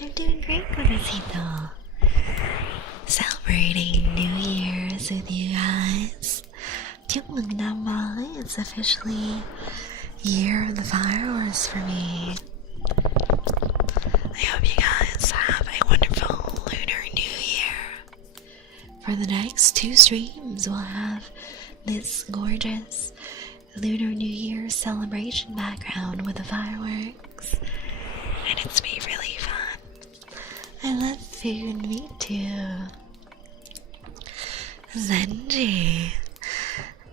I'm doing great, Conocito. Celebrating New Year's with you guys. It's officially Year of the Fireworks for me. I hope you guys have a wonderful Lunar New Year. For the next 2 streams, we'll have this gorgeous Lunar New Year celebration background with the fireworks, and it's been really fun. I love food, me too. Zenji,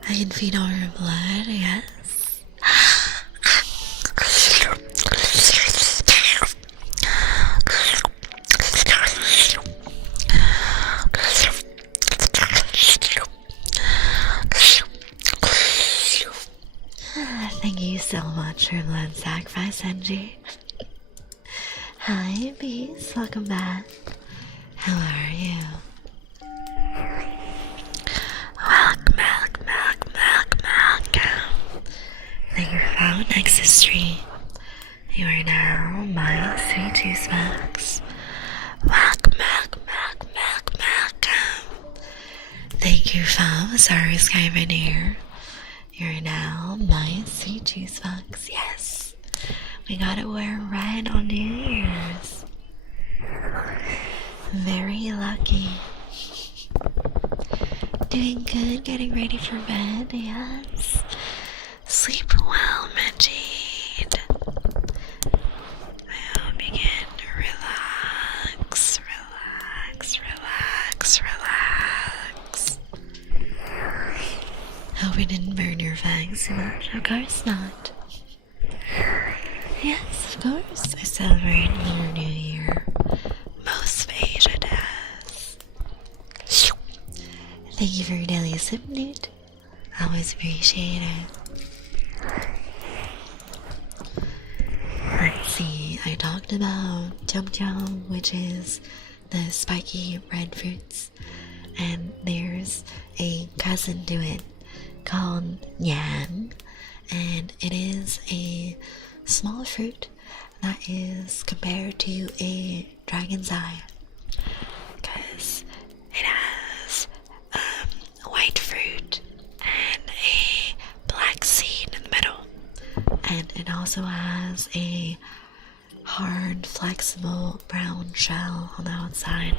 I can feed all your blood, yes. Thank you so much for blood sacrifice, Senji. Hi, Beast. Welcome back. How are you? Thank you for following Nexus Tree. You are now my sweet juice box. Thank you for Sorry Skyman here. You're now my sweet juice box. Yes, we gotta wear red on New Year's. Very lucky. Doing good, getting ready for bed, yes. Sleep well, Majid. I hope you can relax. we didn't burn your fangs too much. Of course not. Yes, of course. I celebrate Lunar New Year. Most of Asia does. Thank you for your daily sip, Newt. Always appreciate it. Let's see, I talked about Chom, which is the spiky red fruits, and there's a cousin to it called Yang, and it is a small fruit that is compared to a dragon's eye, because it has white fruit and a black seed in the middle, and it also has a hard, flexible brown shell on the outside.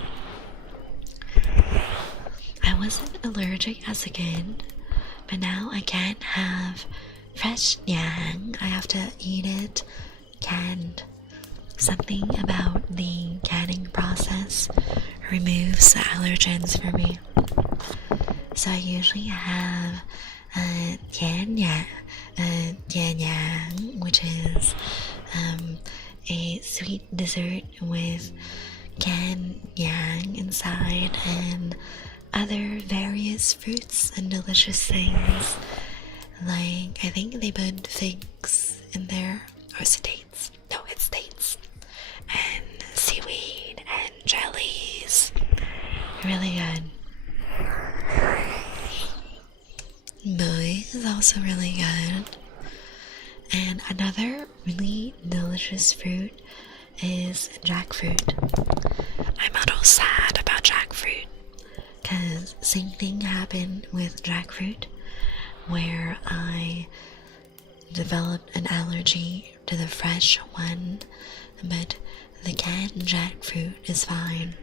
I wasn't allergic as a kid, but now I can't have fresh yang. I have to eat it canned. Something about the canning process removes the allergens for me. So I usually have tian yang, which is a sweet dessert with canned yang inside and other various fruits and delicious things. Like, I think they put figs in there, or is it dates? No, it's dates. And seaweed and jellies. Really good. Boy is also really good. And another really delicious fruit is jackfruit. I'm a little sad about jackfruit, because same thing happened with jackfruit, where I developed an allergy to the fresh one, but the canned jackfruit is fine.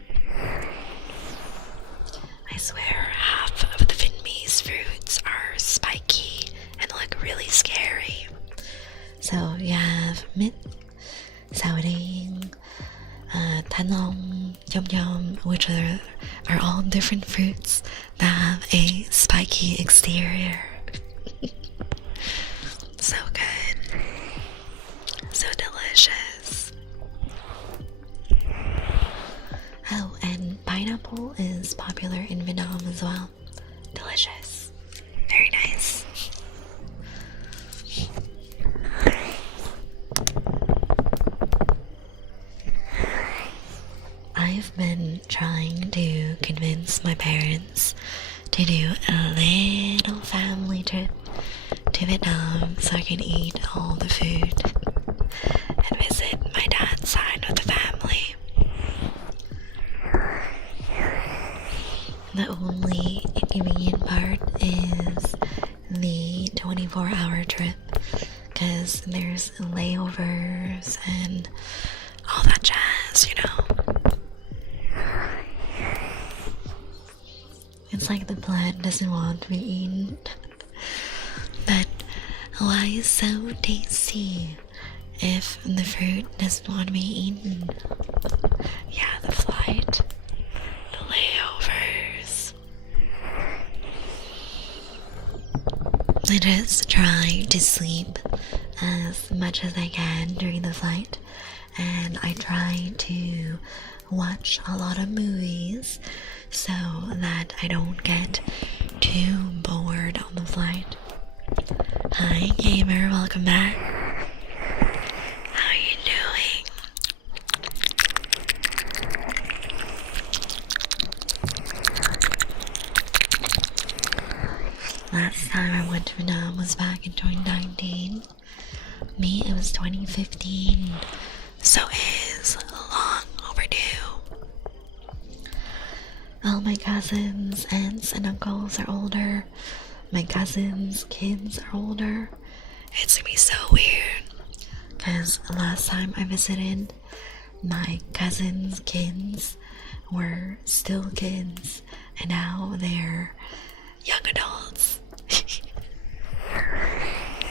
I swear half of the Vietnamese fruits are spiky and look really scary. So you have mint, sao đinh, thanh long, yum, which are all different fruits that have a spiky exterior. So good. So delicious. Oh, and pineapple is popular in Vietnam as well. Delicious. Very nice. I've been trying to convince my parents to do a little family trip to Vietnam so I can eat all the food and visit my dad's side of the family. The only inconvenient part is the 24-hour trip, because there's layovers and all that jazz, you know. It's like the blood doesn't want to be eaten. But why is so tasty if the fruit doesn't want to be eaten? Yeah, the flight, the layovers. I just try to sleep as much as I can during the flight, and I try to watch a lot of movies so that I don't get too bored on the flight. Hi gamer, welcome back. How are you doing? Last time I went to Vietnam was back in 2019. Me, it was 2015. So it is long overdue. All my cousins, aunts, and uncles are older. My cousins' kids are older. It's gonna be so weird, because last time I visited, my cousins' kids were still kids, and now they're young adults.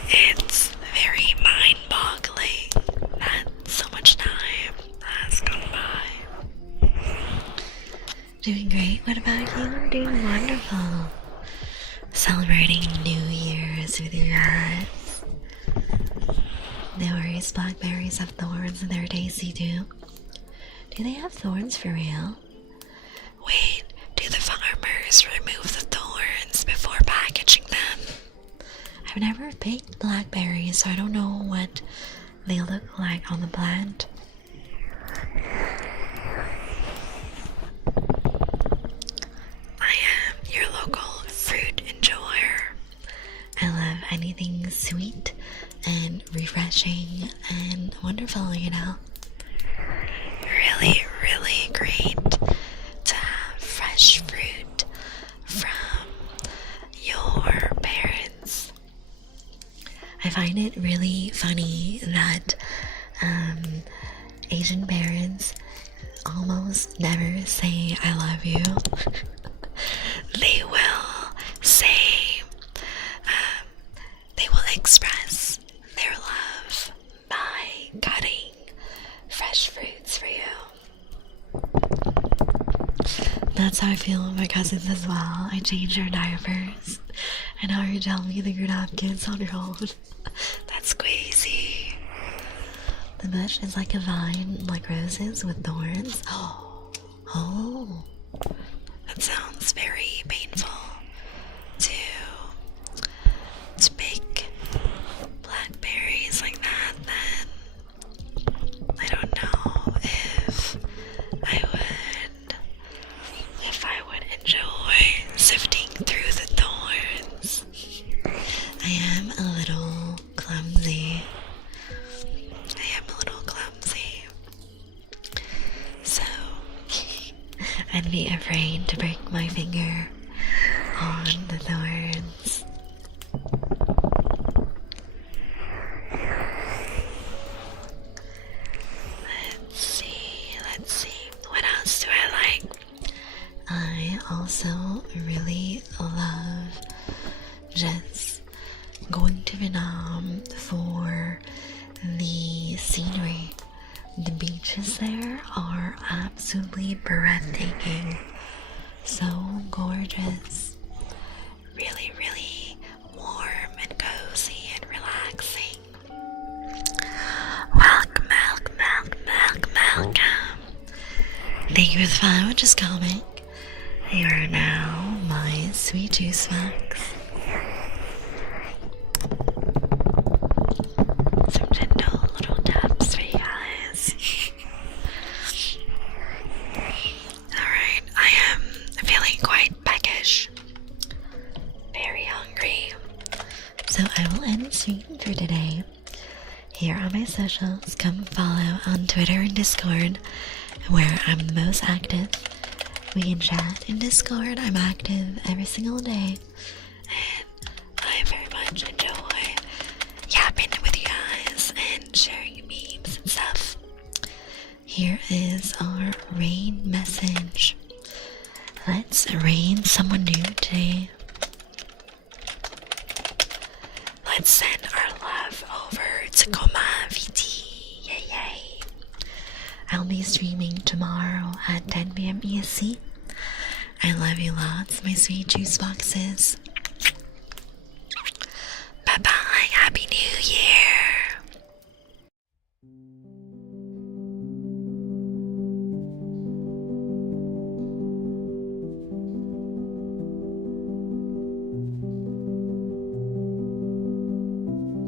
It's very mind-boggling that so much time has gone by. Doing great. What about you? I'm doing wonderful. So celebrating New Year's with you guys. No worries, blackberries have thorns and they're tasty too. Do they have thorns for real? Wait, do the farmers remove the thorns before packaging them? I've never picked blackberries, so I don't know what they look like on the plant. I am your local fruit enjoyer. I love anything sweet and refreshing and wonderful, you know. Really, really great to have fresh fruit from your parents. I find it really funny that Asian parents almost never say I love you. They will say, they will express their love by cutting fresh fruits for you. That's how I feel with my cousins as well. I change their diapers, and now you're telling me that you're gonna have kids on your own. That's crazy. The bush is like a vine, like roses with thorns. Oh, that sounds very painful to pick blackberries like that. Then I don't know if I would enjoy sifting through the thorns. I am a little clumsy. So I'd be afraid to break my finger on the thorns. Let's see. What else do I like? I also really love just going to Vietnam for the scenery. The beaches there are absolutely breathtaking. So gorgeous. Really, really warm and cozy and relaxing. Welcome. Thank you for the follow, just comment. You are now my sweet juice box. Some gentle little taps for you guys. Alright, I am feeling quite peckish. Very hungry. So I will end the stream for today. Here are my socials. Come follow on Twitter and Discord, where I'm the most active. We can chat in Discord. I'm active every single day. And I very much enjoy yapping with you guys and sharing memes and stuff. Here is our rain message. Let's rain someone new today. Let's send our love over to Koma VT. Yay. I'll be streaming tomorrow at 10 p.m. ESC. I love you lots, my sweet juice boxes. Bye bye.